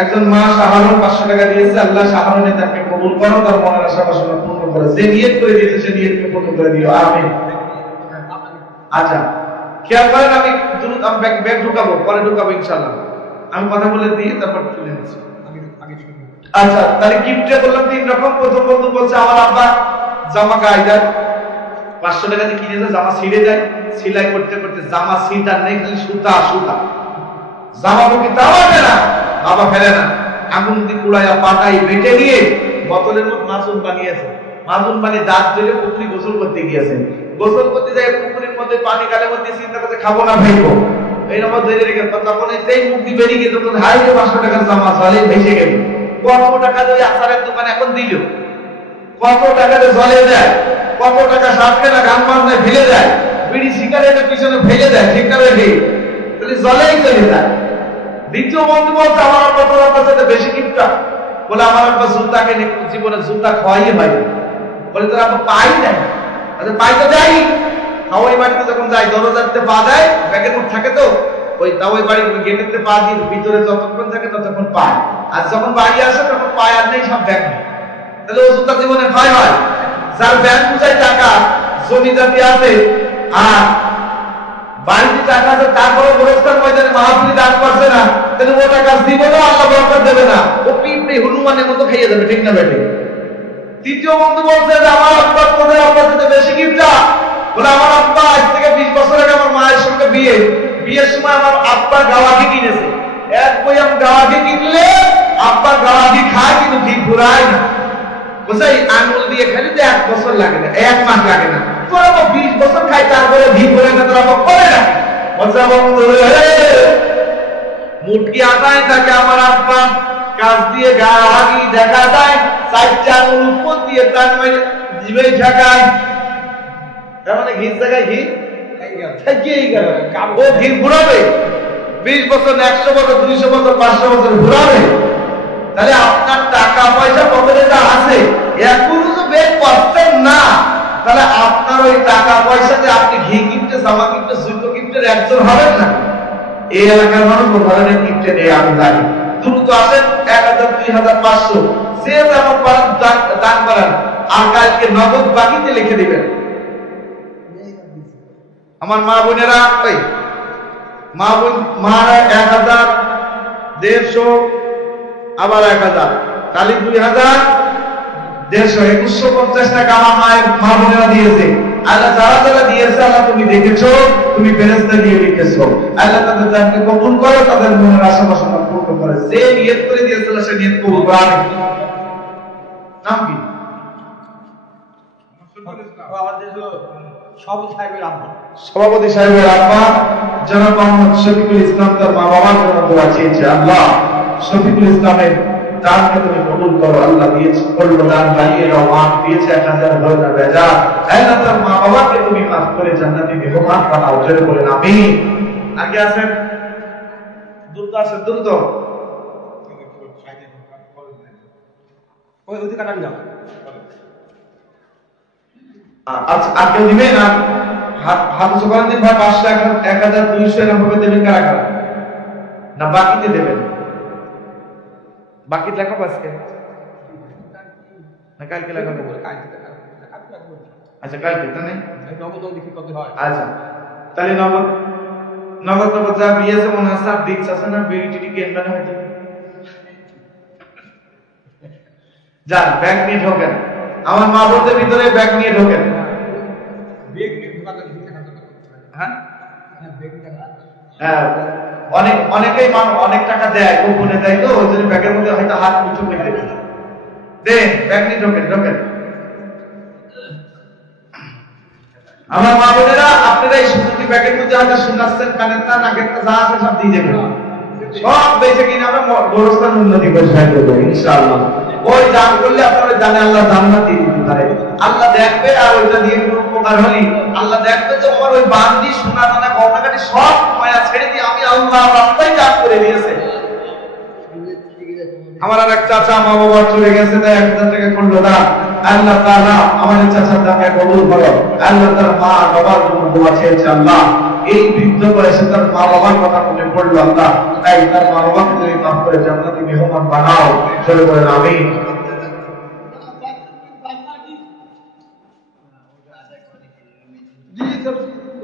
একজন মা শাহরুন 500 টাকা দিয়েছে, আল্লাহ শাহরুনের তাকে কবুল করো, তার মনের আশা বাসনা পূর্ণ করো, যে নিয়ত করে দিয়েছে সে নিয়তকে পূর্ণ করে দিও, আমিন। আচ্ছা, খেয়াল করেন, আমি দ্রুত ব্যাগ ঢুকাবো, পরে ঢুকাবো ইনশাআল্লাহ। আমি কথা বলে দিয়ে তারপর চলে যাচ্ছি। আচ্ছা, তাহলে গিফটে বললাম 3 রকম। প্রথম বন্ধু বলছে আমার আব্বা জামা গায়ে যায়, 500 টাকা দিয়ে কিনেছে, জামা ছিঁড়ে যায়, সেলাই করতে করতে জামা ছিঁড়া নেই, খালি সুতা সুতা, জামা বুকি তাও না, বাবা ফেলে না, আগুন দিয়ে কুড়াইয়া পাটাই বেটে নিয়ে বোতলের মধ্যে মাসুম বানিয়েছে, মাসুম বানিয়ে দাঁত ধরে পুকুরি গোসল করতে গিয়েছে, গোসল করতে যায় পুকুরের মধ্যে পানি গালের মধ্যে, চিন্তা করতে খাবো না ফেলবো, এই নম্বর ধরে রেখে তখন সেই মুক্তি বেরিয়ে গেছে, হাই 500 টাকার জামা জলে ভেসে গেল। কত টাকা ওই আচারের দোকানে এখন দিল, কত টাকাতে জলে যায়, কত টাকা সাপকে না গান বাজনায় ফেলে যায়, বিড়ি সিগারেটের পিছনে ফেলে দেয়, ঠিক না রেখে জলেই চলে যায়। দ্বিতীয় বন্ধু বলছে আমার আব্বা তোর আব্বার সাথে বেশি গিফটটা, বলে আমার আব্বা জুতাকে জীবনে জুতা খাওয়াইয়ে ভাই, বলে তোর আব্বা পাই নাই, পাই তো যাই, হাওয়াই বাড়িতে যখন যাই দরজাতে পা দেয়, ব্যাগের মধ্যে থাকে তো, ওই দাওয়াই বাড়ির গেটেতে পা দিয়ে ভিতরে যতক্ষণ থাকে ততক্ষণ পায়, আর যখন বাড়ি আসে তখন পায় আর নেই, সব ব্যাগ নেই। তাহলে ও জুতা জীবনে ক্ষয় হয়। যার ব্যাগ বুঝায় টাকা, জমি জাতি আছে, আর বাড়িতে টাকা আছে, তারপরে গোরস্থান ময়দানে মাহফিল দান করছে না, তাহলে ও টাকা জীবনেও আল্লাহ বরকত দেবে না। ও পিঁপড়ে পুরোপুরি হনুমানের মতো খাইয়ে দেবে, ঠিক না বেটি? তৃতীয় বন্ধু বলছে যে আমার আব্বা তোদের আব্বার সাথে বেশি গিফটা। বলে আমার আব্বা আজ থেকে 20 বছর আগে আমার মায়ের সঙ্গে বিয়ের সময় আমার আব্বা গাওয়াঘি কিনেছে। এক বয়াম গাওয়াঘি কিনলে আব্বা গাওয়াঘি খায় কিন্তু ঘি ঘুরায় না। বুঝছে, আঙুল দিয়ে খালি তো 1 বছর লাগে না, 1 মাস লাগে না। তোরা 20 বছর খাই তারপরে ঘি ঘুরে না, তোরা করে না। বলছে বন্ধু মুটকি আটায় থাকে আমার আব্বা, কাজ দিয়ে গাওয়াঘি দেখা যায় 4টা আঙুল উপর দিয়ে টান মেরে জিভে ঝাঁকায়। তার মানে ঘি জায়গায় ঘি থাকিয়েই গেল। ও ঘি ঘুরাবে 20 বছর, 100 বছর, 200 বছর, 500 বছর ঘুরাবে। তাহলে আপনার টাকা পয়সা পকেটে যা আছে এখনো তো বের করছেন না, তাহলে আপনার ওই টাকা পয়সাতে আপনি ঘি কিনতে, জামা কিনতে, জুতো কিনতে একজন হবেন না। এই এলাকার মানুষ ও ধরনের কিনতে নেই, আমি জানি। দ্রুত আসেন 1000, 2000, 500 সে যেমন পারেন দান করেন, আর কালকে নগদ বাকিতে লিখে দিবেন। আমার মা বোনেরা, মা 1000, 150, আবার 1000, কালি 2000, 150, 2150 টাকা আমার মায়ের মা বোনেরা দিয়েছে। আল্লাহ যারা যারা দিয়েছে আল্লাহ তুমি দেখেছো, তুমি ফেরেশতা দিয়ে লিখেছো। আল্লাহ তাদের দানকে কবুল করো, তাদের মনের আশা বাসনা পূর্ণ করে। যে নিয়ত করে দিয়েছিল সে নিয়ত কবুল করে। নাম কি? আমাদের সভাপতি সাহেবের আব্বা জনাব মোহাম্মদ শফিকুল ইসলাম তার মা বাবার জন্য দোয়া চেয়েছে। আল্লাহ শফিকুল ইসলামের দানকে তুমি কবুল করো। আল্লাহ দিয়েছে করলো দান, বাড়িয়ে দাও, মাফ দিয়েছে 1000 হলো না বেজা। আল্লাহ তার মা বাবাকে তুমি মাফ করে জান্নাতি মেহমান বানাও। জোরে বলেন আমিন। আগে আছেন, দ্রুত আসেন, দ্রুত। ওই অধিকার আমি যাবো। আচ্ছা, আর কেউ দিবে না? হাত উঁচু করেন দিন ভাই। 500, 1000, 200 এরকম ভাবে দেবেন কারা কারা? না বাকিতে দেবেন? বাকি লেখাবো আজকে না কালকে লেখাবো? আচ্ছা কালকে না নেই? আচ্ছা তাহলে নগদ যা বিয়েছে মনে আছে আর দিচ্ছে আছে না, বিউটি কেনবে না হয়তো। যান ব্যাগ নিয়ে ঢোকেন, আমার মা বোনদের ভিতরে ব্যাগ নিয়ে ঢোকেন। হ্যাঁ, অনেকেই অনেক টাকা দেয়, গোপনে দেয়, তো ওই জন্য ব্যাগের মধ্যে হয়তো হাত মুঠো করে দেন। ব্যাগ নিয়ে ঢোকেন। আমার মা বোনেরা, আপনারা এই সুন্দরী ব্যাগের মধ্যে হয়তো শোনাচ্ছেন, কানের তা নাকের তা যা আছে সব দিয়ে দেবেন। সব বেঁচে কিনে আমরা গোরস্থান উন্নতি করে সাহায্য করবো ইনশাআল্লাহ। ওই দান করলে আপনারা জানে আল্লাহ জান্নাত দিয়ে দিতে পারে। আল্লাহ দেখবে, আর ওইটা দিয়ে কোনো উপকার হলি আল্লাহ দেখবে যে আমার ওই বান্দি সোনা দানা গহনাগাটি সব মায়া ছেড়ে দিয়ে আমি আল্লাহ রাস্তায় দান করে দিয়েছে। আমার আর এক চাচা মা বাবা চলে গেছে, তাই 1000 টাকা করলো দান। আল্লাহ তাআলা আমাদের চাচার দানকে কবুল করো। আল্লাহ তার মা বাবার জন্য দোয়া চেয়েছে। আল্লাহ এই বৃদ্ধ বয়সে তার মা বাবার কথা মনে পড়লো, আল্লাহ তাই তার মা বাবাকে তুমি মাফ করে জান্নাতি মেহমান বানাও। চলে বলেন আমিন।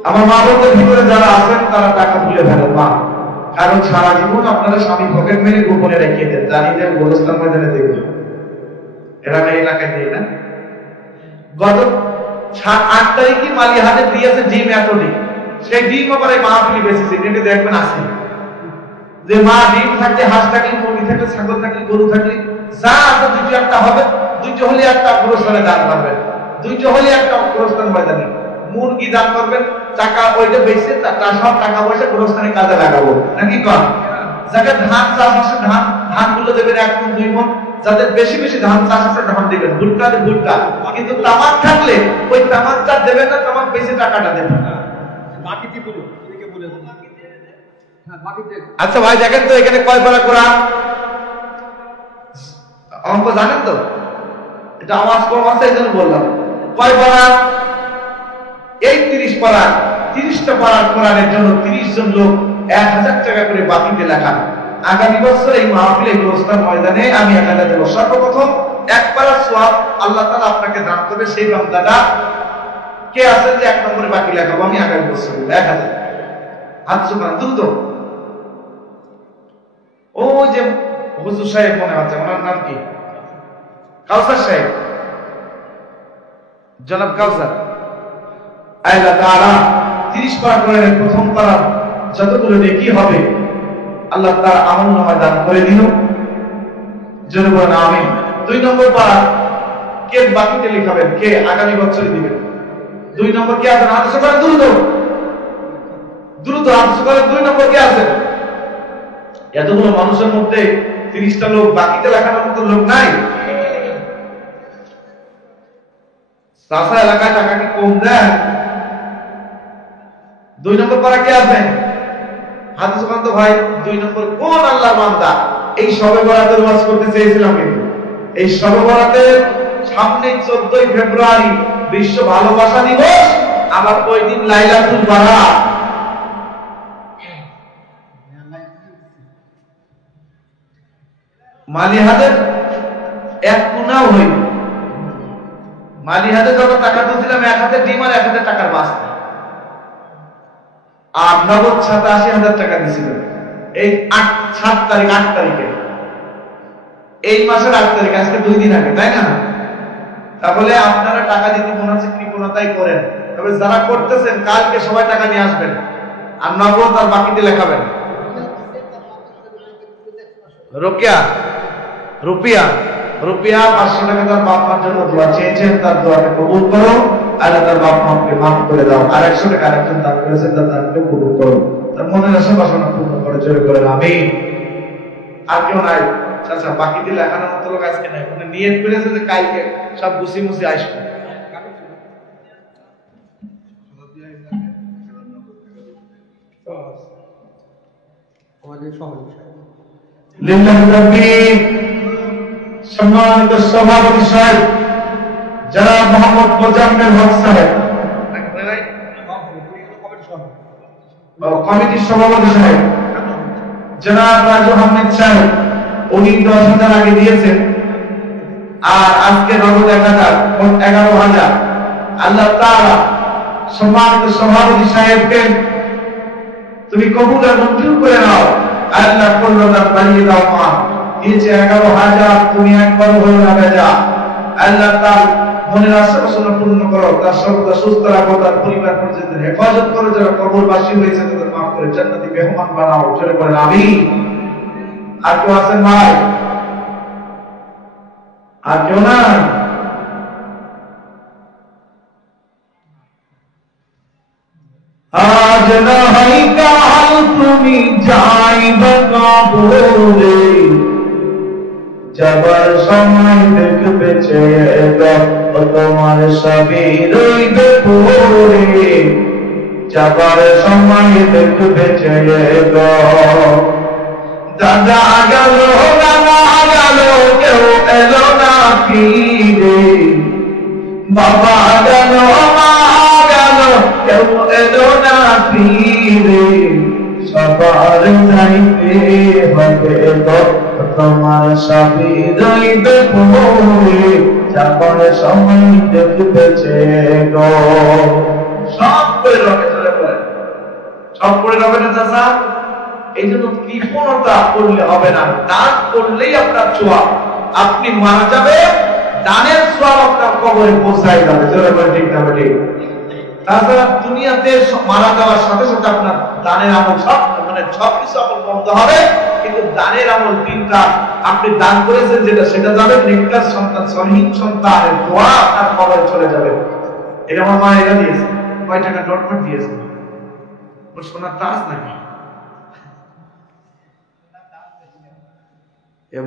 আমার মা বোনদের ভিতরে যারা আছেন তারা টাকা তুলে ফেলেন মা, কারণ সারা জীবন আপনারা স্বামী পকেট মেরে গোপনে রেখে দেন, জানি যে গোরস্থান ময়দানে দেবে এরা এলাকায় দেয় না। গত 8 তারিখে মালিহাটে দিয়েছে ডিম এতটি, সেই ডিম আবার এই মাহফিলি বেঁচেছে, নেটে দেখবেন আছে যে মা ডিম থাকলে, হাঁস থাকলে, মুরগি থাকলে, ছাগল থাকলে, গরু থাকলে যা আছে 2টো একটা হবে, 2টো হলে একটা গোরস্থানে দান করবেন, 2টো হলে একটা গোরস্থান ময়দানে মুরগি দান করবেন। টাকা ওইটা বেশি সব টাকা পয়সা গোরস্থানে কাজে লাগাবো নাকি কম? যাকে ধান চাষ আছে ধানগুলো দেবেন 1 মণ 2 মণ, যাদের বেশি বেশি ধান চাষ আছে ধান দেবেন, ভুট্টা ভুট্টা। কিন্তু তামাক থাকলে ওই তামাকটা দেবেন না, তামাক বেশি টাকাটা দেবেন। আচ্ছা ভাই দেখেন তো এখানে কয় পারা কোরআন? অঙ্ক জানেন তো? এটা আওয়াজ কম আছে এই জন্য বললাম। কয় পারা? এই 30 পারা, 30টা পারার কোরআনের জন্য 30 জন লোক 1000 টাকা করে বাকিতে লেখা। আগামী বছর এই মাহফিলে গোরস্থান ময়দানে আমি 1000 দেব। সর্বপ্রথম 1 পারা সওয়াব আল্লাহ তাআলা আপনাকে দান করবে, সেই বান্দাটা কে আছেন যে 1 নম্বরে বাকি লেখাবো আমি আগামী বছর 1000। হাত সুবহান দ্রুত। ও যে হুজুর সাহেব মনে হচ্ছে, ওনার নাম কি? কাউসার সাহেব, জনাব কাউসার। আল্লাহ তাআলা 30 পারা কোরআনের প্রথম পারা যতগুলো নেকি হবে আল্লাহ তার আমলনামায় দান করে দিল। জোরে বলেন আমিন। 2 নম্বর পারা কে বাকিতে লিখাবেন, কে আগামী বছর দিবেন? 2 নম্বর কে আছেন? হাত সকালে দ্রুত দ্রুত হাত সকালে 2 নম্বর কে আছেন? এতগুলো মানুষের মধ্যে 30টা লোক বাকিতে লেখানোর মতো লোক নাই? চাষা এলাকায় টাকা কি কম দেয়? 2 নম্বর পারা কে আছেন? হাত সকালে তো ভাই 2 নম্বর কোন আল্লাহর বান্দা? এই শবে বরাতের ওয়াজ করতে চেয়েছিলাম, কিন্তু এই শবে বরাতের সামনে 14ই ফেব্রুয়ারি বিশ্ব ভালোবাসা দিবস, আবার ওই দিন লাইলাতুল বারাত। মালিহাদের এক কোনাও হইল। মালিহাদের যত টাকা দিয়েছিলাম, এক হাতে ডিম আর এক হাতে টাকার বাস্তা, আর নগদ 87,000 টাকা দিয়েছিল এই 8 তারিখে, এই মাসের 8 তারিখ, আজকে 2 দিন আগে, তাই না? তাহলে আপনারা টাকা দিতে মনে হচ্ছে কৃপণতাই করেন, তবে যারা করতেছেন কালকে সবাই টাকা নিয়ে আসবেন আর নগদ আর বাকিতে লেখাবেন। রুপিয়া 500 টাকা তার বাপ মার জন্য দোয়া চেয়েছেন, তার দোয়াকে কবুল করো, আর তার বাপ মাকে মাফ করে দাও। আর 100 টাকা আরেকজন দান করেছেন, তার দানকে কবুল করো, তার মনের আশা বাসনা পূর্ণ করে। জোরে করেন আমিন। আর কেউ নাই? আচ্ছা, বাকিতে লেখানোর মতো লোক আজকে নাই, মানে নিয়ত করেছে যে কালকে সব গুছি মুছি আসবে। সম্মানিত সভাপতি সাহেব জনাব মোহাম্মদ মোজাম্মেল হক সাহেব, কমিটির সভাপতি সাহেব জনাব রাজু আহমেদ সাহেব, উনি 10,000 আগে দিয়েছেন, আর আজকে নগদ 1,000, মোট 11,000। আল্লাহ তাআলা সম্মানিত সভাপতি সাহেবকে তুমি কবুল আর মঞ্জুর করে নাও। আল্লাহ কল্যাণ বাড়িয়ে দাও। মা দিয়েছে 11,000, তুমি একবার হলো না বেজা। আল্লাহ তার মনের আশা বাসনা পূর্ণ করো, তার সর্বদা সুস্থ রাখো, তার পরিবার পরিজনদের হেফাজত করো, যারা কবরবাসী হয়েছে তাদের মাফ করে জান্নাতি মেহমান বানাও। জোরে বলেন আমিন। আর কেউ আছেন ভাই? আর কেউ না? আজ না হয় কাল তুমি যাইবে কবরে, যাবার সময় দেখবে চেয়ে তোমার সবই রইবে পড়ে, যাবার সময় দেখবে চেয়ে দাদা গেল নানা গেল, কেউ এলো না ফিরে, বাবা গেল মা গেল, কেউ এলো না ফিরে, সবার যাইতে হবে তোমার সবই রইবে পড়ে, যাবার সময় দেখবে গো। সব করে রবে, চলে পড়ে সব করে রবে না চাচা। এই জন্য কৃপণতা করলে হবে না, দান করলেই আপনার ছোঁয়া। আপনি মারা যাবে, দানের ছোঁয়া আপনার কবরে পৌঁছায় যাবে। চলে পড়ে ঠিক না ঠিক? তাছাড়া দুনিয়াতে মারা যাওয়ার সাথে সাথে আপনার দানের আমল সবকিছু আমল বন্ধ হবে, কিন্তু দানের আমল 3টা আপনি দান করেছেন যেটা, সেটা যাবে। নেককার সন্তান, সহিহ সন্তানের দোয়া আপনার কবরে চলে যাবে। এটা আমার মা এটা দিয়েছে। কয় টাকা ডটমট দিয়েছে? ওর সোনার তাজ নাকি?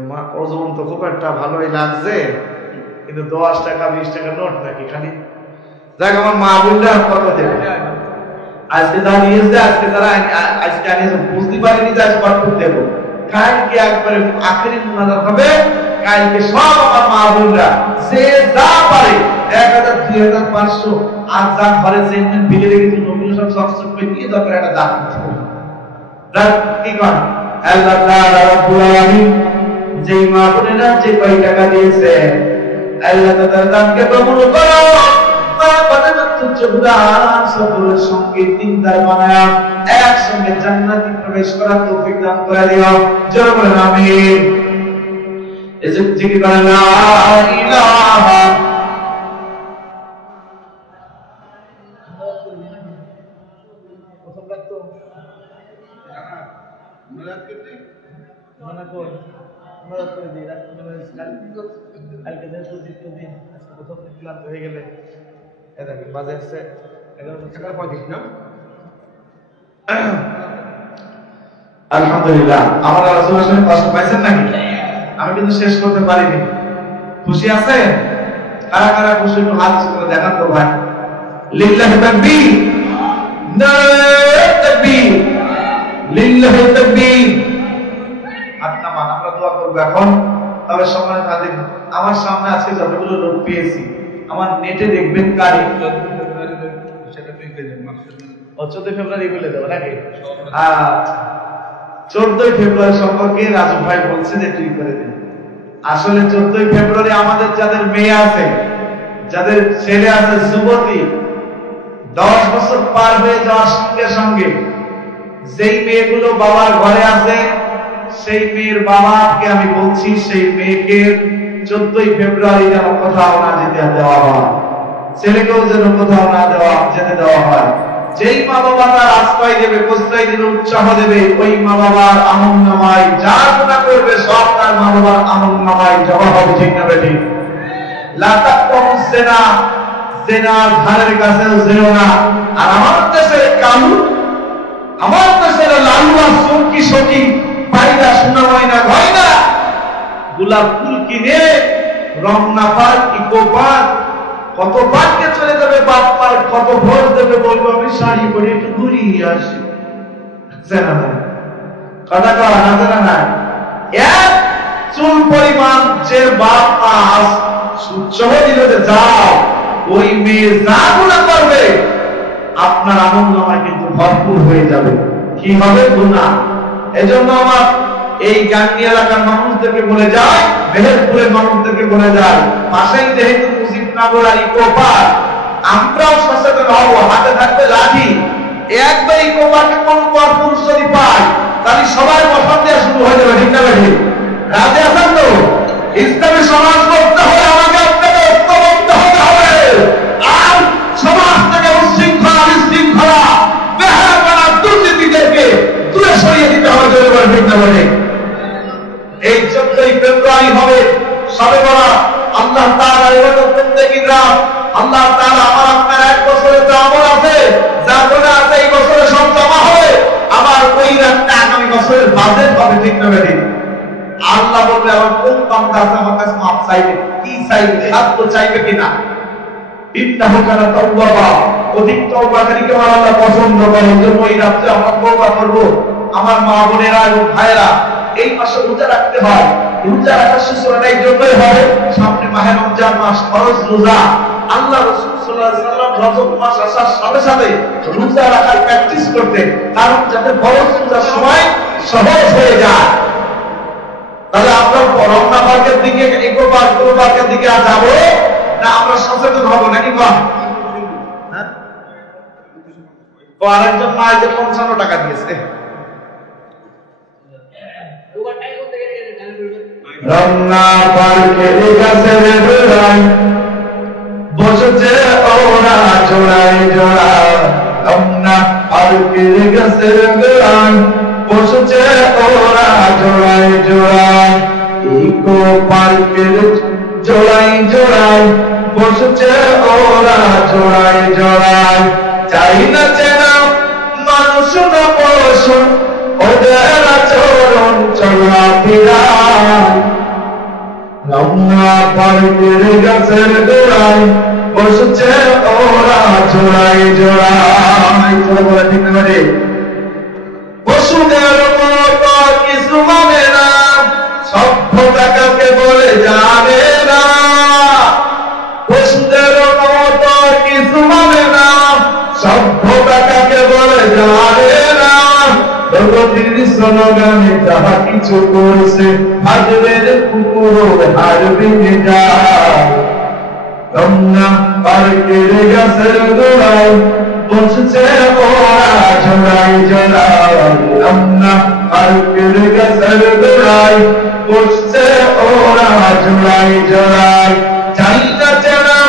মা ওজন তো খুব একটা ভালোই লাগছে, কিন্তু 10 টাকা 20 টাকা নোট নাকি খালি? দেখ আমার মা বললে কত দেবে? আজকে যা নিয়েছে, আজকে আনিয়েছে, বুঝতে পারিনি যে আজ কত দেবো। কালকে একবারে আখেরি মুনাজাত হবে, কালকে সব আমার মা বোনরা যে যা পারে 1,000, 2,000, 500 আর যা ঘরে চেঞ্জমেন্ট বিলে রেখেছে ওগুলো সব সবসব করে দিয়ে দরকার একটা দান করতে হবে। কি কর আল্লাহ তাআলা রাব্বুল আলামিন যেই মা বোনেরা যে কয় টাকা দিয়েছে, আল্লাহ তাআলা দানকে কবুল করো। সকলের সঙ্গে দিনদার বানায়া একসঙ্গে জান্নাতে প্রবেশ করার তৌফিক দান করে দিও। জোরে বলেন আমিন। এই যে জিকির করে লা ইলাহা আলহামদুলিল্লাহ। আমার রাসূলের সঙ্গে কষ্ট পাইছেন নাকি? আমি কিন্তু শেষ করতে পারিনি। খুশি আছেন? কারা কারা খুশি একটু হাত করে দেখান তো ভাই। লিল্লাহি তাকবীর, নারে তাকবীর, লিল্লাহি তাকবীর। হাত নামান, আমরা দোয়া করব এখন। তবে সম্মানিত হাজির, আমার সামনে আজকে যতগুলো লোক পেয়েছি, আমার নেটে দেখবেন কারি 14 ফেব্রুয়ারি বলে দেবো নাকি? আচ্ছা, 14 ফেব্রুয়ারি সম্পর্কে রাজু ভাই বলছে যে টুইট করে দিন। আসলে 14 ফেব্রুয়ারি আমাদের যাদের মেয়ে আছে, যাদের ছেলে আছে, যুবতী 10 বছর পার হয়ে যাওয়ার সঙ্গে সঙ্গে যেই মেয়েগুলো বাবার ঘরে আছে, সেই মেয়ের বাবাকে আমি বলছি সেই মেয়েকে 14 ফেব্রুয়ারি যেন কোথাও না যেতে দেওয়া হয়, ছেলেকেও যেন কোথাও না যেতে দেওয়া হয়। যেই মা বাবা তার আশ্রয় দেবে, প্রশ্রয় দেবে, উৎসাহ দেবে, ওই মা বাবার আমল নামায় যা গুনাহ করবে সব তার মা বাবার আমল নামায় জমা হবে। ঠিক না বেঠিক? লা তাকরাবুজ জিনা, জিনার ধারের কাছেও যেও না। আর আমার দেশের কানুন, আমার দেশের লালুয়া সঙ্গী সখী পায়রা সোনা ময়না গয়না গোলাপ ফুল কিনে রমনা পার্ক, ইকো পার্ক, কত পার্কে চলে যাবে, বাপ পার্ক, কত ভোট দেবে, বলবো আমি শাড়ি পরে একটু ঘুরিয়ে আসি। জানা না কথা কওয়া না জানা না, এক চুল পরিমাণ যে বাপ মা সূর্য দিল যে যাও, ওই মেয়ে যা গুনাহ করবে আপনার আমল নামায় কিন্তু ভরপুর হয়ে যাবে। কি হবে? গুনাহ। এজন্য আমার এই গাঙ্গি এলাকার মানুষদেরকে বলে যায়, মেহেরপুরের মানুষদেরকে বলে যায়, পাশেই যেহেতু মুজিবনগর আর ইকো পার্ক, আমরাও সচেতন হব। হাতে থাকবে লাঠি, একবার ইকো পার্কে কোন পুরুষ যদি পায় তাহলে সবাই বসন দেওয়া শুরু হয়ে যাবে। ঠিক না বেঠি? রাজে আছেন তো? ইসলামী সমাজ করতে হলে আমাকে আপনাকে ঐক্যবদ্ধ হতে হবে। আর সমাজ থেকে উশৃঙ্খলা, বিশৃঙ্খলা, বেহায়াপনা, দুর্নীতিদেরকে দূরে সরিয়ে দিতে হবে। ঠিক না বেঠি? এই 14 ফেব্রুয়ারি হবে শবে বরাত। আল্লাহ তাআলা এবাদত বন্দেগীর রাত। আল্লাহ তাআলা আমার আপনার এক বছরের যে আমল আছে, যা গুনাহ আছে, এই বছরে সব জমা হবে। আবার ওই রাতটা আগামী বছরের বাজেট হবে। ঠিক না বেঠিক? আল্লাহ বলবে আমার কোন বান্দা আছে আমার কাছে মাপ চাইবে, কি চাইবে, খাদ্য চাইবে কিনা। ইন্নাহু কানা তাওয়াবা, অধিক তওবাকারীকে আল্লাহ পছন্দ করে। এজন্য এই রাতে আমরা তওবা করব। আমার মা বোনেরা এবং ভাইয়েরা, এই মাসে রোজা রাখতে হয়। রোজা রাখার সূচনাটা এই জন্যই হয়, সামনে মাহে রমজান মাস, ফরজ রোজা। আল্লাহ রাসূল সাল্লাল্লাহু আলাইহি ওয়াসাল্লাম রজব মাস আসার সাথে সাথে রোজা রাখার প্র্যাকটিস করতেন, কারণ যাতে ফরজ রোজার সময় সহজ হয়ে যায়। তাহলে আমরা রমনা পার্কের দিকে, ইকো পার্ক, ইকো পার্কের দিকে আর যাবো না? আমরা সচেতন হব নাকি? কম হ্যাঁ, আরেকজন মায়ের 55 টাকা দিয়েছে। রমনা পার্কের গাছের গোড়ায় বসেছে ওরা জোড়ায় জোড়া। রমনা পার্কের গাছের গোড়ায় বসেছে ওরা জোড়ায় জোড়ায়। ইকো পার্কের জোড়ায় জোড়ায় বসেছে ওরা জোড়ায় জোড়ায়। চাই না চেনা মানুষ না পশু, ওদের আচরণ চলাফেরা। রমনা পার্কের গাছের গোড়ায় বসেছে ওরা জোড়ায় জোড়ায়। বলে ঠিক না? পশুদের মতো কিছু মানে না, সভ্যতা কাকে বলে জানে না। পশুদের মতো কিছু মানে না, সভ্যতা কাকে বলে জানে না। প্রগতির স্লোগানে যাহা কিছু করছে, হাজবের কুকুরও হার ভেঙে যায়। রমনা পার্কের গাছের গোড়ায় বসেছে ওরা জোড়ায় জোড়ায়। রমনা আর কেড়ে গাছের গোড়ায় বসছে ওরা জোড়াই জোড়াই। চাই না চেনা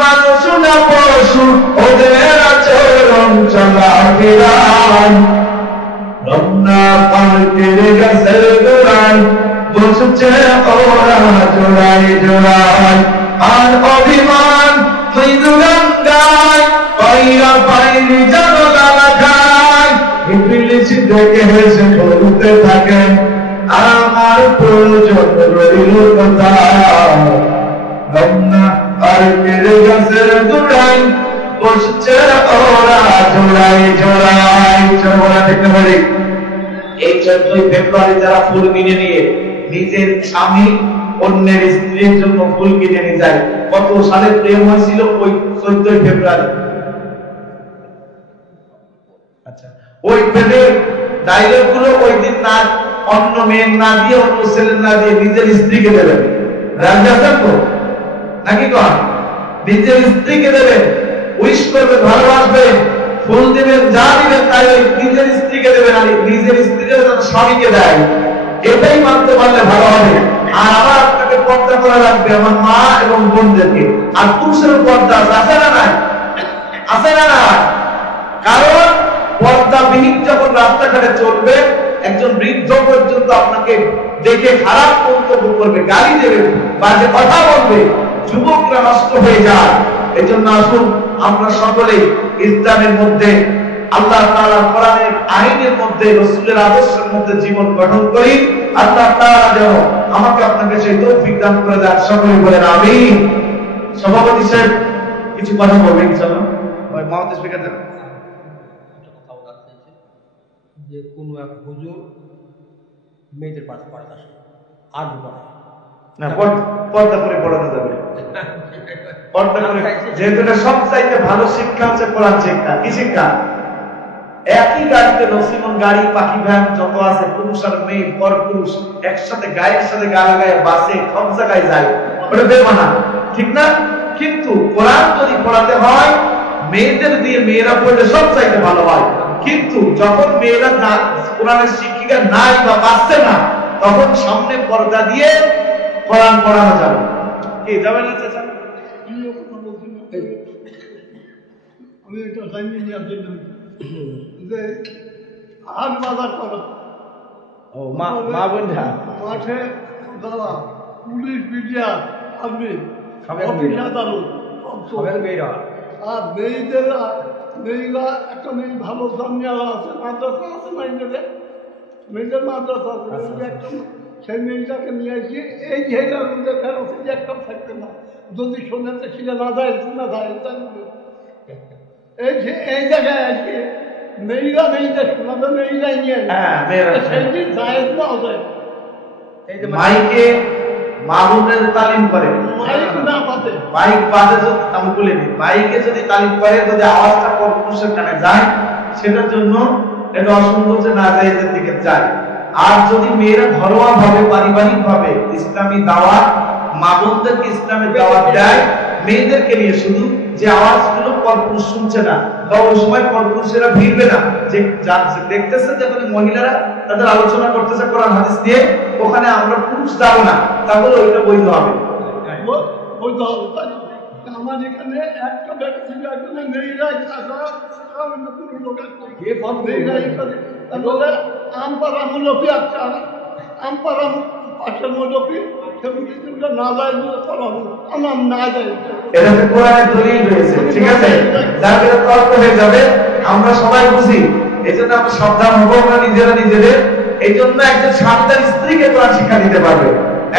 মানুষ না পশু, ওদের আচরণ চলাফেরায়। রমনা পার্কের গাছের গোড়ায় বসছে ওরা জোড়াই জোড়াই। আর অভিমান মৃদুগান গায়, পাইরা পাইরি জানলা খায়। ইবলিস দেখে হেসে বলতে থাকে, আমার প্রয়োজন রইল কোথায়। রমনা পার্কের গাছের গোড়ায় বসছে ওরা জোড়াই জোড়াই। চোরা দেখতে পারি এই 14 ফেব্রুয়ারি যারা ফুল কিনে নিয়ে নিজের স্বামী অন্যের স্ত্রীর জন্য ফুল কিনে নিয়ে যায়, কত সালে প্রেম হয়েছিল ওই 14 ফেব্রুয়ারি? আচ্ছা, ওই প্রেমের ডায়লগ গুলো ওই দিন না অন্য মেয়ের না দিয়ে, অন্য ছেলের না দিয়ে নিজের স্ত্রীকে দেবেন। রাজি আছেন তো নাকি? কন নিজের স্ত্রীকে দেবেন, উইশ করবেন, ভালোবাসবেন, ফুল দেবেন, যা দিবেন তাই নিজের স্ত্রীকে দেবেন। আর নিজের স্ত্রীকে যেন স্বামীকে দেয়, এটাই মানতে পারলে ভালো হবে। আর আবার আপনাকে পর্দা করা লাগবে আমার মা এবং বোনদেরকে। আর পুরুষের পর্দা আছে না নাই? আছে না না? কারণ পর্দাবিহীন যখন রাস্তাঘাটে চলবে, একজন বৃদ্ধ পর্যন্ত আপনাকে দেখে খারাপ মন্তব্য করবে, গালি দেবে, বাজে কথা বলবে, যুবকরা নষ্ট হয়ে যায়। এই জন্য আসুন আমরা সকলেই ইসলামের মধ্যে, আল্লাহ তাআলার কোরআনের আইনের মধ্যে, রাসূলের আদর্শের মধ্যে জীবন গঠন করি। আল্লাহ তাআলা যেন আমাকে আপনাকে সেই তৌফিক দান করে দেন। সকলে বলেন আমিন। সভাপতি সাহেব কিছু কথা বলবেন ইনশাআল্লাহ। ওই মাহমুদ স্পিকার দেন। একটা কথা বলতে চাইছি যে কোনো এক হুজুর মেয়েদের পাশ পড়াতে আসে আর পড়ায় না, পর্দা করে পড়ানো যাবে। পর্দা করে, যেহেতু এটা সবচাইতে ভালো শিক্ষা হচ্ছে কোরআন শিক্ষা। কি শিক্ষা? একই গাড়িতে নসিমন গাড়ি, পাখি ভ্যান যত আছে, পুরুষ আর মেয়ে, পর পুরুষ একসাথে গায়ের সাথে গা লাগায় বাসে সব জায়গায় যায়, ওটা বেমানা, ঠিক না? কিন্তু কোরআন যদি পড়াতে হয় মেয়েদের দিয়ে, মেয়েরা পড়লে সব চাইতে ভালো হয়। কিন্তু যখন মেয়েরা না, কোরআনের শিক্ষিকা নাই বা পাচ্ছে না, তখন সামনে পর্দা দিয়ে কোরআন পড়ানো যাবে। কি যাবে না চাচা? আমি এটা জানি নেওয়ার জন্য যে হাট বাজার করো, ও মা বোনরা মাঠে দাদা, পুলিশ, মিডিয়া, আর্মি, সবাই অফিস আদালত, সবাই মেয়েরা। আর মেয়েরা একটা মেয়ে ভালো জামিয়ালা আছে, মাদ্রাসা আছে, মেয়েদের মাদ্রাসা আছে, একটা সেই মেয়েটাকে নিয়ে আসি। এই ঝেড়ার মধ্যে ফেরত একটা থাকবে না, যদি শোনাতে ছিল না যায় না যায়। এই জায়গায় আসি মেয়েদের শোনাবে, মেয়েরাই নিয়ে সেই দিন জায়েজ পাওয়া যায়। মাইকে মাহমুদের তালিম করে, মাইক না পাতে, মাইক বাজে যদি, আমি বলে দিই, মাইকে যদি তালিম করে, যদি আওয়াজটা পুরুষের কানে যায়, সেটার জন্য এটা অসম্ভব যে না জায়েজের দিকে যায়। আর যদি মেয়েরা ঘরোয়া ভাবে, পারিবারিক ভাবে ইসলামী দাওয়াত, মা বোনদেরকে ইসলামের দাওয়াত দেয়, মেয়েদেরকে নিয়ে, শুধু যে আওয়াজগুলো পরপুরুষ শুনছে না, বা ওই সময় পরপুরুষেরা ভিড়বে না, যে দেখতেছে যে মহিলারা তাদের আলোচনা করতেছে কোরআন হাদিস দিয়ে, ওখানে আমরা পুরুষ যাবো না, তাহলে ওইটা বৈধ হবে। আমার এখানে একটা ব্যাপার ছিল, একজনে মেয়েরাই থাকা কোনো লোক আমপাড়া মুলফি, একটা আমপাড়া পাশের মুলফি, না যায় আমার না যায়, এটা তো কোরআনের দলিল রয়েছে, ঠিক আছে? যার বিরুদ্ধে তর্ক হয়ে যাবে, আমরা সবাই বুঝি, এই জন্য আমরা সাবধান হবো আমরা নিজেদের। এই জন্য একজন স্বামী তার স্ত্রীকে কোরআন শিক্ষা দিতে পারবে,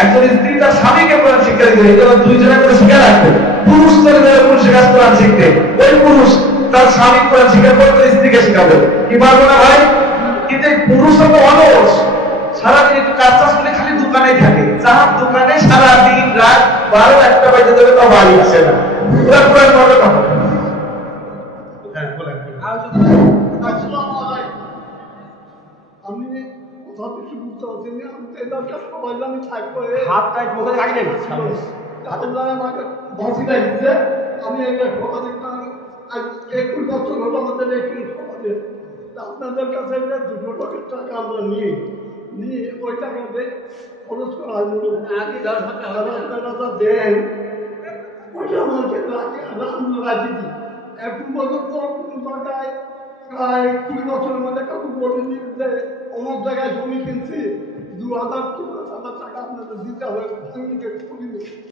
একজন স্ত্রী তার স্বামীকে কোরআন শিক্ষা দিতে, এই জন্য দুইজনে করে শিক্ষা রাখবে। পুরুষ চলে যাবে পুরুষের কাছে কোরআন শিখতে, ওই পুরুষ তার স্বামী কোরআন শিক্ষা করতে স্ত্রীকে শিখাবে। কি পারবো না ভাই? কিন্তু পুরুষ তো অলস, সারাদিন একটু কাজ টাজ করে খালি দোকানে থাকে, যার দোকানে সারাদিন রাত 12-1টা বাজে যাবে, তাও বাড়ি আসে না। ওরা কোরআন পড়বে কখন? হ্যাঁ বলেন। আমি কথা কিছু বুঝতে পারছি না, আমি তো এটা সবাই আমি থাকবো, হাত টাইট মুখে লাগলেন আমাকে বাসিটা দিচ্ছে, আমি এটা সবাই 21 বছর হলো আমাদের এই সমাজে আপনাদের কাছে যে 2 লাখের টাকা আমরা নিয়ে ওই টাকাতে খরচ করা হয় মূলত আপনারা যা দেন ওইটা আমাকে আমরা রাজি দিই। একটু বছর পর কোনো জায়গায় প্রায় 20 বছরের মধ্যে কাউকে বলিনি যে অমুক জায়গায় জমি কিনছি 2,000 3,000 টাকা আপনাদের দিতে হবে,